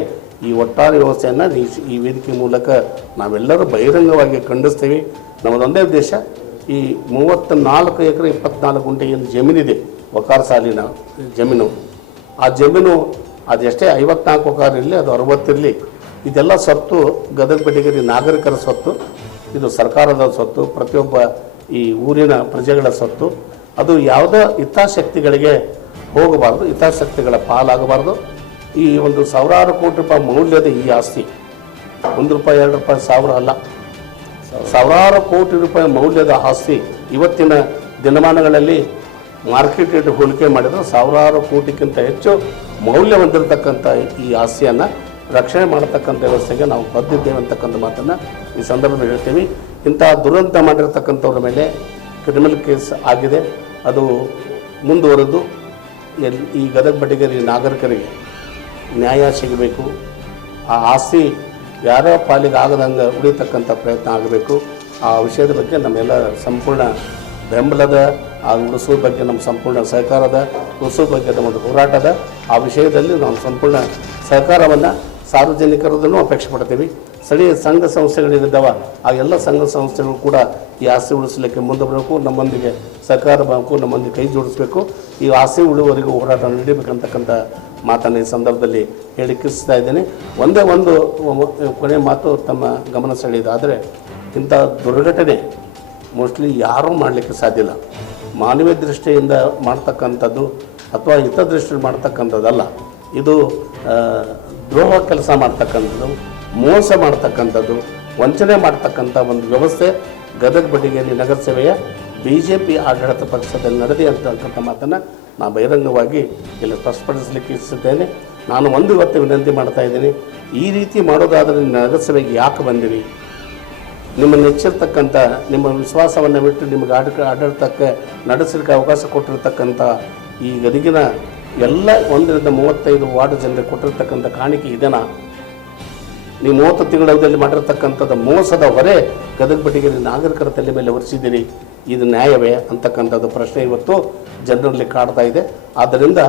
ಈ ಒಟ್ಟಾರೆ ವ್ಯವಸ್ಥೆಯನ್ನು ಈ ವೇದಿಕೆ ಮೂಲಕ ನಾವೆಲ್ಲರೂ ಬಹಿರಂಗವಾಗಿ ಖಂಡಿಸ್ತೀವಿ. ನಮ್ಮದೊಂದೇ ಉದ್ದೇಶ, ಈ 34 ಎಕರೆ 24 ಗುಂಟೆ ಏನು ಜಮೀನಿದೆ, ವಕಾರ ಸಾಲಿನ ಜಮೀನು, ಆ ಜಮೀನು ಅದೆಷ್ಟೇ 54 ವಕಾರ ಇರಲಿ, ಅದು 60 ಇರಲಿ, ಇದೆಲ್ಲ ಸ್ವತ್ತು ಗದಗ ಬೆಟಗೇರಿ ನಾಗರಿಕರ ಸ್ವತ್ತು. ಇದು ಸರ್ಕಾರದ ಸ್ವತ್ತು, ಪ್ರತಿಯೊಬ್ಬ ಈ ಊರಿನ ಪ್ರಜೆಗಳ ಸ್ವತ್ತು. ಅದು ಯಾವುದೋ ಹಿತಾಸಕ್ತಿಗಳಿಗೆ ಹೋಗಬಾರ್ದು, ಹಿತಾಸಕ್ತಿಗಳ ಪಾಲಾಗಬಾರ್ದು. ಈ ಒಂದು ಸಾವಿರಾರು ಕೋಟಿ ರೂಪಾಯಿ ಮೌಲ್ಯದ ಈ ಆಸ್ತಿ, 1 ರೂಪಾಯಿ 2 ರೂಪಾಯಿ 1000 ಅಲ್ಲ, ಸಾವಿರಾರು ಕೋಟಿ ರೂಪಾಯಿ ಮೌಲ್ಯದ ಆಸ್ತಿ ಇವತ್ತಿನ ದಿನಮಾನಗಳಲ್ಲಿ ಮಾರ್ಕೆಟ್ ರೇಟ್ ಹೋಲಿಕೆ ಮಾಡಿದರೆ ಸಾವಿರಾರು ಕೋಟಿಗಿಂತ ಹೆಚ್ಚು ಮೌಲ್ಯ ಹೊಂದಿರತಕ್ಕಂಥ ಈ ಆಸ್ತಿಯನ್ನು ರಕ್ಷಣೆ ಮಾಡತಕ್ಕಂಥ ವ್ಯವಸ್ಥೆಗೆ ನಾವು ಬದ್ಧಿದ್ದೇವೆ ಅಂತಕ್ಕಂಥ ಮಾತನ್ನು ಈ ಸಂದರ್ಭದಲ್ಲಿ ಹೇಳ್ತೀವಿ. ಇಂಥ ದುರಂತ ಮಾಡಿರ್ತಕ್ಕಂಥವ್ರ ಮೇಲೆ ಕ್ರಿಮಿನಲ್ ಕೇಸ್ ಆಗಿದೆ. ಅದು ಮುಂದುವರೆದು ಈ ಗದಗ ಬೆಟಗೇರಿ ನಾಗರಿಕರಿಗೆ ನ್ಯಾಯ ಸಿಗಬೇಕು. ಆ ಆಸ್ತಿ ಯಾರ ಪಾಲಿಗೆ ಆಗದಂಗೆ ಉಳಿತಕ್ಕಂಥ ಪ್ರಯತ್ನ ಆಗಬೇಕು. ಆ ವಿಷಯದ ಬಗ್ಗೆ ನಮ್ಮೆಲ್ಲ ಸಂಪೂರ್ಣ ಬೆಂಬಲದ, ಆ ಉಳಿಸುವ ಬಗ್ಗೆ ನಮ್ಮ ಸಂಪೂರ್ಣ ಸಹಕಾರದ, ಉಳಿಸುವ ಬಗ್ಗೆ ನಮ್ಮದು ಹೋರಾಟದ. ಆ ವಿಷಯದಲ್ಲಿ ನಾವು ಸಂಪೂರ್ಣ ಸಹಕಾರವನ್ನು ಸಾರ್ವಜನಿಕರದನ್ನು ಅಪೇಕ್ಷೆ ಪಡ್ತೀವಿ. ಸ್ಥಳೀಯ ಸಂಘ ಸಂಸ್ಥೆಗಳಿದ್ದಾವೆ, ಆ ಎಲ್ಲ ಸಂಘ ಸಂಸ್ಥೆಗಳು ಕೂಡ ಈ ಆಸ್ತಿ ಉಳಿಸಲಿಕ್ಕೆ ಮುಂದೆ ಬರಬೇಕು, ನಮ್ಮೊಂದಿಗೆ ಸಹಕಾರ ಮಾಡಬೇಕು, ನಮ್ಮೊಂದಿಗೆ ಕೈ ಜೋಡಿಸಬೇಕು. ಈ ಆಸ್ತಿ ಉಳುವವರೆಗೂ ಹೋರಾಟ ನಡೀಬೇಕಂತಕ್ಕಂಥ ಮಾತನ್ನು ಈ ಸಂದರ್ಭದಲ್ಲಿ ಹೇಳಿಕಿಸ್ತಾ ಇದ್ದೇನೆ. ಒಂದೇ ಒಂದು ಕೊನೆ ಮಾತು ತಮ್ಮ ಗಮನ ಸೆಳೆಯಿದೆ. ಆದರೆ ಇಂಥ ದುರ್ಘಟನೆ ಮೋಸ್ಟ್ಲಿ ಯಾರೂ ಮಾಡಲಿಕ್ಕೆ ಸಾಧ್ಯ ಇಲ್ಲ. ಮಾನವೀಯ ದೃಷ್ಟಿಯಿಂದ ಮಾಡ್ತಕ್ಕಂಥದ್ದು ಅಥವಾ ಹಿತದೃಷ್ಟಿಯಲ್ಲಿ ಮಾಡ್ತಕ್ಕಂಥದ್ದಲ್ಲ. ಇದು ದ್ರೋಹ ಕೆಲಸ ಮಾಡ್ತಕ್ಕಂಥದ್ದು, ಮೋಸ ಮಾಡ್ತಕ್ಕಂಥದ್ದು, ವಂಚನೆ ಮಾಡ್ತಕ್ಕಂಥ ಒಂದು ವ್ಯವಸ್ಥೆ ಗದಗ ಬೆಟಗೇರಿ ನಗರಸಭೆಯ BJP ಆಡಳಿತ ಪಕ್ಷದಲ್ಲಿ ನಡೆದಿ ಅಂತಕ್ಕಂಥ ಮಾತನ್ನು ನಾನು ಬಹಿರಂಗವಾಗಿ ಇಲ್ಲಿ ಸ್ಪಷ್ಟಪಡಿಸಲಿಕ್ಕೆ ಇಚ್ಛಿಸುತ್ತೇನೆ. ನಾನು ಒಂದು ಇವತ್ತು ವಿನಂತಿ ಮಾಡ್ತಾ ಇದ್ದೀನಿ, ಈ ರೀತಿ ಮಾಡೋದಾದರೆ ನಗರಸಭೆಗೆ ಯಾಕೆ ಬಂದಿರಿ? ನಿಮ್ಮನ್ನು ಹೆಚ್ಚಿರ್ತಕ್ಕಂಥ ನಿಮ್ಮ ವಿಶ್ವಾಸವನ್ನು ಬಿಟ್ಟು ನಿಮಗೆ ಆಡಳಿತಕ್ಕೆ ನಡೆಸಲಿಕ್ಕೆ ಅವಕಾಶ ಕೊಟ್ಟಿರ್ತಕ್ಕಂಥ ಈ ಗದಗಿನ ಎಲ್ಲ 1 ರಿಂದ 35 ವಾರ್ಡ್ ಜನರಿಗೆ ಕೊಟ್ಟಿರ್ತಕ್ಕಂಥ ಕಾಣಿಕೆ ಇದೆನಾ? ನೀವು 30 ತಿಂಗಳ ಅವಧಿಯಲ್ಲಿ ಮಾಡಿರ್ತಕ್ಕಂಥದ್ದು ಮೋಸದ ಹೊರೆ ಗದಗ ಬೆಟಗೇರಿ ನಾಗರಿಕರ ತಲೆ ಮೇಲೆ ಹೊರಿಸಿದ್ದೀರಿ. ಇದು ನ್ಯಾಯವೇ ಅಂತಕ್ಕಂಥದ್ದು ಪ್ರಶ್ನೆ ಇವತ್ತು ಜನರಲ್ಲಿ ಕಾಡ್ತಾ ಇದೆ. ಆದ್ದರಿಂದ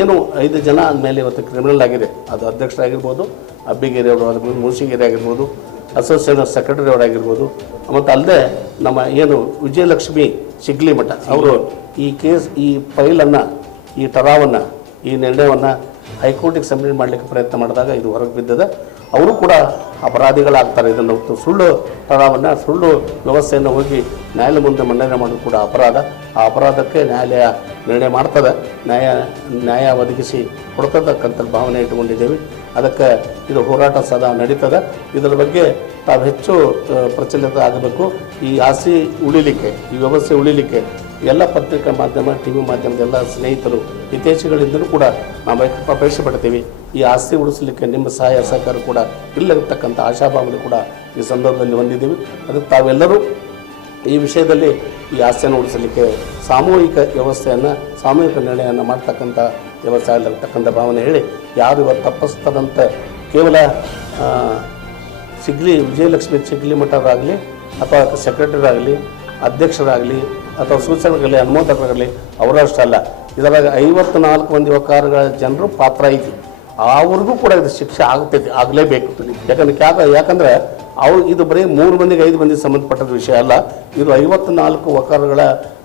ಏನು 5 ಜನ ಮೇಲೆ ಇವತ್ತು ಕ್ರಿಮಿನಲ್ ಆಗಿದೆ. ಅದು ಅಧ್ಯಕ್ಷರಾಗಿರ್ಬೋದು, ಅಬ್ಬಿಗೇರಿ ಅವರು ಆಗಿರ್ಬೋದು, ಮುನ್ಸಿಗೇರಿ ಆಗಿರ್ಬೋದು, ಅಸೋಸಿಯೇಷನ್ ಸೆಕ್ರೆಟರಿ ಅವರಾಗಿರ್ಬೋದು, ಮತ್ತು ಅಲ್ಲದೆ ನಮ್ಮ ಏನು ವಿಜಯಲಕ್ಷ್ಮಿ ಶಿಗ್ಲಿಮಠ ಅವರು ಈ ಫೈಲನ್ನು, ಈ ಟರಾವನ್ನು, ಈ ನಿರ್ಣಯವನ್ನು ಹೈಕೋರ್ಟಿಗೆ ಸಬ್ಮಿಟ್ ಮಾಡಲಿಕ್ಕೆ ಪ್ರಯತ್ನ ಮಾಡಿದಾಗ ಇದು ಹೊರಗೆ ಬಿದ್ದದೆ. ಅವರು ಕೂಡ ಅಪರಾಧಿಗಳಾಗ್ತಾರೆ. ಇದನ್ನು ಸುಳ್ಳು ಟರಾವನ್ನು, ಸುಳ್ಳು ವ್ಯವಸ್ಥೆಯನ್ನು ಹೋಗಿ ನ್ಯಾಯಾಲಯ ಮುಂದೆ ಮಂಡನೆ ಮಾಡೋದು ಕೂಡ ಅಪರಾಧ. ಆ ಅಪರಾಧಕ್ಕೆ ನ್ಯಾಯಾಲಯ ನಿರ್ಣಯ ಮಾಡ್ತದೆ, ನ್ಯಾಯ ಒದಗಿಸಿ ಕೊಡ್ತಕ್ಕಂಥ ಭಾವನೆ ಇಟ್ಟುಕೊಂಡಿದ್ದೇವೆ. ಅದಕ್ಕೆ ಇದು ಹೋರಾಟ ಸದಾ ನಡೀತದೆ. ಇದರ ಬಗ್ಗೆ ತಾವು ಹೆಚ್ಚು ಪ್ರಚಲಿತ ಆಗಬೇಕು. ಈ ಆಸ್ತಿ ಉಳಿಲಿಕ್ಕೆ, ಈ ವ್ಯವಸ್ಥೆ ಉಳಿಲಿಕ್ಕೆ ಎಲ್ಲ ಪತ್ರಿಕಾ ಮಾಧ್ಯಮ, TV ಮಾಧ್ಯಮದ ಎಲ್ಲ ಸ್ನೇಹಿತರು, ಹಿತೈಷಿಗಳಿಂದಲೂ ಕೂಡ ನಾವು ಅಪೇಕ್ಷೆ ಪಡ್ತೀವಿ. ಈ ಆಸ್ತಿ ಉಳಿಸಲಿಕ್ಕೆ ನಿಮ್ಮ ಸಹಾಯ ಸಹಕಾರ ಕೂಡ ಇಲ್ಲತಕ್ಕಂಥ ಆಶಾಭಾವನೆ ಕೂಡ ಈ ಸಂದರ್ಭದಲ್ಲಿ ಹೊಂದಿದ್ದೀವಿ. ಅದಕ್ಕೆ ತಾವೆಲ್ಲರೂ ಈ ವಿಷಯದಲ್ಲಿ ಈ ಆಸ್ತಿಯನ್ನು ಉಳಿಸಲಿಕ್ಕೆ ಸಾಮೂಹಿಕ ವ್ಯವಸ್ಥೆಯನ್ನು, ಸಾಮೂಹಿಕ ನಿರ್ಣಯವನ್ನು ಮಾಡ್ತಕ್ಕಂಥ ವ್ಯವಸ್ಥೆ ಆಗಿರ್ತಕ್ಕಂಥ ಭಾವನೆ ಹೇಳಿ, ಯಾರು ಇವತ್ತು ತಪ್ಪಿಸ್ತದಂತೆ ಕೇವಲ ವಿಜಯಲಕ್ಷ್ಮಿ ಶಿಗ್ಲಿಮಠರಾಗಲಿ ಅಥವಾ ಸೆಕ್ರೆಟರಿ ಆಗಲಿ, ಅಧ್ಯಕ್ಷರಾಗಲಿ ಅಥವಾ ಸೂಚನೆಗಳಲ್ಲಿ ಅನುಮೋದಕರಾಗಲಿ ಅವರಷ್ಟಲ್ಲ, ಇದರಾಗ 54 ಮಂದಿ ವಕಾರಗಳ ಜನರು ಪಾತ್ರ ಐತಿ. ಅವ್ರಿಗೂ ಕೂಡ ಇದು ಶಿಕ್ಷೆ ಆಗಲೇಬೇಕು. ಯಾಕಂದರೆ ಇದು ಬರೀ 3 ಮಂದಿಗೆ 5 ಮಂದಿಗೆ ಸಂಬಂಧಪಟ್ಟ ವಿಷಯ ಅಲ್ಲ. ಇದು 54 ವಕಾರಗಳ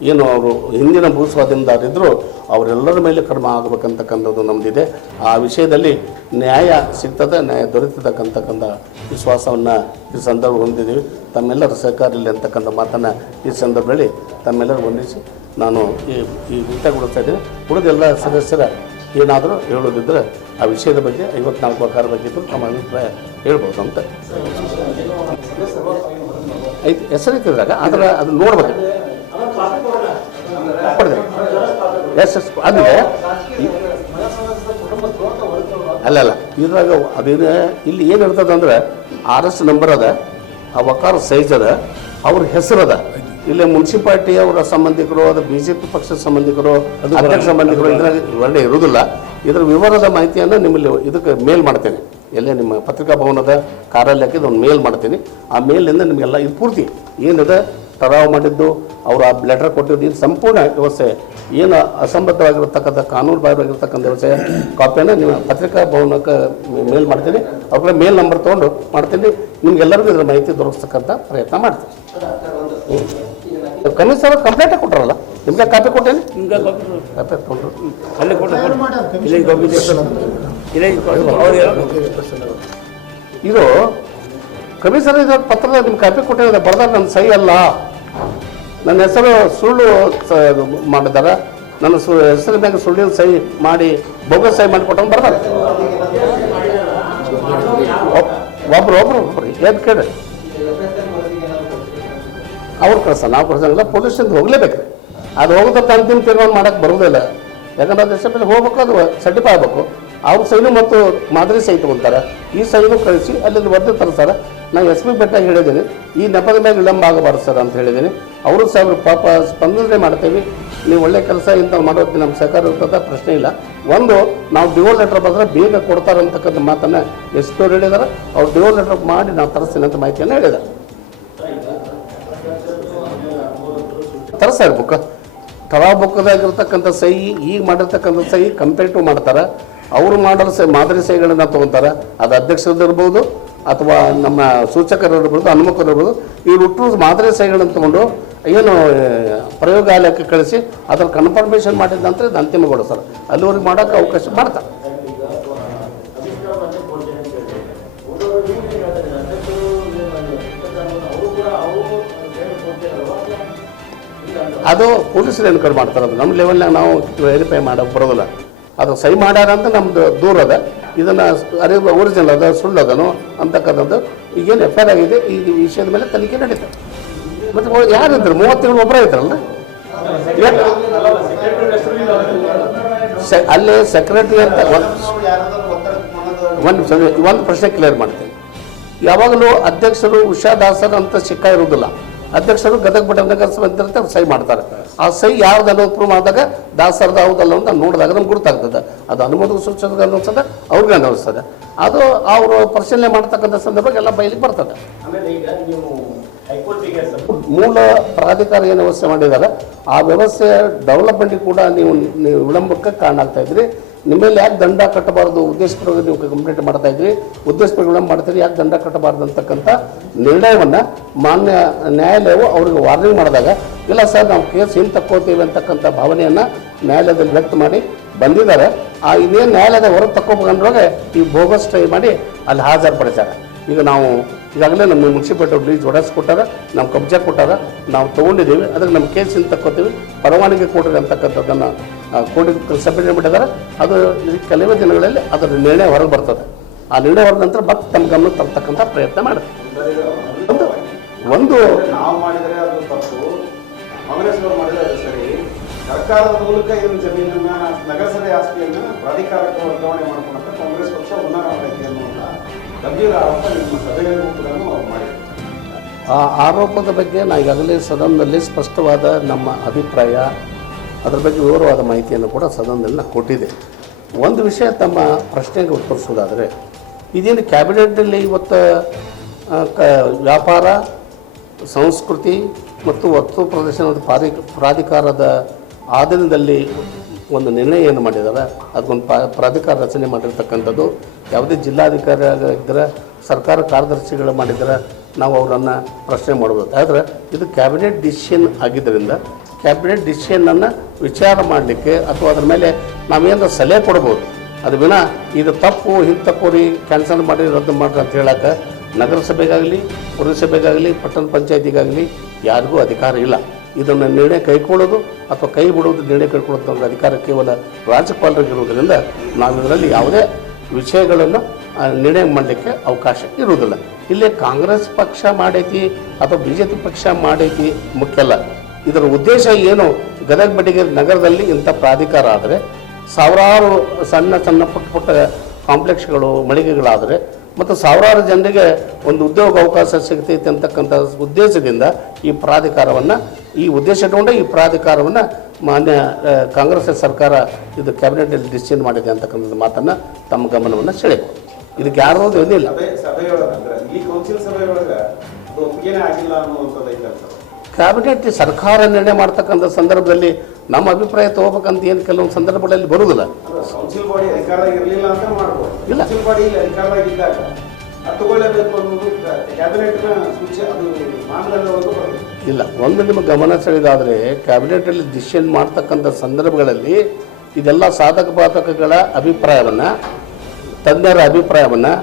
ಏನು ಅವರು ಹಿಂದಿನ ಭೂಸ್ವಾಧೀನದಾರಿದ್ದರು ಅವರೆಲ್ಲರ ಮೇಲೆ ಕ್ರಮ ಆಗಬೇಕಂತಕ್ಕಂಥದ್ದು ನಮ್ಮದಿದೆ. ಆ ವಿಷಯದಲ್ಲಿ ನ್ಯಾಯ ಸಿಗ್ತದೆ, ನ್ಯಾಯ ದೊರೆತಕ್ಕಂಥ ವಿಶ್ವಾಸವನ್ನು ಈ ಸಂದರ್ಭ ಹೊಂದಿದ್ದೀವಿ. ತಮ್ಮೆಲ್ಲರ ಸಹಕಾರ ಇಲ್ಲಿ ಅಂತಕ್ಕಂಥ ಮಾತನ್ನು ಈ ಸಂದರ್ಭದಲ್ಲಿ ತಮ್ಮೆಲ್ಲರೂ ವಂದಿಸಿ ನಾನು ಈ ವ್ಯಕ್ತಗೊಳಿಸ್ತಾ ಇದ್ದೀನಿ. ಉಳಿದೆಲ್ಲ ಸದಸ್ಯರ ಏನಾದರೂ ಹೇಳೋದಿದ್ದರೆ ಆ ವಿಷಯದ ಬಗ್ಗೆ 54 ವಕಾರ ಬಗ್ಗೆ ಇದ್ದರೂ ತಮ್ಮ ಅಭಿಪ್ರಾಯ ಹೇಳ್ಬೋದು ಅಂತ ಐದು ಹೆಸರಿದ್ದಾಗ ಅದನ್ನು ನೋಡ್ಬೇಕು. ಅಂದರೆ ಅಲ್ಲ ಇದ್ರಾಗ ಅದೇನು ಇಲ್ಲಿ ಏನು ಇರ್ತದೆ ಅಂದರೆ RS ನಂಬರ್ ಅದ, ಆ ವಕಾರ ಸೈಜ್ ಅದ, ಅವ್ರ ಹೆಸರದ. ಇಲ್ಲಿ ಮುನ್ಸಿಪಾಲ್ಟಿ ಅವರ ಸಂಬಂಧಿಕರು, ಅದು BJP ಪಕ್ಷದ ಸಂಬಂಧಿಕರು, ಅಧ್ಯಕ್ಷ ಸಂಬಂಧಿಕರು ಇದ್ರಾಗ ಒಳ್ಳೆ ಇರುವುದಿಲ್ಲ. ಇದರ ವಿವರದ ಮಾಹಿತಿಯನ್ನು ನಿಮ್ಮಲ್ಲಿ ಇದಕ್ಕೆ ಮೇಲ್ ಮಾಡ್ತೇನೆ. ಎಲ್ಲೇ ನಿಮ್ಮ ಪತ್ರಿಕಾ ಭವನದ ಕಾರ್ಯಾಲಯಕ್ಕೆ ಇದೊಂದು ಮೇಲ್ ಮಾಡ್ತೀನಿ. ಆ ಮೇಲಿಂದ ನಿಮಗೆಲ್ಲ ಇದು ಪೂರ್ತಿ ಏನಿದೆ ಟರಾವ್ ಮಾಡಿದ್ದು, ಅವರು ಆ ಲೆಟರ್ ಕೊಟ್ಟಿದ್ದು, ಇದು ಸಂಪೂರ್ಣ ವ್ಯವಸ್ಥೆ ಏನು ಅಸಂಬದ್ಧವಾಗಿರ್ತಕ್ಕಂಥ ಕಾನೂನು ಬಾಹಿರವಾಗಿರ್ತಕ್ಕಂಥ ವ್ಯವಸ್ಥೆ ಕಾಪಿಯನ್ನು ನಿಮ್ಮ ಪತ್ರಿಕಾ ಭವನಕ್ಕೆ ಮೇಲ್ ಮಾಡ್ತೀನಿ. ಅವ್ರ ಮೇಲ್ ನಂಬರ್ ತೊಗೊಂಡು ಮಾಡ್ತೀನಿ. ನಿಮ್ಗೆಲ್ಲರಿಗೂ ಇದರ ಮಾಹಿತಿ ದೊರಕಿಸ್ತಕ್ಕಂಥ ಪ್ರಯತ್ನ ಮಾಡ್ತೀನಿ. ಕಮಿಷನರ್ ಕಂಪ್ಲೇಂಟೇ ಕೊಟ್ಟರಲ್ಲ, ನಿಮ್ಗೆ ಕಾಪಿ ಕೊಟ್ಟೇನೆ, ಕಾಪಿ ತೊಗೊಂಡ್ರು ಅಲ್ಲೇ ಇದು ಕಮಿಷನರ್ ಇದರ ಪತ್ರದ ನಿಮ್ಮ ಕಾಪಿ ಕೊಟ್ಟಿರೋದು ಬರ್ದಾಗ ನನ್ನ ಸಹಿ ಅಲ್ಲ, ನನ್ನ ಹೆಸರು ಸುಳ್ಳು ಮಾಡಿದ್ದಾರೆ, ನನ್ನ ಹೆಸರಿನ ಮ್ಯಾಗ ಸುಳ್ಳಿನ ಸಹಿ ಮಾಡಿ ಬೋಗಸ್ ಸಹಿ ಮಾಡಿ ಕೊಟ್ಟಂಗೆ ಬರ್ತಾರೆ. ಒಬ್ರು ಏನು ಕೇಳಿ ಅವ್ರು ಕಳ್ಸೋಣ, ನಾವು ಕಳ್ಸಂಗಿಲ್ಲ. ಪೊಲೀಸ್ ಸ್ಟೇಷನ್ಗೆ ಹೋಗಲೇಬೇಕು. ಅದು ಹೋಗೋದಕ್ಕೆ ಅಂತಿಮ ತೀರ್ಮಾನ ಮಾಡೋಕ್ಕೆ ಬರೋದಿಲ್ಲ. ಯಾಕಂದ್ರೆ ಅದು ದೇಶ ಮೇಲೆ ಹೋಗ್ಬೇಕು, ಅದು ಸರ್ಟಿಫೈ ಆಗಬೇಕು. ಅವ್ರ ಸೈನು ಮತ್ತು ಮಾದರಿ ಸಹಿ ತೊಗೊಳ್ತಾರೆ. ಈ ಸೈನು ಕಳಿಸಿ ಅಲ್ಲಿಂದ ವರದಿ ತರಿಸ್ತಾರೆ. ನಾನು SP ಬೆಟ್ಟಾಗಿ ಹೇಳಿದ್ದೀನಿ, ಈ ನೆಪದ ಮೇಲೆ ವಿಳಂಬ ಆಗಬಾರ್ದು ಸರ್ ಅಂತ ಹೇಳಿದ್ದೀನಿ. ಅವರು ಪಾಪ ಸ್ಪಂದನೆ ಮಾಡ್ತೇವೆ, ನೀವು ಒಳ್ಳೆ ಕೆಲಸ ಇಂಥ ಮಾಡೋದಕ್ಕೆ ನಮ್ಮ ಸಹಕಾರ ಇರ್ತದೆ, ಪ್ರಶ್ನೆ ಇಲ್ಲ. ಒಂದು ನಾವು ಡಿವೋ ಲೆಟರ್ ಬಂದರೆ ಬೇಗ ಕೊಡ್ತಾರೆ ಅಂತಕ್ಕಂಥ ಮಾತನ್ನು ಎಸ್ ಪಿ ಅವ್ರು ಹೇಳಿದ್ದಾರೆ. ಅವ್ರು ಡಿವೋ ಲೆಟರ್ ಮಾಡಿ ನಾವು ತರಿಸ್ತೀನಿ ಅಂತ ಮಾಹಿತಿಯನ್ನು ಹೇಳಿದ್ದಾರೆ. ತರಿಸ್ತಾರೆ ಬುಕ್, ತರಾ ಬುಕ್ದಾಗಿರ್ತಕ್ಕಂಥ ಸಹಿ ಈಗ ಮಾಡಿರ್ತಕ್ಕಂಥ ಸಹಿ ಕಂಪೇರಿಟಿವ್ ಮಾಡ್ತಾರೆ. ಅವರು ಮಾಡೋ ಮಾದರಿ ಸಹಿಗಳನ್ನು ತೊಗೊತಾರೆ. ಅದು ಅಧ್ಯಕ್ಷರದಿರ್ಬೋದು ಅಥವಾ ನಮ್ಮ ಸೂಚಕರಿರ್ಬೋದು, ಹನುಮಕರಿರ್ಬೋದು, ಈ ಹುಟ್ಟು ಮಾದರಿ ಸಹಿಗಳನ್ನು ತೊಗೊಂಡು ಏನು ಪ್ರಯೋಗಾಲಯಕ್ಕೆ ಕಳಿಸಿ ಅದರ ಕನ್ಫರ್ಮೇಷನ್ ಮಾಡಿದ ನಂತರ ಇದು ಅಂತಿಮಗೊಳಿಸ್ತಾರೆ. ಅಲ್ಲಿವರೆಗೆ ಮಾಡೋಕ್ಕೆ ಅವಕಾಶ ಮಾಡ್ತಾರೆ. ಅದು ಪೊಲೀಸರು ಎನ್ಕ್ವೈರಿ ಮಾಡ್ತಾರೆ. ಅದು ನಮ್ಮ ಲೆವೆಲ್ನಾಗ ನಾವು ವೆರಿಫೈ ಮಾಡೋಕೆ ಬರೋದಿಲ್ಲ. ಅದು ಸಹಿ ಮಾಡ್ಯಾರ ಅಂತ ನಮ್ಮದು ದೂರ ಅದ. ಇದನ್ನು ಅರಿವು ಒರಿಜಿನಲ್ ಅದ ಸುಳ್ಳು ಅದನು ಅಂತಕ್ಕಂಥದ್ದು ಈಗೇನು ಎಫ್ ಐ ಆರ್ ಆಗಿದೆ. ಈ ವಿಷಯದ ಮೇಲೆ ತನಿಖೆ ನಡೀತದೆ. ಮತ್ತು ಯಾರಿದ್ರು 37 ಒಬ್ಬರೇ ಇದ್ರಲ್ಲ ಅಲ್ಲೇ ಸೆಕ್ರೆಟರಿ ಅಂತ ಒಂದು ಪ್ರಶ್ನೆ ಕ್ಲಿಯರ್ ಮಾಡ್ತೀನಿ. ಯಾವಾಗಲೂ ಅಧ್ಯಕ್ಷರು ಉಷಾದಾಸರ್ ಅಂತ ಸಿಕ್ಕ ಇರುವುದಿಲ್ಲ. ಅಧ್ಯಕ್ಷರು ಗದಗ ಬಡ ನಗರಸಭೆ ಅವ್ರು ಸಹಿ ಮಾಡ್ತಾರೆ. ಆ ಸಹಿ ಯಾವ್ದು ಅನ್ನೋದು ಪ್ರೂವ್ ಮಾಡಿದಾಗ ದಾಸರದ ಹೌದಲ್ಲ ಅಂತ ನೋಡಿದಾಗ ನಮ್ಗೆ ಗುರುತಾಗ್ತದೆ. ಅದು ಅನುಮೋದಕ ಸೂಚಕ ಅನ್ನಿಸ್ತದೆ, ಅವ್ರಿಗೆ ಅನ್ನಿಸ್ತದೆ. ಅದು ಅವರು ಪರಿಶೀಲನೆ ಮಾಡ್ತಕ್ಕಂಥ ಸಂದರ್ಭ ಎಲ್ಲ ಬಯಲಿಗೆ ಬರ್ತದೆ. ಮೂಲ ಪ್ರಾಧಿಕಾರ ಏನು ವ್ಯವಸ್ಥೆ ಮಾಡಿದ್ದಾರೆ ಆ ವ್ಯವಸ್ಥೆ ಡೆವಲಪ್ಮೆಂಟಿಗೆ ಕೂಡ ನೀವು ವಿಳಂಬಕ್ಕೆ ಕಾರಣ ಆಗ್ತಾ ಇದ್ರಿ. ನಿಮ್ಮಲ್ಲಿ ಯಾಕೆ ದಂಡ ಕಟ್ಟಬಾರ್ದು ಉದ್ದೇಶಪೂರ್ವಕ ನೀವು ಕಂಪ್ಲೇಂಟ್ ಮಾಡ್ತಾ ಇದ್ರಿ, ಉದ್ದೇಶಪೂರ್ವಕ ವಿಳಂಬ ಮಾಡ್ತೀರಿ, ಯಾಕೆ ದಂಡ ಕಟ್ಟಬಾರ್ದು ಅಂತಕ್ಕಂಥ ನಿರ್ಣಯವನ್ನು ಮಾನ್ಯ ನ್ಯಾಯಾಲಯವು ಅವ್ರಿಗೆ ವಾರ್ನಿಂಗ್ ಮಾಡಿದಾಗ ಇಲ್ಲ ಸರ್ ನಾವು ಕೇಸ್ ಹಿಂದೆ ತಕ್ಕೋತೀವಿ ಅಂತಕ್ಕಂಥ ಭಾವನೆಯನ್ನು ನ್ಯಾಯಾಲಯದಲ್ಲಿ ವ್ಯಕ್ತ ಮಾಡಿ ಬಂದಿದ್ದಾರೆ. ಆ ಇದೇನು ನ್ಯಾಯಾಲಯದ ಹೊರಗೆ ತಕ್ಕೊಬೇಕಂದ್ರೊಳಗೆ ಈ ಬೋಗಸ್ ಟ್ರೈ ಮಾಡಿ ಅಲ್ಲಿ ಹಾಜರುಪಡಿಸ್ಯಾರ. ಈಗ ನಾವು ಈಗಾಗಲೇ ನಮ್ಮ ಮುನ್ಸಿಪಾಲ್ಟಿ ಲೀಸ್ ಒಡೆಸ್ಕೊಟ್ಟಾರ, ನಮ್ಮ ಕಬ್ಜಾ ಕೊಟ್ಟಾರ, ನಾವು ತೊಗೊಂಡಿದ್ದೀವಿ. ಅದಕ್ಕೆ ನಮ್ಮ ಕೇಸ್ ಹಿಂದೆ ತಕ್ಕೋತೀವಿ, ಪರವಾನಗಿ ಕೊಡ್ರಿ ಅಂತಕ್ಕಂಥದ್ದನ್ನು ಕೋರ್ಟಿಗೆ ಸಬ್ಮಿಟ್ ಮಾಡಿದ್ದಾರೆ. ಅದು ಕೆಲವೇ ದಿನಗಳಲ್ಲಿ ಅದರ ನಿರ್ಣಯ ಹೊರಗೆ ಬರ್ತದೆ. ಆ ನಿರ್ಣಯ ಹೊರದ ನಂತರ ಮತ್ತೆ ತಮ್ಮ ಗಮನ ತರ್ತಕ್ಕಂಥ ಪ್ರಯತ್ನ ಮಾಡುತ್ತೆ. ಒಂದು ನಾವು ಮಾಡಿದರೆ ಅದು ತಪ್ಪು, ಕಾಂಗ್ರೆಸ್ ಅವರು ಮಾಡಿದರೆ ಅದು ಸರಿ. ಸರ್ಕಾರದ ಮೂಲಕ ಇದನ್ನು ಜಮೀನನ್ನ ನಗರಸಭೆ ಆಸ್ತಿಯನ್ನು ಪ್ರಾಧಿಕಾರಕ್ಕೆ ವರ್ಗಾವಣೆ ಮಾಡ್ಕೊಂಡಂತ ಕಾಂಗ್ರೆಸ್ ಪಕ್ಷ ಹುನ್ನಾರ ಮಾಡೈತಿ ಅನ್ನುವಂಥ ಗಂಭೀರ ಆರೋಪ ನಿಮ್ಮ ಸಭೆಯಲ್ಲಿ ಕೂಡ ಮಾಡಿದೆ. ಆ ಆರೋಪದ ಬಗ್ಗೆ ನಾನು ಈಗಾಗಲೇ ಸದನದಲ್ಲಿ ಸ್ಪಷ್ಟವಾದ ನಮ್ಮ ಅಭಿಪ್ರಾಯ, ಅದರ ಬಗ್ಗೆ ವಿವರವಾದ ಮಾಹಿತಿಯನ್ನು ಕೂಡ ಸದನದಲ್ಲಿ ನಾನು ಕೊಟ್ಟಿದ್ದೆ. ಒಂದು ವಿಷಯ ತಮ್ಮ ಪ್ರಶ್ನೆಗೆ ಉತ್ತರಿಸೋದಾದರೆ, ಇದೇನು ಕ್ಯಾಬಿನೆಟ್ನಲ್ಲಿ ಇವತ್ತು ವ್ಯಾಪಾರ, ಸಂಸ್ಕೃತಿ ಮತ್ತು ವಸ್ತು ಪ್ರದರ್ಶನದ ಪ್ರಾಧಿಕಾರದ ಆಧೀನದಲ್ಲಿ ಒಂದು ನಿರ್ಣಯ ಏನು ಮಾಡಿದ್ದಾರೆ, ಅದಕ್ಕೊಂದು ಪ್ರಾಧಿಕಾರ ರಚನೆ ಮಾಡಿರ್ತಕ್ಕಂಥದ್ದು. ಯಾವುದೇ ಜಿಲ್ಲಾಧಿಕಾರಿ ಇದ್ದರೆ ಸರ್ಕಾರ ಕಾರ್ಯದರ್ಶಿಗಳು ಮಾಡಿದರೆ ನಾವು ಅವರನ್ನು ಪ್ರಶ್ನೆ ಮಾಡ್ಬೋದು. ಆದರೆ ಇದು ಕ್ಯಾಬಿನೆಟ್ ಡಿಸಿಷನ್ ಆಗಿದ್ದರಿಂದ ಕ್ಯಾಬಿನೆಟ್ ಡಿಸಿಷನನ್ನು ವಿಚಾರ ಮಾಡಲಿಕ್ಕೆ ಅಥವಾ ಅದ್ರ ಮೇಲೆ ನಾವೇನಾದ್ರು ಸಲಹೆ ಕೊಡ್ಬೋದು. ಅದು ವಿನ ಇದು ತಪ್ಪು ಹಿಂಗೆ ತಪ್ಪು ಕ್ಯಾನ್ಸಲ್ ಮಾಡಿ ರದ್ದು ಮಾಡ್ರಿ ಅಂತ ಹೇಳೋಕ್ಕೆ ನಗರಸಭೆಗಾಗಲಿ, ಪುರಸಭೆಗಾಗಲಿ, ಪಟ್ಟಣ ಪಂಚಾಯತಿಗಾಗಲಿ ಯಾರಿಗೂ ಅಧಿಕಾರ ಇಲ್ಲ. ಇದನ್ನು ನಿರ್ಣಯ ಕೈಗೊಳ್ಳೋದು ಅಥವಾ ಕೈ ಬಿಡೋದು, ನಿರ್ಣಯ ಕೈಗೊಳ್ಳೋದು ಅಧಿಕಾರ ಕೇವಲ ರಾಜ್ಯಪಾಲರಿಗಿರುವುದರಿಂದ ನಾವು ಇದರಲ್ಲಿ ಯಾವುದೇ ವಿಷಯಗಳನ್ನು ನಿರ್ಣಯ ಮಾಡಲಿಕ್ಕೆ ಅವಕಾಶ ಇರುವುದಿಲ್ಲ. ಇಲ್ಲೇ ಕಾಂಗ್ರೆಸ್ ಪಕ್ಷ ಮಾಡೈತಿ ಅಥವಾ ಬಿ ಜೆ ಪಿ ಪಕ್ಷ ಮಾಡೈತಿ ಮುಖ್ಯ ಅಲ್ಲ. ಇದರ ಉದ್ದೇಶ ಏನು, ಗದಗ ಬಡಿಗೇರಿ ನಗರದಲ್ಲಿ ಇಂಥ ಪ್ರಾಧಿಕಾರ ಆದರೆ ಸಾವಿರಾರು ಸಣ್ಣ ಸಣ್ಣ ಪುಟ್ಟ ಪುಟ್ಟ ಕಾಂಪ್ಲೆಕ್ಸ್ಗಳು, ಮಳಿಗೆಗಳಾದರೆ ಮತ್ತು ಸಾವಿರಾರು ಜನರಿಗೆ ಒಂದು ಉದ್ಯೋಗ ಅವಕಾಶ ಸಿಗ್ತೈತೆ ಅಂತಕ್ಕಂಥ ಉದ್ದೇಶದಿಂದ ಈ ಪ್ರಾಧಿಕಾರವನ್ನು, ಈ ಉದ್ದೇಶ ಇಟ್ಟುಕೊಂಡೆ ಈ ಪ್ರಾಧಿಕಾರವನ್ನು ಮಾನ್ಯ ಕಾಂಗ್ರೆಸ್ ಸರ್ಕಾರ ಇದು ಕ್ಯಾಬಿನೆಟಲ್ಲಿ ಡಿಸಿಷನ್ ಮಾಡಿದೆ ಅಂತಕ್ಕಂಥ ಮಾತನ್ನು ತಮ್ಮ ಗಮನವನ್ನು ಸೆಳೆಯಬಹುದು. ಇದಕ್ಕೆ ಯಾರು ಏನಿಲ್ಲ. ಕ್ಯಾಬಿನೆಟ್ ಸರ್ಕಾರ ನಿರ್ಣಯ ಮಾಡ್ತಕ್ಕಂಥ ಸಂದರ್ಭದಲ್ಲಿ ನಮ್ಮ ಅಭಿಪ್ರಾಯ ತಗೋಬೇಕಂತ ಏನು ಕೆಲವೊಂದು ಸಂದರ್ಭಗಳಲ್ಲಿ ಬರುವುದಿಲ್ಲ. ಇಲ್ಲ, ಇಲ್ಲ, ಒಂದು ನಿಮ್ಮ ಗಮನ ಸೆಳೆದಾದರೆ ಕ್ಯಾಬಿನೆಟಲ್ಲಿ ಡಿಸಿಷನ್ ಮಾಡ್ತಕ್ಕಂಥ ಸಂದರ್ಭಗಳಲ್ಲಿ ಇದೆಲ್ಲ ಸಾಧಕ ಬಾಧಕಗಳ ಅಭಿಪ್ರಾಯವನ್ನು, ತಜ್ಞರ ಅಭಿಪ್ರಾಯವನ್ನು,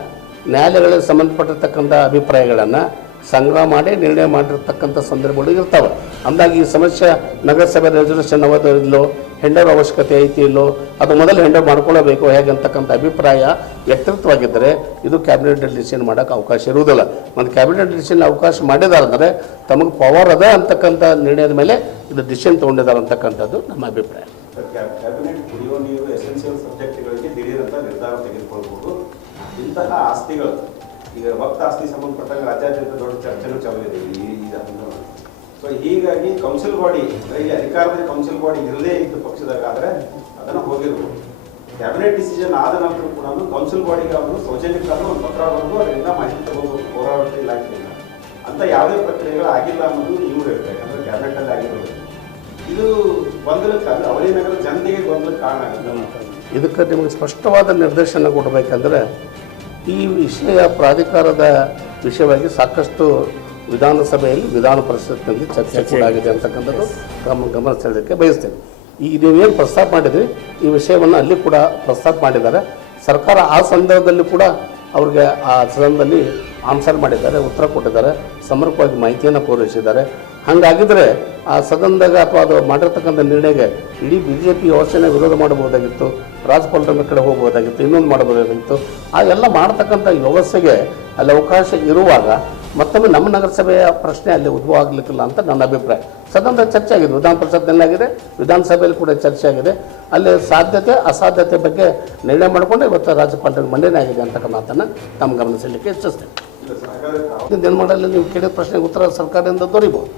ನ್ಯಾಯಾಲಯಗಳಿಗೆ ಸಂಬಂಧಪಟ್ಟಿರ್ತಕ್ಕಂಥ ಅಭಿಪ್ರಾಯಗಳನ್ನು ಸಂಗ್ರಹ ಮಾಡಿ ನಿರ್ಣಯ ಮಾಡಿರ್ತಕ್ಕಂಥ ಸಂದರ್ಭಗಳು ಇರ್ತಾವೆ. ಅಂದಾಗಿ ಈ ಸಮಸ್ಯೆ ನಗರಸಭೆ ರೆಸಲ್ಯೂಷನ್ ಇಲ್ಲೋ, ಹೆಂಡರ್ ಅವಶ್ಯಕತೆ ಐತಿ ಇಲ್ಲೋ, ಅದು ಮೊದಲು ಹೆಂಡರ್ ಮಾಡ್ಕೊಳ್ಳಬೇಕು ಹೇಗೆ ಅಂತಕ್ಕಂಥ ಅಭಿಪ್ರಾಯ ವ್ಯಕ್ತವಾಗಿದ್ದರೆ ಇದು ಕ್ಯಾಬಿನೆಟ್ ಡಿಸಿಷನ್ ಮಾಡೋಕ್ಕೆ ಅವಕಾಶ ಇರುವುದಿಲ್ಲ. ಮತ್ತು ಕ್ಯಾಬಿನೆಟ್ ಡಿಸಿಷನ್ ಅವಕಾಶ ಮಾಡಿದಾರಂದರೆ ತಮಗೆ ಪವರ್ ಅದ ಅಂತಕ್ಕಂಥ ನಿರ್ಣಯದ ಮೇಲೆ ಇದು ಡಿಸಿಷನ್ ತೊಗೊಂಡಿದ್ದಾರೆ ಅಂತಕ್ಕಂಥದ್ದು ನಮ್ಮ ಅಭಿಪ್ರಾಯ. ಕ್ಯಾಬಿನೆಟ್ ಕುಡಿಯುವ ನೀರು ಎಸೆನ್ಷಿಯಲ್ ಸಬ್ಜೆಕ್ಟ್ಗಳಿಗೆ ದಿಢೀರಂತ ನಿರ್ಧಾರ ತೆಗೆದುಕೊಳ್ಬೋದು. ಇಂತಹ ಆಸ್ತಿಗಳು ಈಗ ವಕ್ತ ಆಸ್ತಿ ಸಂಬಂಧಪಟ್ಟಾಗ ರಾಜ್ಯಾದ್ಯಂತ ದೊಡ್ಡ ಚರ್ಚೆನೂ ಚಾಲನೆ ಈ ಸೊ ಹೀಗಾಗಿ ಕೌನ್ಸಿಲ್ ಬಾಡಿ, ಇಲ್ಲಿ ಅಧಿಕಾರದ ಕೌನ್ಸಿಲ್ ಬಾಡಿ ಇರದೇ ಇದ್ದು ಪಕ್ಷದಾಗ ಆದರೆ ಅದನ್ನು ಹೋಗಿರ್ಬೋದು. ಕ್ಯಾಬಿನೆಟ್ ಡಿಸಿಷನ್ ಆದ ನಂತರ ಕೂಡ ಕೌನ್ಸಿಲ್ ಬಾಡಿಗೆ ಅವರು ಸೌಜನ್ಯಕ್ಕಾದ್ರೂ ಒಂದು ಪತ್ರ ಬರೆದು ಅದರಿಂದ ಮಾಹಿತಿ ತಗೋಬೇಕು ಪೌರಾಡಳಿತ ಇಲಾಖೆಯಿಂದ ಅಂತ ಯಾವುದೇ ಪ್ರಕ್ರಿಯೆಗಳು ಆಗಿಲ್ಲ ಅನ್ನೋದು ಇವ್ರು ಹೇಳ್ತಾರೆ. ಯಾಕಂದ್ರೆ ಕ್ಯಾಬಿನೆಟ್ ಅಲ್ಲಿ ಆಗಿರೋದು ಇದು ಗೊಂದಲಕ್ಕೆ ಅವಳಿ ನಗರ ಜನತೆಗೆ ಗೊಂದಲಕ್ಕೆ ಕಾರಣ ಆಗುತ್ತೆ. ಇದಕ್ಕೆ ನಿಮಗೆ ಸ್ಪಷ್ಟವಾದ ನಿರ್ದೇಶನ ಕೊಡಬೇಕಂದ್ರೆ ಈ ವಿಷಯ ಪ್ರಾಧಿಕಾರದ ವಿಷಯವಾಗಿ ಸಾಕಷ್ಟು ವಿಧಾನಸಭೆಯಲ್ಲಿ ವಿಧಾನ ಪರಿಷತ್ನಲ್ಲಿ ಚರ್ಚೆ ಕೂಡ ಆಗಿದೆ ಅಂತಕ್ಕಂಥದ್ದು ಗಮನ ಸೆಳೆಯೋಕ್ಕೆ ಬಯಸ್ತೇನೆ. ಈಗ ನೀವೇನು ಪ್ರಸ್ತಾಪ ಮಾಡಿದ್ರಿ ಈ ವಿಷಯವನ್ನು ಅಲ್ಲಿ ಕೂಡ ಪ್ರಸ್ತಾಪ ಮಾಡಿದ್ದಾರೆ. ಸರ್ಕಾರ ಆ ಸಂದರ್ಭದಲ್ಲಿ ಕೂಡ ಅವ್ರಿಗೆ ಆ ಸದನದಲ್ಲಿ ಆನ್ಸರ್ ಮಾಡಿದ್ದಾರೆ, ಉತ್ತರ ಕೊಟ್ಟಿದ್ದಾರೆ, ಸಮರ್ಪಕವಾಗಿ ಮಾಹಿತಿಯನ್ನು ಪೂರೈಸಿದ್ದಾರೆ. ಹಾಗಾಗಿದ್ದರೆ ಆ ಸದನದಾಗ ಅಥವಾ ಅದು ಮಾಡಿರ್ತಕ್ಕಂಥ ನಿರ್ಣಯಕ್ಕೆ ಇಡೀ BJP ಯೋಚನೆ ವಿರೋಧ ಮಾಡಬಹುದಾಗಿತ್ತು, ರಾಜಪಾಲರ ಕಡೆ ಹೋಗ್ಬೋದಾಗಿತ್ತು, ಇನ್ನೊಂದು ಮಾಡಬಹುದಾಗಿತ್ತು. ಆ ಎಲ್ಲ ಮಾಡ್ತಕ್ಕಂಥ ವ್ಯವಸ್ಥೆಗೆ ಅಲ್ಲಿ ಅವಕಾಶ ಇರುವಾಗ ಮತ್ತೊಮ್ಮೆ ನಮ್ಮ ನಗರಸಭೆಯ ಪ್ರಶ್ನೆ ಅಲ್ಲಿ ಉದ್ಭವ ಆಗಲಿಕ್ಕಿಲ್ಲ ಅಂತ ನನ್ನ ಅಭಿಪ್ರಾಯ. ಸದನದ ಚರ್ಚೆ ಆಗಿದೆ, ವಿಧಾನ ಪರಿಷತ್ನಲ್ಲಾಗಿದೆ, ವಿಧಾನಸಭೆಯಲ್ಲಿ ಕೂಡ ಚರ್ಚೆ ಆಗಿದೆ. ಅಲ್ಲಿ ಸಾಧ್ಯತೆ ಅಸಾಧ್ಯತೆ ಬಗ್ಗೆ ನಿರ್ಣಯ ಮಾಡಿಕೊಂಡು ಇವತ್ತು ರಾಜ್ಯಪಾಲರಿಗೆ ಮಂಡನೆ ಆಗಿದೆ ಅಂತಕ್ಕ ಮಾತನ್ನು ತಮ್ಮ ಗಮನಿಸಲಿಕ್ಕೆ ಇಚ್ಛಿಸ್ತೇನೆ. ಏನು ಮಾಡಲಿ ನೀವು ಕೇಳಿದ ಪ್ರಶ್ನೆಗೆ ಉತ್ತರ ಸರ್ಕಾರದಿಂದ ದೊರೀಬಹುದು.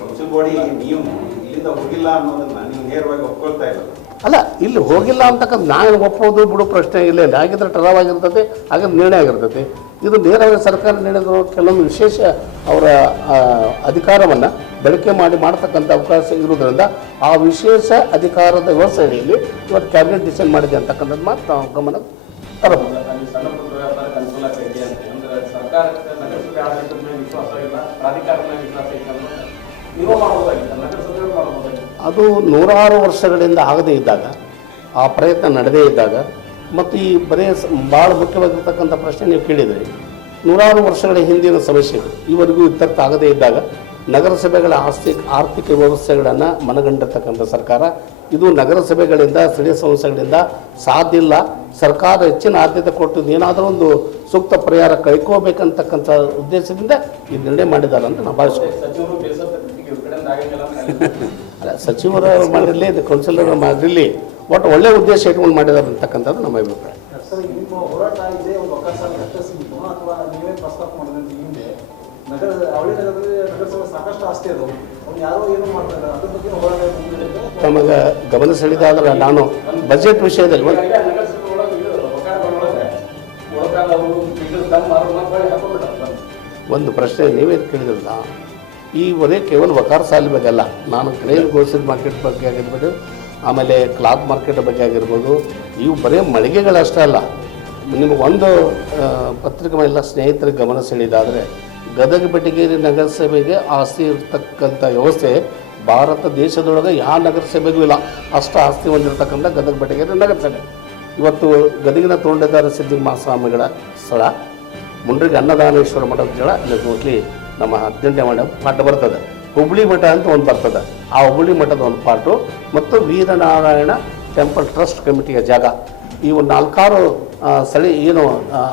ಕೌನ್ಸಿಲ್ ಬಾಡಿ ನೀವು ಇಲ್ಲಿಂದ ಹೋಗಿಲ್ಲ ಅನ್ನೋದನ್ನ ನೀವು ನೇರವಾಗಿ ಒಪ್ಕೊಳ್ತಾ ಇಲ್ಲ. ಅಲ್ಲ, ಇಲ್ಲಿ ಹೋಗಿಲ್ಲ ಅಂತಕ್ಕಂಥ ನಾನು ಒಪ್ಪೋದು ಬಿಡು ಪ್ರಶ್ನೆ ಇಲ್ಲ. ಹಾಗಿದ್ರೆ ಟರಾವಾಗಿರ್ತದೆ, ಹಾಗಾದ್ರೆ ನಿರ್ಣಯ ಆಗಿರ್ತದೆ. ಇದು ನೇರವಾಗಿ ಸರ್ಕಾರ ನೀಡಿದ್ರು ಕೆಲವೊಂದು ವಿಶೇಷ ಅವರ ಅಧಿಕಾರವನ್ನು ಬಳಕೆ ಮಾಡ್ತಕ್ಕಂಥ ಅವಕಾಶ ಇರುವುದರಿಂದ ಆ ವಿಶೇಷ ಅಧಿಕಾರದ ವ್ಯವಸ್ಥೆ ಅಡಿಯಲ್ಲಿ ಇವತ್ತು ಕ್ಯಾಬಿನೆಟ್ ಡಿಸಿಷನ್ ಮಾಡಿದೆ ಅಂತಕ್ಕಂಥದ್ದು ಮಾತು ನಾವು ಗಮನ ತರಬಹುದು. ಅದು ನೂರಾರು ವರ್ಷಗಳಿಂದ ಆಗದೇ ಇದ್ದಾಗ, ಆ ಪ್ರಯತ್ನ ನಡೆದೇ ಇದ್ದಾಗ, ಮತ್ತು ಈ ಬರೀ ಭಾಳ ಮುಖ್ಯವಾಗಿರ್ತಕ್ಕಂಥ ಪ್ರಶ್ನೆ ನೀವು ಕೇಳಿದ್ರಿ. ನೂರಾರು ವರ್ಷಗಳ ಹಿಂದಿನ ಸಮಸ್ಯೆಗಳು ಇವರಿಗೂ ಇತ್ಯರ್ಥ ಆಗದೇ ಇದ್ದಾಗ ನಗರಸಭೆಗಳ ಆರ್ಥಿಕ ವ್ಯವಸ್ಥೆಗಳನ್ನು ಮನಗಂಡಿರ್ತಕ್ಕಂಥ ಸರ್ಕಾರ ಇದು ನಗರಸಭೆಗಳಿಂದ ಸ್ಥಳೀಯ ಸಂಸ್ಥೆಗಳಿಂದ ಸಾಧ್ಯ ಇಲ್ಲ, ಸರ್ಕಾರ ಹೆಚ್ಚಿನ ಆದ್ಯತೆ ಕೊಟ್ಟು ಏನಾದರೂ ಒಂದು ಸೂಕ್ತ ಪರಿಹಾರ ಕೈಕೋಬೇಕಂತಕ್ಕಂಥ ಉದ್ದೇಶದಿಂದ ಈ ನಿರ್ಣಯ ಮಾಡಿದ್ದಾರೆ ಅಂತ ನಾವು ಭಾವಿಸ್ತೀವಿ. ಅಲ್ಲ, ಸಚಿವರು ಮಾಡಿರಲಿ, ಕೌನ್ಸಿಲರ್ ಮಾಡಿರಲಿ, ಒಟ್ಟು ಒಳ್ಳೆ ಉದ್ದೇಶ ಇಟ್ಕೊಂಡು ಮಾಡಿದ್ದಾರೆ ಅಂತಕ್ಕಂಥದ್ದು ನಮ್ಮ ಅಭಿಪ್ರಾಯ. ಹೋರಾಟ ಇದೆ, ಒಂದು ಅವಕಾಶ ಕಟ್ಟಿಸಿದ್ದು ಅಥವಾ ನೀವೇ ಪ್ರಸ್ತಾಪ ಮಾಡಿದಂತೆ ಹಿಂದೆ ಅವಳಿ ನಗರದಲ್ಲಿ ನಗರಸಭೆ ಸಾಕಷ್ಟು ಆಸ್ತಿ ಅದಾವೆ, ಅವ್ನು ಯಾರೋ ಏನೋ ಮಾಡ್ತಾರೆ, ಅದ್ರ ಬಗ್ಗೆ ಹೋರಾಟ ನಮಗೆ ಗಮನ ಸೆಳೆದಾದ್ರೆ ನಾನು ಬಜೆಟ್ ವಿಷಯದಲ್ಲಿ ಒಂದು ಪ್ರಶ್ನೆ ನೀವೇ ಕೇಳಿದ್ರಲ್ಲ, ಈವರೆಗೆ ಕೇವಲ ವಕಾರ ಸಾಲ ಬಗ್ಗೆ ಅಲ್ಲ, ನಾನು ಗ್ರೇನ್ ಗ್ರೋಸರಿ ಮಾರ್ಕೆಟ್ ಬಗ್ಗೆ ಆಗಿರ್ಬೋದು, ಆಮೇಲೆ ಕ್ಲಾತ್ ಮಾರ್ಕೆಟ್ ಬಗ್ಗೆ ಆಗಿರ್ಬೋದು, ಇವು ಬರೀ ಮಳಿಗೆಗಳಷ್ಟೇ ಅಲ್ಲ. ನಿಮಗೊಂದು ಪತ್ರಿಕೆ ಎಲ್ಲ ಸ್ನೇಹಿತರಿಗೆ ಗಮನ ಸೆಳೆದಾದರೆ ಗದಗ ಬೆಟಗೇರಿ ನಗರಸಭೆಗೆ ಆಸ್ತಿ ಇರ್ತಕ್ಕಂಥ ವ್ಯವಸ್ಥೆ ಭಾರತ ದೇಶದೊಳಗೆ ಯಾವ ನಗರಸಭೆಗೂ ಇಲ್ಲ. ಅಷ್ಟು ಆಸ್ತಿ ಹೊಂದಿರತಕ್ಕಂಥ ಗದಗ ಬೆಟಗೇರಿ ನಗರಸಭೆ. ಇವತ್ತು ಗದಗಿನ ತೋಂಡೆದಾರ ಸಿದ್ಧಮಹಾಸ್ವಾಮಿಗಳ ಸ್ಥಳ, ಮುಂಡ್ರಿಗೆ ಅನ್ನದಾನೇಶ್ವರ ಮಠದ ಸ್ಥಳ, ಇಲ್ಲಿ ಮೋಸ್ಟ್ಲಿ ನಮ್ಮ 18ನೇ ಪಾಠ ಬರ್ತದೆ. ಹುಬ್ಬಳ್ಳಿ ಮಠ ಅಂತ ಒಂದು ಬರ್ತದೆ, ಆ ಹುಬ್ಬಳ್ಳಿ ಮಠದ ಒಂದು ಪಾರ್ಟು ಮತ್ತು ವೀರನಾರಾಯಣ ಟೆಂಪಲ್ ಟ್ರಸ್ಟ್ ಕಮಿಟಿಯ ಜಾಗ. ಇವು 4 ಸ್ಥಳ ಏನು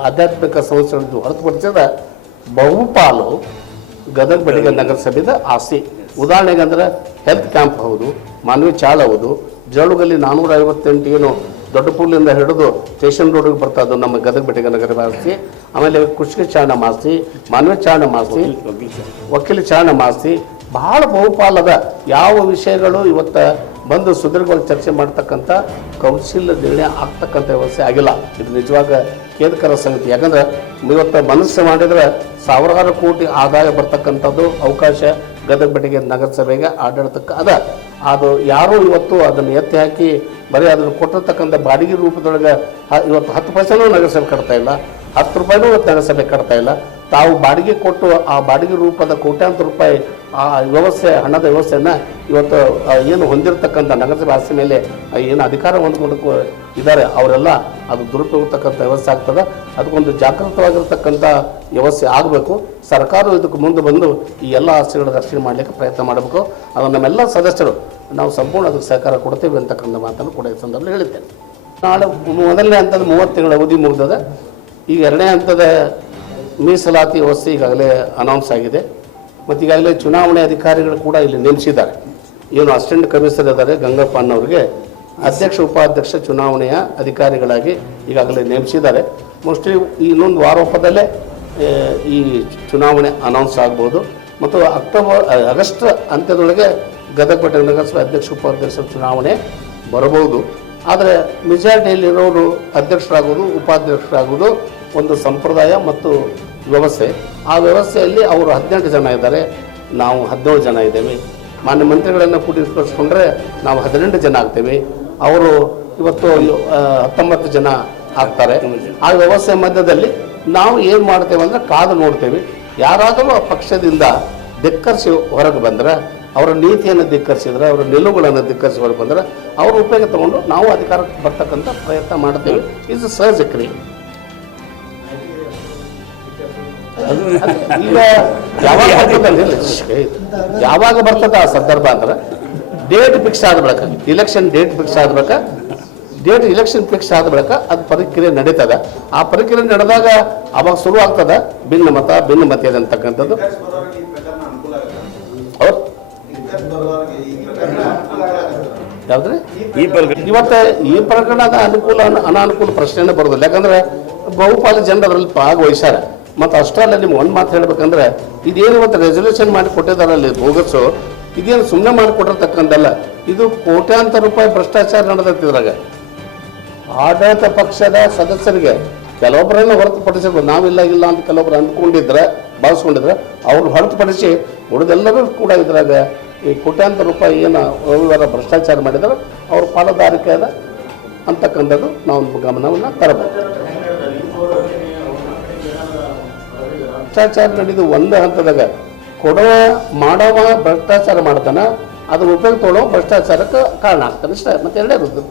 ಆಧ್ಯಾತ್ಮಿಕ ಸಂಸ್ಥೆಗಳಿದ್ದು ಹೊರತುಪಡಿಸಿದ ಬಹುಪಾಲು ಗದಗ ಬೆಳಗ್ಗೆ ನಗರಸಭೆದ ಆಸ್ತಿ. ಉದಾಹರಣೆಗೆ ಅಂದರೆ ಹೆಲ್ತ್ ಕ್ಯಾಂಪ್ ಹೌದು, ಮಾನವಿ ಚಾಳ ಹೌದು, ಜಳುಗಲ್ಲಿ 458 ಏನು ದೊಡ್ಡಪುರ್ಲಿಂದ ಹಿಡಿದು ಸ್ಟೇಷನ್ ರೋಡ್ಗೆ ಬರ್ತದೆ ನಮ್ಮ ಗದಗ ಬೆಟಗ ನಗರ ಆಸ್ತಿ. ಆಮೇಲೆ ಕುಷ್ಕಿ ಚಾರಣ ಮಾಸ್ತಿ, ಮಾನವ ಚಾರಣ ಮಾಸ್ತಿ, ವಕೀಲ ಚಾರಣ ಮಾಸ್ತಿ, ಬಹಳ ಬಹುಪಾಲದ ಯಾವ ವಿಷಯಗಳು ಇವತ್ತು ಬಂದು ಸುದೀರ್ಘವಾಗಿ ಚರ್ಚೆ ಮಾಡ್ತಕ್ಕಂಥ ಕೌನ್ಸಿಲ್ ನಿರ್ಣಯ ಆಗ್ತಕ್ಕಂಥ ವ್ಯವಸ್ಥೆ ಆಗಿಲ್ಲ. ಇದು ನಿಜವಾಗ ಖೇದಕರ ಸಂಗತಿ. ಯಾಕಂದ್ರೆ ಇವತ್ತು ಮನಸ್ಸು ಮಾಡಿದರೆ ಸಾವಿರಾರು ಕೋಟಿ ಆದಾಯ ಬರ್ತಕ್ಕಂಥದ್ದು ಅವಕಾಶ ಗದಗ ಬೆಟಗೆ ನಗರಸಭೆಗೆ ಆಡಳಿತಕ್ಕೆ ಅದು ಯಾರೂ ಇವತ್ತು ಅದನ್ನು ಎತ್ತಿ ಹಾಕಿ ಬರೀ ಅದನ್ನು ಕೊಟ್ಟಿರ್ತಕ್ಕಂಥ ಬಾಡಿಗೆ ರೂಪದೊಳಗೆ ಇವತ್ತು 10% ನಗರಸಭೆ ಕಟ್ತಾ ಇಲ್ಲ, 10 ರೂಪಾಯಿನೂ ಇವತ್ತು ನಗರಸಭೆ ಕಟ್ತಾ ಇಲ್ಲ. ತಾವು ಬಾಡಿಗೆ ಕೊಟ್ಟು ಆ ಬಾಡಿಗೆ ರೂಪದ ಕೋಟ್ಯಾಂತರ ರೂಪಾಯಿ ಆ ವ್ಯವಸ್ಥೆ, ಹಣದ ವ್ಯವಸ್ಥೆಯನ್ನು ಇವತ್ತು ಏನು ಹೊಂದಿರತಕ್ಕಂಥ ನಗರಸಭೆ ಆಸ್ತಿ ಮೇಲೆ ಏನು ಅಧಿಕಾರ ಹೊಂದ್ಕೊಂಡು ಇದ್ದಾರೆ ಅವರೆಲ್ಲ ಅದು ದುರುಪಯೋಗತಕ್ಕಂಥ ವ್ಯವಸ್ಥೆ ಆಗ್ತದೆ. ಅದಕ್ಕೊಂದು ಜಾಗೃತವಾಗಿರ್ತಕ್ಕಂಥ ವ್ಯವಸ್ಥೆ ಆಗಬೇಕು. ಸರ್ಕಾರ ಇದಕ್ಕೆ ಮುಂದೆ ಬಂದು ಈ ಎಲ್ಲ ಆಸ್ತಿಗಳ ರಕ್ಷಣೆ ಮಾಡಲಿಕ್ಕೆ ಪ್ರಯತ್ನ ಮಾಡಬೇಕು. ಅದು ನಮ್ಮೆಲ್ಲ ಸದಸ್ಯರು ನಾವು ಸಂಪೂರ್ಣ ಅದಕ್ಕೆ ಸಹಕಾರ ಕೊಡ್ತೇವೆ ಅಂತಕ್ಕಂಥ ಮಾತನ್ನು ಕೂಡ ಈ ಸಂದರ್ಭದಲ್ಲಿ ಹೇಳಿದ್ದೇನೆ. ನಾಳೆ 1ನೇ ಹಂತದ 30 ತಿಂಗಳ ಅವಧಿ ಮುಗಿದದ. ಈಗ 2ನೇ ಹಂತದ ಮೀಸಲಾತಿ ವ್ಯವಸ್ಥೆ ಈಗಾಗಲೇ ಅನೌನ್ಸ್ ಆಗಿದೆ. ಮತ್ತು ಈಗಾಗಲೇ ಚುನಾವಣೆ ಅಧಿಕಾರಿಗಳು ಕೂಡ ಇಲ್ಲಿ ನೇಮಿಸಿದ್ದಾರೆ. ಏನು ಅಸಿಸ್ಟೆಂಟ್ ಕಮಿಷನರ್ ಇದ್ದಾರೆ ಗಂಗಪ್ಪ ಅನ್ನೋರಿಗೆ ಅಧ್ಯಕ್ಷ ಉಪಾಧ್ಯಕ್ಷ ಚುನಾವಣೆಯ ಅಧಿಕಾರಿಗಳಾಗಿ ಈಗಾಗಲೇ ನೇಮಿಸಿದ್ದಾರೆ. ಮೋಸ್ಟ್ಲಿ ಇನ್ನೊಂದು ವಾರೋಪದಲ್ಲೇ ಈ ಚುನಾವಣೆ ಅನೌನ್ಸ್ ಆಗ್ಬೋದು. ಮತ್ತು ಆಗಸ್ಟ್ ಅಂತ್ಯದೊಳಗೆ ಗದಗ ಬೆಟಗ ನಗರಸಭೆ ಅಧ್ಯಕ್ಷ ಉಪಾಧ್ಯಕ್ಷ ಚುನಾವಣೆ ಬರಬಹುದು. ಆದರೆ ಮೆಜಾರಿಟಿಯಲ್ಲಿರೋರು ಅಧ್ಯಕ್ಷರಾಗೋದು ಉಪಾಧ್ಯಕ್ಷರಾಗೋದು ಒಂದು ಸಂಪ್ರದಾಯ ಮತ್ತು ವ್ಯವಸ್ಥೆ. ಆ ವ್ಯವಸ್ಥೆಯಲ್ಲಿ ಅವರು 18 ಜನ ಇದ್ದಾರೆ, ನಾವು 17 ಜನ ಇದ್ದೇವೆ. ಮಾನ್ಯ ಮಂತ್ರಿಗಳನ್ನು ಕೂಡಿಸ್ಕೊಂಡ್ರೆ ನಾವು 18 ಜನ ಆಗ್ತೇವೆ. ಅವರು ಇವತ್ತು 19 ಜನ ಆಗ್ತಾರೆ. ಆ ವ್ಯವಸ್ಥೆ ಮಧ್ಯದಲ್ಲಿ ನಾವು ಏನು ಮಾಡ್ತೇವೆ ಅಂದರೆ ಕಾದು ನೋಡ್ತೇವೆ. ಯಾರಾದರೂ ಆ ಪಕ್ಷದಿಂದ ಧಿಕ್ಕರಿಸಿ ಹೊರಗೆ ಬಂದರೆ, ಅವರ ನೀತಿಯನ್ನು ಧಿಕ್ಕರಿಸಿದ್ರೆ, ಅವರ ನಿಲುವುಗಳನ್ನು ಧಿಕ್ಕರಿಸಿ ಹೊರಗೆ ಬಂದರೆ ಅವ್ರ ಉಪಯೋಗ ತಗೊಂಡು ನಾವು ಅಧಿಕಾರಕ್ಕೆ ಬರ್ತಕ್ಕಂಥ ಪ್ರಯತ್ನ ಮಾಡ್ತೇವೆ. ಇದು ಸಹಜ ಕ್ರಿಯೆ. ಈಗ ಯಾವಾಗ ಬರ್ತದ ಆ ಸಂದರ್ಭ ಅಂದ್ರೆ ಡೇಟ್ ಫಿಕ್ಸ್ ಆದ ಬಳಿಕ, ಇಲೆಕ್ಷನ್ ಡೇಟ್ ಫಿಕ್ಸ್ ಆದ ಬಳಿಕ, ಇಲೆಕ್ಷನ್ ಫಿಕ್ಸ್ ಆದ ಬಳಿಕ ಅದು ಪ್ರಕ್ರಿಯೆ ನಡೀತದ. ಆ ಪ್ರಕ್ರಿಯೆ ನಡೆದಾಗ ಅವಾಗ ಶುರು ಆಗ್ತದ ಭಿನ್ನಮತ ಅಂತಕ್ಕಂಥದ್ದು. ಅವ್ರು ಯಾವ್ದ್ರಿ ಇವತ್ತು ಈ ಪ್ರಕರಣದ ಅನುಕೂಲ ಅನಾನುಕೂಲ ಪ್ರಶ್ನೆನೇ ಬರೋದಿಲ್ಲ. ಯಾಕಂದ್ರೆ ಬಹುಪಾಲು ಜನರು ಅದರಲ್ಲಿ ಭಾಗವಹಿಸ್ಯಾರ. ಮತ್ತು ಅಷ್ಟಲ್ಲ, ನಿಮ್ಗೆ ಒಂದು ಮಾತು ಹೇಳ್ಬೇಕಂದ್ರೆ ಇದೇನು ಇವತ್ತು ರೆಸಲ್ಯೂಷನ್ ಮಾಡಿ ಕೊಟ್ಟಿದ್ದಾರಲ್ಲಿ ಬೋಗಸ್ಸು, ಇದೇನು ಸುಮ್ಮನೆ ಮಾಡಿಕೊಟ್ಟಿರ್ತಕ್ಕಂಥಲ್ಲ. ಇದು ಕೋಟ್ಯಾಂತರ ರೂಪಾಯಿ ಭ್ರಷ್ಟಾಚಾರ ನಡೆದತ್ತಿದ್ರಾಗ. ಆಡಳಿತ ಪಕ್ಷದ ಸದಸ್ಯರಿಗೆ ಕೆಲವೊಬ್ಬರನ್ನ ಹೊರತುಪಡಿಸಬೇಕು, ನಾವಿಲ್ಲ ಇಲ್ಲ ಅಂತ ಕೆಲವೊಬ್ರು ಅಂದ್ಕೊಂಡಿದ್ರೆ ಭಾವಿಸ್ಕೊಂಡಿದ್ರೆ ಅವ್ರು ಹೊರತುಪಡಿಸಿ ಉಳಿದೆಲ್ಲರೂ ಕೂಡ ಇದ್ರಾಗ ಈ ಕೋಟ್ಯಾಂತರ ರೂಪಾಯಿ ಏನು ರವಿವಾರ ಭ್ರಷ್ಟಾಚಾರ ಮಾಡಿದ್ರೆ ಅವ್ರ ಪಾಲುದಾರಿಕೆ ಅದ ಅಂತಕ್ಕಂಥದ್ದು ನಾವು ಗಮನವನ್ನು ತರಬೇಕು. ಭ್ರಷ್ಟಾಚಾರ ನಡೆದು ಒಂದು ಹಂತದಾಗ ಮಾಡವ ಭ್ರಷ್ಟಾಚಾರ ಮಾಡ್ತಾನೆ, ಅದ್ರ ಉಪಯೋಗ ತೊಗೊಳ್ಳೋ ಭ್ರಷ್ಟಾಚಾರಕ್ಕೆ ಕಾರಣ ಆಗ್ತಾನೆ ಇಷ್ಟ. ಮತ್ತೆ ಎರಡೇ ಇರುತ್ತೆ.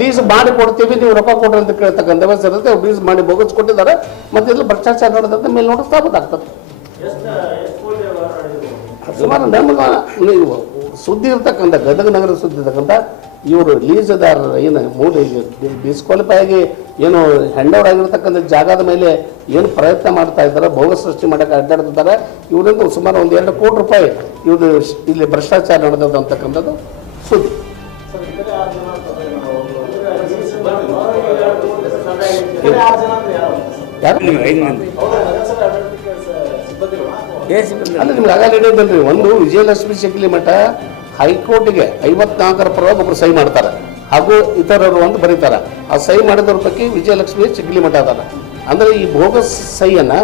ಲೀಸ್ ಮಾಡಿ ಕೊಡ್ತೀವಿ, ನೀವು ರೊಕ್ಕ ಕೊಡ್ರಿ ಅಂತ ಕೇಳ್ತಕ್ಕಂಥ ವ್ಯವಸ್ಥೆ ಇರುತ್ತೆ. ಲೀಸ್ ಮಾಡಿ ಬೋಗಸ್ ಕೊಟ್ಟಿದ್ದಾರೆ, ಮತ್ತೆ ಎಲ್ಲ ಭ್ರಷ್ಟಾಚಾರ ನಡೆದಂತೆ ಮೇಲೆ ನೋಡಿಸ್ತಾ ಗೊತ್ತಾಗ್ತದೆ. ಸುಮಾರು ನಮ್ಗೆ ನೀವು ಸುದ್ದಿ ಇರ್ತಕ್ಕಂಥ ಗದಗ ನಗರ ಸುದ್ದಿ ಇರ್ತಕ್ಕಂಥ ಇವರು ಲೀಸ್ದಾರರು ಏನು ಮೂಲ ಡಿಸ್ಕ್ವಾಲಿಫೈ ಆಗಿ ಏನು ಹ್ಯಾಂಡ್ ಓವರ್ ಆಗಿರ್ತಕ್ಕಂಥ ಜಾಗದ ಮೇಲೆ ಏನು ಪ್ರಯತ್ನ ಮಾಡ್ತಾ ಇದ್ದಾರೆ, ಭೋಗ ಸೃಷ್ಟಿ ಮಾಡೋಕ್ಕೆ ಅಡ್ಡಾಡ್ತಿದ್ದಾರೆ. ಇವರಿಂದ ಸುಮಾರು 1-2 ಕೋಟಿ ರೂಪಾಯಿ ಇವರು ಇಲ್ಲಿ ಭ್ರಷ್ಟಾಚಾರ ನಡೆದದ್ದು ಅಂತಕ್ಕಂಥದ್ದು ಸುದ್ದಿ. ಅಲ್ಲ, ನಿಮ್ಗೆ ಆಗ ನಡೆಯೋದಲ್ರಿ. ಒಂದು ವಿಜಯಲಕ್ಷ್ಮಿ ಶೆಟ್ಟಿ ಮಠ ಹೈಕೋರ್ಟ್ಗೆ 54ರ ಪರವಾಗಿ ಒಬ್ಬರು ಸಹಿ ಮಾಡ್ತಾರೆ, ಹಾಗೂ ಇತರರು ಅಂತ ಬರೀತಾರೆ. ಆ ಸಹಿ ಮಾಡಿದವ್ರ ಬಗ್ಗೆ ವಿಜಯಲಕ್ಷ್ಮಿ ಚಿಗ್ಲಿ ಮಠ ಅದಾರ. ಅಂದರೆ ಈ ಬೋಗಸ್ ಸಹಿಯನ್ನು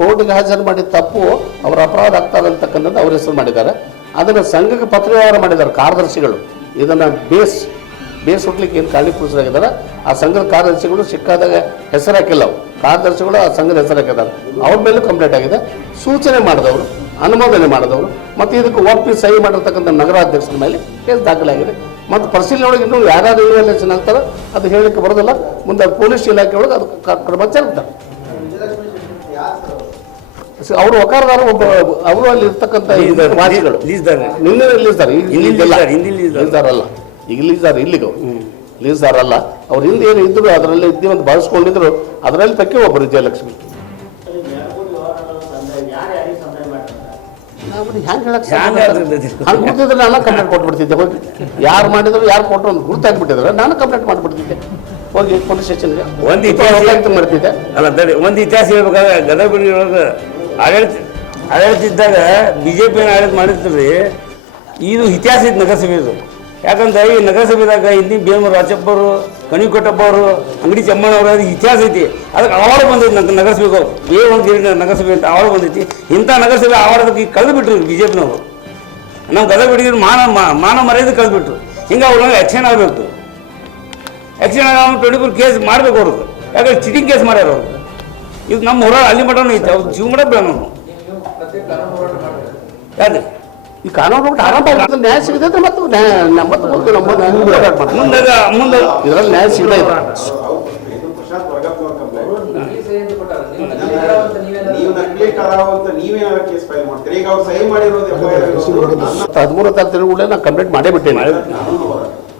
ಕೋರ್ಟ್ಗೆ ಹಾಜರು ಮಾಡಿದ ತಪ್ಪು ಅವರ ಅಪರಾಧ ಆಗ್ತಾರೆ ಅಂತಕ್ಕಂಥದ್ದು ಅವ್ರ ಹೆಸರು ಮಾಡಿದ್ದಾರೆ. ಅದನ್ನು ಸಂಘಕ್ಕೆ ಪತ್ರ ವ್ಯವಹಾರ ಮಾಡಿದ್ದಾರೆ ಕಾರ್ಯದರ್ಶಿಗಳು. ಇದನ್ನು ಬೇಸ್ ಹುಟ್ಲಿಕ್ಕೆ ಏನು ಕಾರಣೀಭೂತರಾಗಿದ್ದಾರೆ. ಆ ಸಂಘದ ಕಾರ್ಯದರ್ಶಿಗಳು ಸಿಕ್ಕಾದಾಗ ಹೆಸರು ಹಾಕಿಲ್ಲ. ಅವು ಕಾರ್ಯದರ್ಶಿಗಳು ಆ ಸಂಘದ ಹೆಸರು ಹಾಕಿದ್ದಾರೆ. ಅವ್ರ ಮೇಲೂ ಕಂಪ್ಲೇಂಟ್ ಆಗಿದೆ. ಸೂಚನೆ ಮಾಡಿದವರು, ಅನುಮೋದನೆ ಮಾಡಿದವರು ಮತ್ತು ಇದಕ್ಕೆ ಒಪ್ಪಿ ಸಹಿ ಮಾಡಿರ್ತಕ್ಕಂಥ ನಗರಾಧ್ಯಕ್ಷರ ಮೇಲೆ ಕೇಸ್ ದಾಖಲಾಗಿದೆ. ಮತ್ತು ಪರಿಶೀಲನೆ ಒಳಗೆ ಇನ್ನೂ ಯಾರ್ಯಾರು ಇವ್ಯಾಲ್ಯೂಯೇಷನ್ ಆಗ್ತಾರೆ ಅದು ಹೇಳಲಿಕ್ಕೆ ಬರೋದಿಲ್ಲ. ಮುಂದೆ ಪೊಲೀಸ್ ಇಲಾಖೆ ಒಳಗೆ ಅದು ಕ್ರಮ ಜರುಗ್ತಾರೆ. ಅವರು ವಕಾರದಾರ ಒಬ್ಬ ಅವರು ಅಲ್ಲಿ ಇರ್ತಕ್ಕಂಥ ವಾಸಿಗಳು ನಿನ್ನೆ ಲೀಸ್ದಾರ, ಲೀಸ್ದಾರಲ್ಲ, ಈಗ ಲೀಸ್ದಾರ ಇಲ್ಲಿಗೆ ಲೀಸ್ದಾರಲ್ಲ. ಅವ್ರ ಹಿಂದೆ ಏನು ಇದ್ರು ಅದರಲ್ಲಿ ಇದ್ದೀವಂತ ಭಾವಿಸ್ಕೊಂಡಿದ್ರು. ಅದರಲ್ಲಿ ತಕ್ಕೆ ಒಬ್ಬರು ವಿಜಯಲಕ್ಷ್ಮಿ. ಹಂಗೆ ಗುರ್ತಿದ್ರೆ ನಾನು ಕಂಪ್ಲೇಂಟ್ ಕೊಟ್ಬಿಡ್ತಿದ್ದೆ. ಹೋಗಿ ಯಾರು ಮಾಡಿದ್ರು ಯಾರು ಕೊಟ್ಟರು ಅಂತ ಗುರ್ತಾಗ್ಬಿಟ್ಟಿದ್ರೆ ನಾನು ಕಂಪ್ಲೇಂಟ್ ಮಾಡಿಬಿಡ್ತಿದ್ದೆ. ಹೋಗಿ ಪೊಲೀಸ್ ಸ್ಟೇಷನ್ಗೆ ಒಂದು ಇತಿಹಾಸ ಮಾಡ್ತಿದ್ದೆ. ಅಲ್ಲ ಒಂದು ಇತಿಹಾಸ ಹೇಳ್ಬೇಕಾದ್ರೆ ಗದಗ ಬಿಡಿಯೊಳಗೆ ಆಡಳಿತ ಇದ್ದಾಗ BJP ಆಡಳಿತ ಮಾಡಿರ್ತೀರಿ. ಇದು ಇತಿಹಾಸ ಇತ್ತು ನಗರಸಭೆದು. ಯಾಕಂದ್ರೆ ಈ ನಗರಸಭೆದಾಗ ಹಿಂದಿನ ಬೇಮೂರು ರಾಜಪ್ಪ ಅವರು, ಕಣಿಕೊಟ್ಟಪ್ಪ ಅವರು, ಅಂಗಡಿ ಚಮ್ಮಣ್ಣವ್ರ ಇತಿಹಾಸ ಐತಿ. ಅದಕ್ಕೆ ಅವಾರ್ಡ್ ಬಂದೈತಿ ನಗರಸಭೆಗೆ. ಒಂದು ನಗರಸಭೆ ಅಂತ ಅವಾರ್ಡ್ ಬಂದೈತಿ. ಇಂಥ ನಗರಸಭೆ ಅವಾರ್ಡ್ಗೆ ಕಳೆದು ಬಿಟ್ರು BJPನವರು. ನಾವು ಗದಗ ಬಿಡಿದ್ರು ಮಾನ ಮರ್ಯಾದೆ ಕಳೆದುಬಿಟ್ರು. ಹಿಂಗೆ ಅವ್ರಿಗೆ ಆ್ಯಕ್ಷನ್ ಆಗಬೇಕು. ಆ್ಯಕ್ಷನ್ ಆಗ 24 ಕೇಸ್ ಮಾಡಬೇಕು ಅವ್ರಿಗೆ. ಯಾಕಂದ್ರೆ ಚಿಟಿಂಗ್ ಕೇಸ್ ಮಾಡ್ಯಾರ ಅವ್ರಿಗೆ. ಇದು ನಮ್ಮ ಹೊರ ಅಲ್ಲಿ ಮಠನೂ ಐತೆ. ಅವ್ರು ಜೀವ ಮಠ ಬೇಡ ನಾವು ಯಾಕೆ ಈ ಕಾನೂನು ಆರಂಭ ಆಗ್ತದೆ. ನ್ಯಾಯ ಸಿಗದೆ ಮತ್ತು ಮುಂದೆ ಇದರಲ್ಲಿ ನ್ಯಾಯ ಸಿಗದೆ ಇದೆ. ಪ್ರಶಾಂತ್ ವರ್ಗಪ್ಪನವ್ರ ಕಂಪ್ಲೇಂಟ್ ನೀವು ನಕಲಿ ಕರಾವಂತ ನೀವೇನಾರ ಕೇಸ್ ಫೈಲ್ ಮಾಡ್ತೀರಿ. ಈಗ ಅವ್ರು ಸಹಿ ಮಾಡಿರೋದು 13ನೇ ತಾರೀಕು ನಾನು ಕಂಪ್ಲೇಂಟ್ ಮಾಡೇ ಬಿಟ್ಟೇನೆ.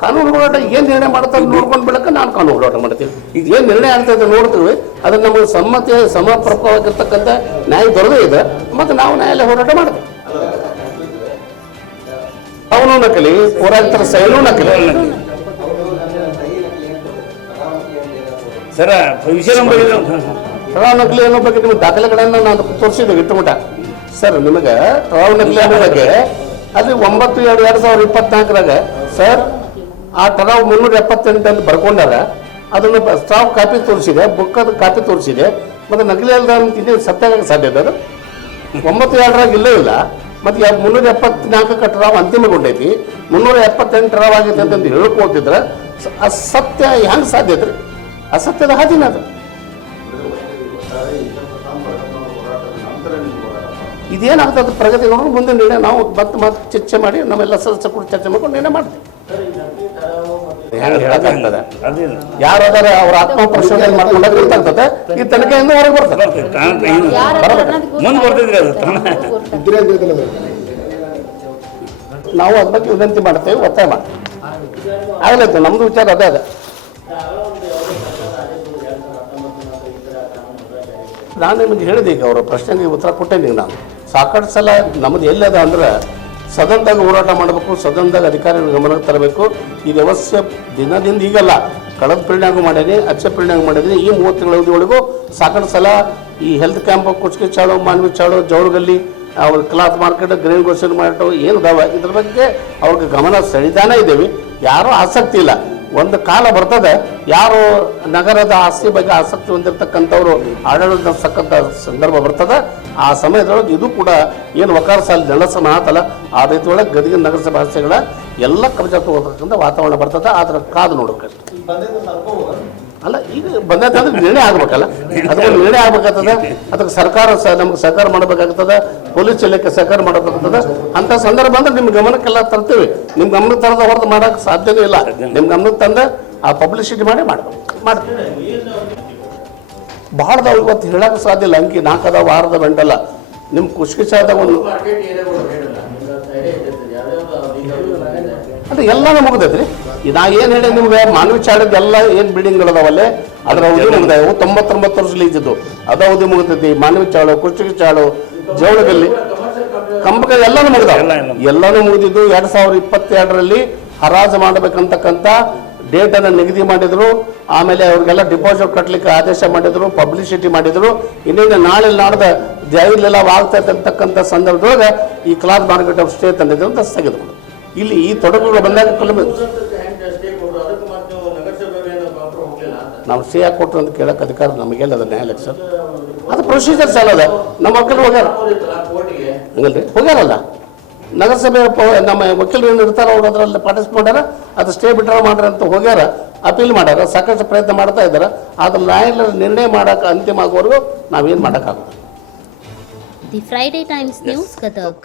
ಕಾನೂನು ಹೋರಾಟ ಏನು ನಿರ್ಣಯ ಮಾಡ್ತಾರೆ ನೋಡ್ಕೊಂಡು ಬಿಡಕ್ಕೆ ನಾನು ಕಾನೂನು ಹೋರಾಟ ಮಾಡ್ತೀನಿ. ಈಗ ಏನು ನಿರ್ಣಯ ಆಗ್ತದೆ ನೋಡ್ತೀವಿ. ಅದನ್ನು ನಮಗೆ ಸಮರ್ಪಕವಾಗಿರ್ತಕ್ಕಂಥ ನ್ಯಾಯ ದೊರೆದೇ ಇದೆ. ಮತ್ತು ನಾವು ನ್ಯಾಯಾಲಯ ಹೋರಾಟ ಮಾಡ್ತೀವಿ. ಅವನು ನಕಲಿ, ಹೋರಾಟದ ಸೈನು ನಕಲಿ. ಸರ ವಿಷಯ ಟ್ರಾವ್ ನಕಲಿ ಅನ್ನೋ ಬಗ್ಗೆ ನಿಮಗೆ ದಾಖಲೆಗಳನ್ನು ನಾನು ತೋರಿಸಿದ್ದೆ ಇಟ್ಟುಮಟ. ಸರ್ ನಿಮಗೆ ಟ್ರಾವ್ ನಕಲಿ ಅನ್ನೋ ಬಗ್ಗೆ ಅಲ್ಲಿ 9/2/2024 ಸರ್ ಆ ಠರಾವ್ 378 ಅಂತ ಬರ್ಕೊಂಡಾರ. ಅದನ್ನು ಸ್ಟಾಫ್ ಕಾಪಿ ತೋರಿಸಿದೆ, ಬುಕ್ಕದ ಕಾಪಿ ತೋರಿಸಿದೆ. ಮತ್ತು ನಕಲಿ ಅಲ್ದ ಅಂತ ಇಲ್ಲಿ ಸತ್ಯಾಗಕ್ಕೆ ಸಾಧ್ಯ ಇದೆ. ಅದು 92ರಾಗ ಇಲ್ಲೇ ಇಲ್ಲ. ಮತ್ತು 374 ಠರಾವ್ ಅಂತಿಮಗೊಂಡೈತಿ, 378 ಠರಾವ್ ಆಗೈತೆ ಅಂತಂದು ಹೇಳ್ಕೊತಿದ್ರೆ ಅಸತ್ಯ ಹೆಂಗೆ ಸಾಧ್ಯ ಐತ್ರಿ? ಅಸತ್ಯದ ಹಾದಿನ ಅದು. ಇದೇನಾಗ್ತದೆ ಪ್ರಗತಿ ನೋಡ್ರಿ, ಮುಂದೆ ನಿರ್ಣಯ ನಾವು ಮತ್ತೆ ಚರ್ಚೆ ಮಾಡಿ ನಮ್ಮೆಲ್ಲ ಸದಸ್ಯ ಕೂಡ ಚರ್ಚೆ ಮಾಡ್ಕೊಂಡು ನಿರ್ಣಯ ಮಾಡ್ತೀವಿ. ಹೆಂಗೆ ಹೇಳಕ್ಕಾಗ್ತದೆ? ಯಾರು ಅದಾರ ಅವ್ರ ಆತ್ಮ ಪರಿಶೋಧನೆ ಮಾಡ್ಕೊಂಡಾಗ ಗೊತ್ತಾಗ್ತದೆ. ಈ ತನಿಖೆಯಿಂದ ಹೊರಗೆ ಬರ್ತದೆ. ಮುಂದೆ ಬರ್ತಿದ್ರಿ ಅದು ನಾವು ಅದ್ರ ಬಗ್ಗೆ ವಿನಂತಿ ಮಾಡ್ತೇವೆ, ಒತ್ತಾಯ ಮಾಡ್ತೇವೆ. ಆಗ್ಲೈತೆ, ನಮ್ದು ವಿಚಾರ ಅದೇ ಅದ. ನಾನು ನಿಮಗೆ ಹೇಳಿದೆ, ಈಗ ಅವರ ಪ್ರಶ್ನೆಗೆ ಉತ್ತರ ಕೊಟ್ಟೇನೆ. ನಾನು ಸಾಕಷ್ಟು ಸಲ ನಮ್ಮದು ಎಲ್ಲದ ಅಂದ್ರೆ ಸದನದಾಗ ಹೋರಾಟ ಮಾಡಬೇಕು, ಸದನದಾಗ ಅಧಿಕಾರಿಗಳ ಗಮನಕ್ಕೆ ತರಬೇಕು. ಈ ವ್ಯವಸ್ಥೆ ದಿನದಿಂದ ಈಗಲ್ಲ, ಕಳೆದ ಪೀಳಿಗೆಗೂ ಮಾಡೀನಿ, ಅಚ್ಚ ಪೀಳಿಗೆಗೂ ಮಾಡಿದ್ದೀನಿ. ಈ 30 ತಿಂಗಳ ಅವಧಿಯೊಳಗೂ ಸಾಕಷ್ಟು ಸಲ ಈ ಹೆಲ್ತ್ ಕ್ಯಾಂಪ್, ಕುಚ್ಕಿ ಚಾಳು, ಮಾನವಿ ಚಾಳು, ಜವಳಗಲ್ಲಿ, ಅವ್ರ cloth market, green grocery market ಏನು ಇದಾವೆ, ಇದ್ರ ಬಗ್ಗೆ ಅವ್ರಿಗೆ ಗಮನ ಸೆಳಿತಾನೇ ಇದ್ದೀವಿ. ಯಾರೂ ಆಸಕ್ತಿ ಇಲ್ಲ. ಒಂದು ಕಾಲ ಬರ್ತದೆ, ಯಾರು ನಗರದ ಆಸ್ತಿ ಬಗ್ಗೆ ಆಸಕ್ತಿ ಹೊಂದಿರತಕ್ಕಂಥವ್ರು ಆಡಳಿತ ಸಕ್ಕಂಥ ಸಂದರ್ಭ ಬರ್ತದೆ. ಆ ಸಮಯದೊಳಗೆ ಇದು ಕೂಡ ಏನು ವಕಾರ ಸಾಲ ನೆಲಸ ಮಾತಲ್ಲ, ಆ ರೀತಿ ಒಳಗೆ ಗದಗಿನ ನಗರಸಭೆ ಆಸ್ತಿಗಳ ಎಲ್ಲ ಕಬ್ಜಾ ತಗೋತಕ್ಕಂಥ ವಾತಾವರಣ ಬರ್ತದೆ. ಆದ್ರೆ ಕಾದು ನೋಡ್ಬೇಕಷ್ಟೆ. ಅಲ್ಲ, ಈಗ ಬಂದೈತೆ ಅಂದ್ರೆ ನಿರ್ಣಯ ಆಗ್ಬೇಕಲ್ಲ, ಅದಕ್ಕೊಂದು ನಿರ್ಣಯ ಆಗ್ಬೇಕಾಗ್ತದೆ. ಅದಕ್ಕೆ ಸರ್ಕಾರ ನಮ್ಗೆ ಸಹಕಾರ ಮಾಡಬೇಕಾಗ್ತದೆ, ಪೊಲೀಸ್ ಇಲಾಖೆ ಸಹಕಾರ ಮಾಡಬೇಕಾಗ್ತದೆ. ಅಂಥ ಸಂದರ್ಭ ಅಂದ್ರೆ ನಿಮ್ಮ ಗಮನಕ್ಕೆಲ್ಲ ತರ್ತೀವಿ. ನಿಮ್ಮ ಗಮನಕ್ಕೆ ತರದ ಹೊರತು ಮಾಡೋಕೆ ಸಾಧ್ಯನೇ ಇಲ್ಲ. ನಿಮ್ಮ ಗಮನಕ್ಕೆ ತಂದೆ ಆ ಪಬ್ಲಿಸಿಟಿ ಮಾಡ್ಬೇಕು, ಮಾಡ್ತೀವಿ. ಭಾಳದವು ಇವತ್ತು ಹೇಳಕ್ಕೆ ಸಾಧ್ಯ ಇಲ್ಲ. ಅಂಕಿ 4 ಅದಾವ, 6 ಗಂಟಲ್ಲ. ನಿಮ್ಮ ಕುಷ್ಕಿಚಾದಾಗ ಒಂದು ಅದು ಎಲ್ಲಾನು ಮುಗ್ದೈತ್ರಿ. ನಾ ಏನು ಹೇಳಿ ನಿಮ್ಗೆ, ಮಾನವಿ ಚಾಡದ ಎಲ್ಲ ಏನು ಬಿಲ್ಡಿಂಗ್ಗಳದಾವಲ್ಲೇ ಅದ್ರ ಅವಧಿ ಮುಗ್ದಾವು. 99 ವರ್ಷ ಇದ್ದಿದ್ದು ಅದು ಅವಧಿ ಮುಗಿತೈತಿ. ಮಾನವಿ ಚಾಳು, ಕುಷ್ಟಗಿ ಚಾಳು, ಜವಳಗಲ್ಲಿ, ಕಂಬಕ ಎಲ್ಲಾನು ಮುಗ್ದಾವ. ಎಲ್ಲಾನು ಮುಗಿದಿದ್ದು 2022ರಲ್ಲಿ ಹರಾಜು ಮಾಡಬೇಕಂತಕ್ಕಂಥ ಡೇಟನ್ನು ನಿಗದಿ ಮಾಡಿದ್ರು. ಆಮೇಲೆ ಅವ್ರಿಗೆಲ್ಲ ಡಿಪಾಸಿಟ್ ಕಟ್ಟಲಿಕ್ಕೆ ಆದೇಶ ಮಾಡಿದ್ರು, ಪಬ್ಲಿಸಿಟಿ ಮಾಡಿದ್ರು. ಇನ್ನೇನು ನಾಳೆ ನಾಡ್ದ ಜಾಹೀರ್ಲೆಲ್ಲ ಆಗ್ತೈತೆ ಅಂತಕ್ಕಂಥ ಸಂದರ್ಭದೊಳಗೆ ಈ ಕ್ಲಾತ್ ಮಾರ್ಕೆಟ್ ಆಫ್ ಸ್ಟೇ ತಂದಿದ್ರು ಅಂತ ತೆಗೆದುಕೊಂಡು ಇಲ್ಲಿ ಈ ತೊಡಗುಗಳು ಬಂದಾಗ ನಾವು ಸ್ಟೇ ಯಾಕೆ ಕೊಟ್ಟರು ಅಂತ ಕೇಳಕ್ಕೆ ಅಧಿಕಾರ ನಮಗೆಲ್ಲ ಅದ ನ್ಯಾಯಾಲಯ ಸರ್. ಅದು ಪ್ರೊಸೀಜರ್ಸ್ ಅಲ್ಲ ಅದ. ನಮ್ಮ ವಕೀಲರು ಹೋಗ್ಯಾರ ಹಂಗಲ್ರಿ, ಹೋಗ್ಯಾರಲ್ಲ ನಗರಸಭೆ ನಮ್ಮ ವಕೀಲರು ಏನು ಇರ್ತಾರ, ಅವ್ರು ಅದರಲ್ಲಿ ಪಾರ್ಟಿಸಿಪೇಟ್ ಮಾಡ್ಯಾರ. ಅದು ಸ್ಟೇ ಬಿಟ್ರಾ ಮಾಡ್ರಿ ಅಂತ ಹೋಗ್ಯಾರ, ಅಪೀಲ್ ಮಾಡ್ಯಾರ, ಸಾಕಷ್ಟು ಪ್ರಯತ್ನ ಮಾಡ್ತಾ ಇದ್ದಾರೆ. ಆದ್ರೆ ನ್ಯಾಯಾಲಯ ನಿರ್ಣಯ ಮಾಡೋಕೆ ಅಂತಿಮ ಆಗೋವರೆಗೂ ನಾವೇನು ಮಾಡೋಕ್ಕಾಗೋದು. The Friday Times news Gadag.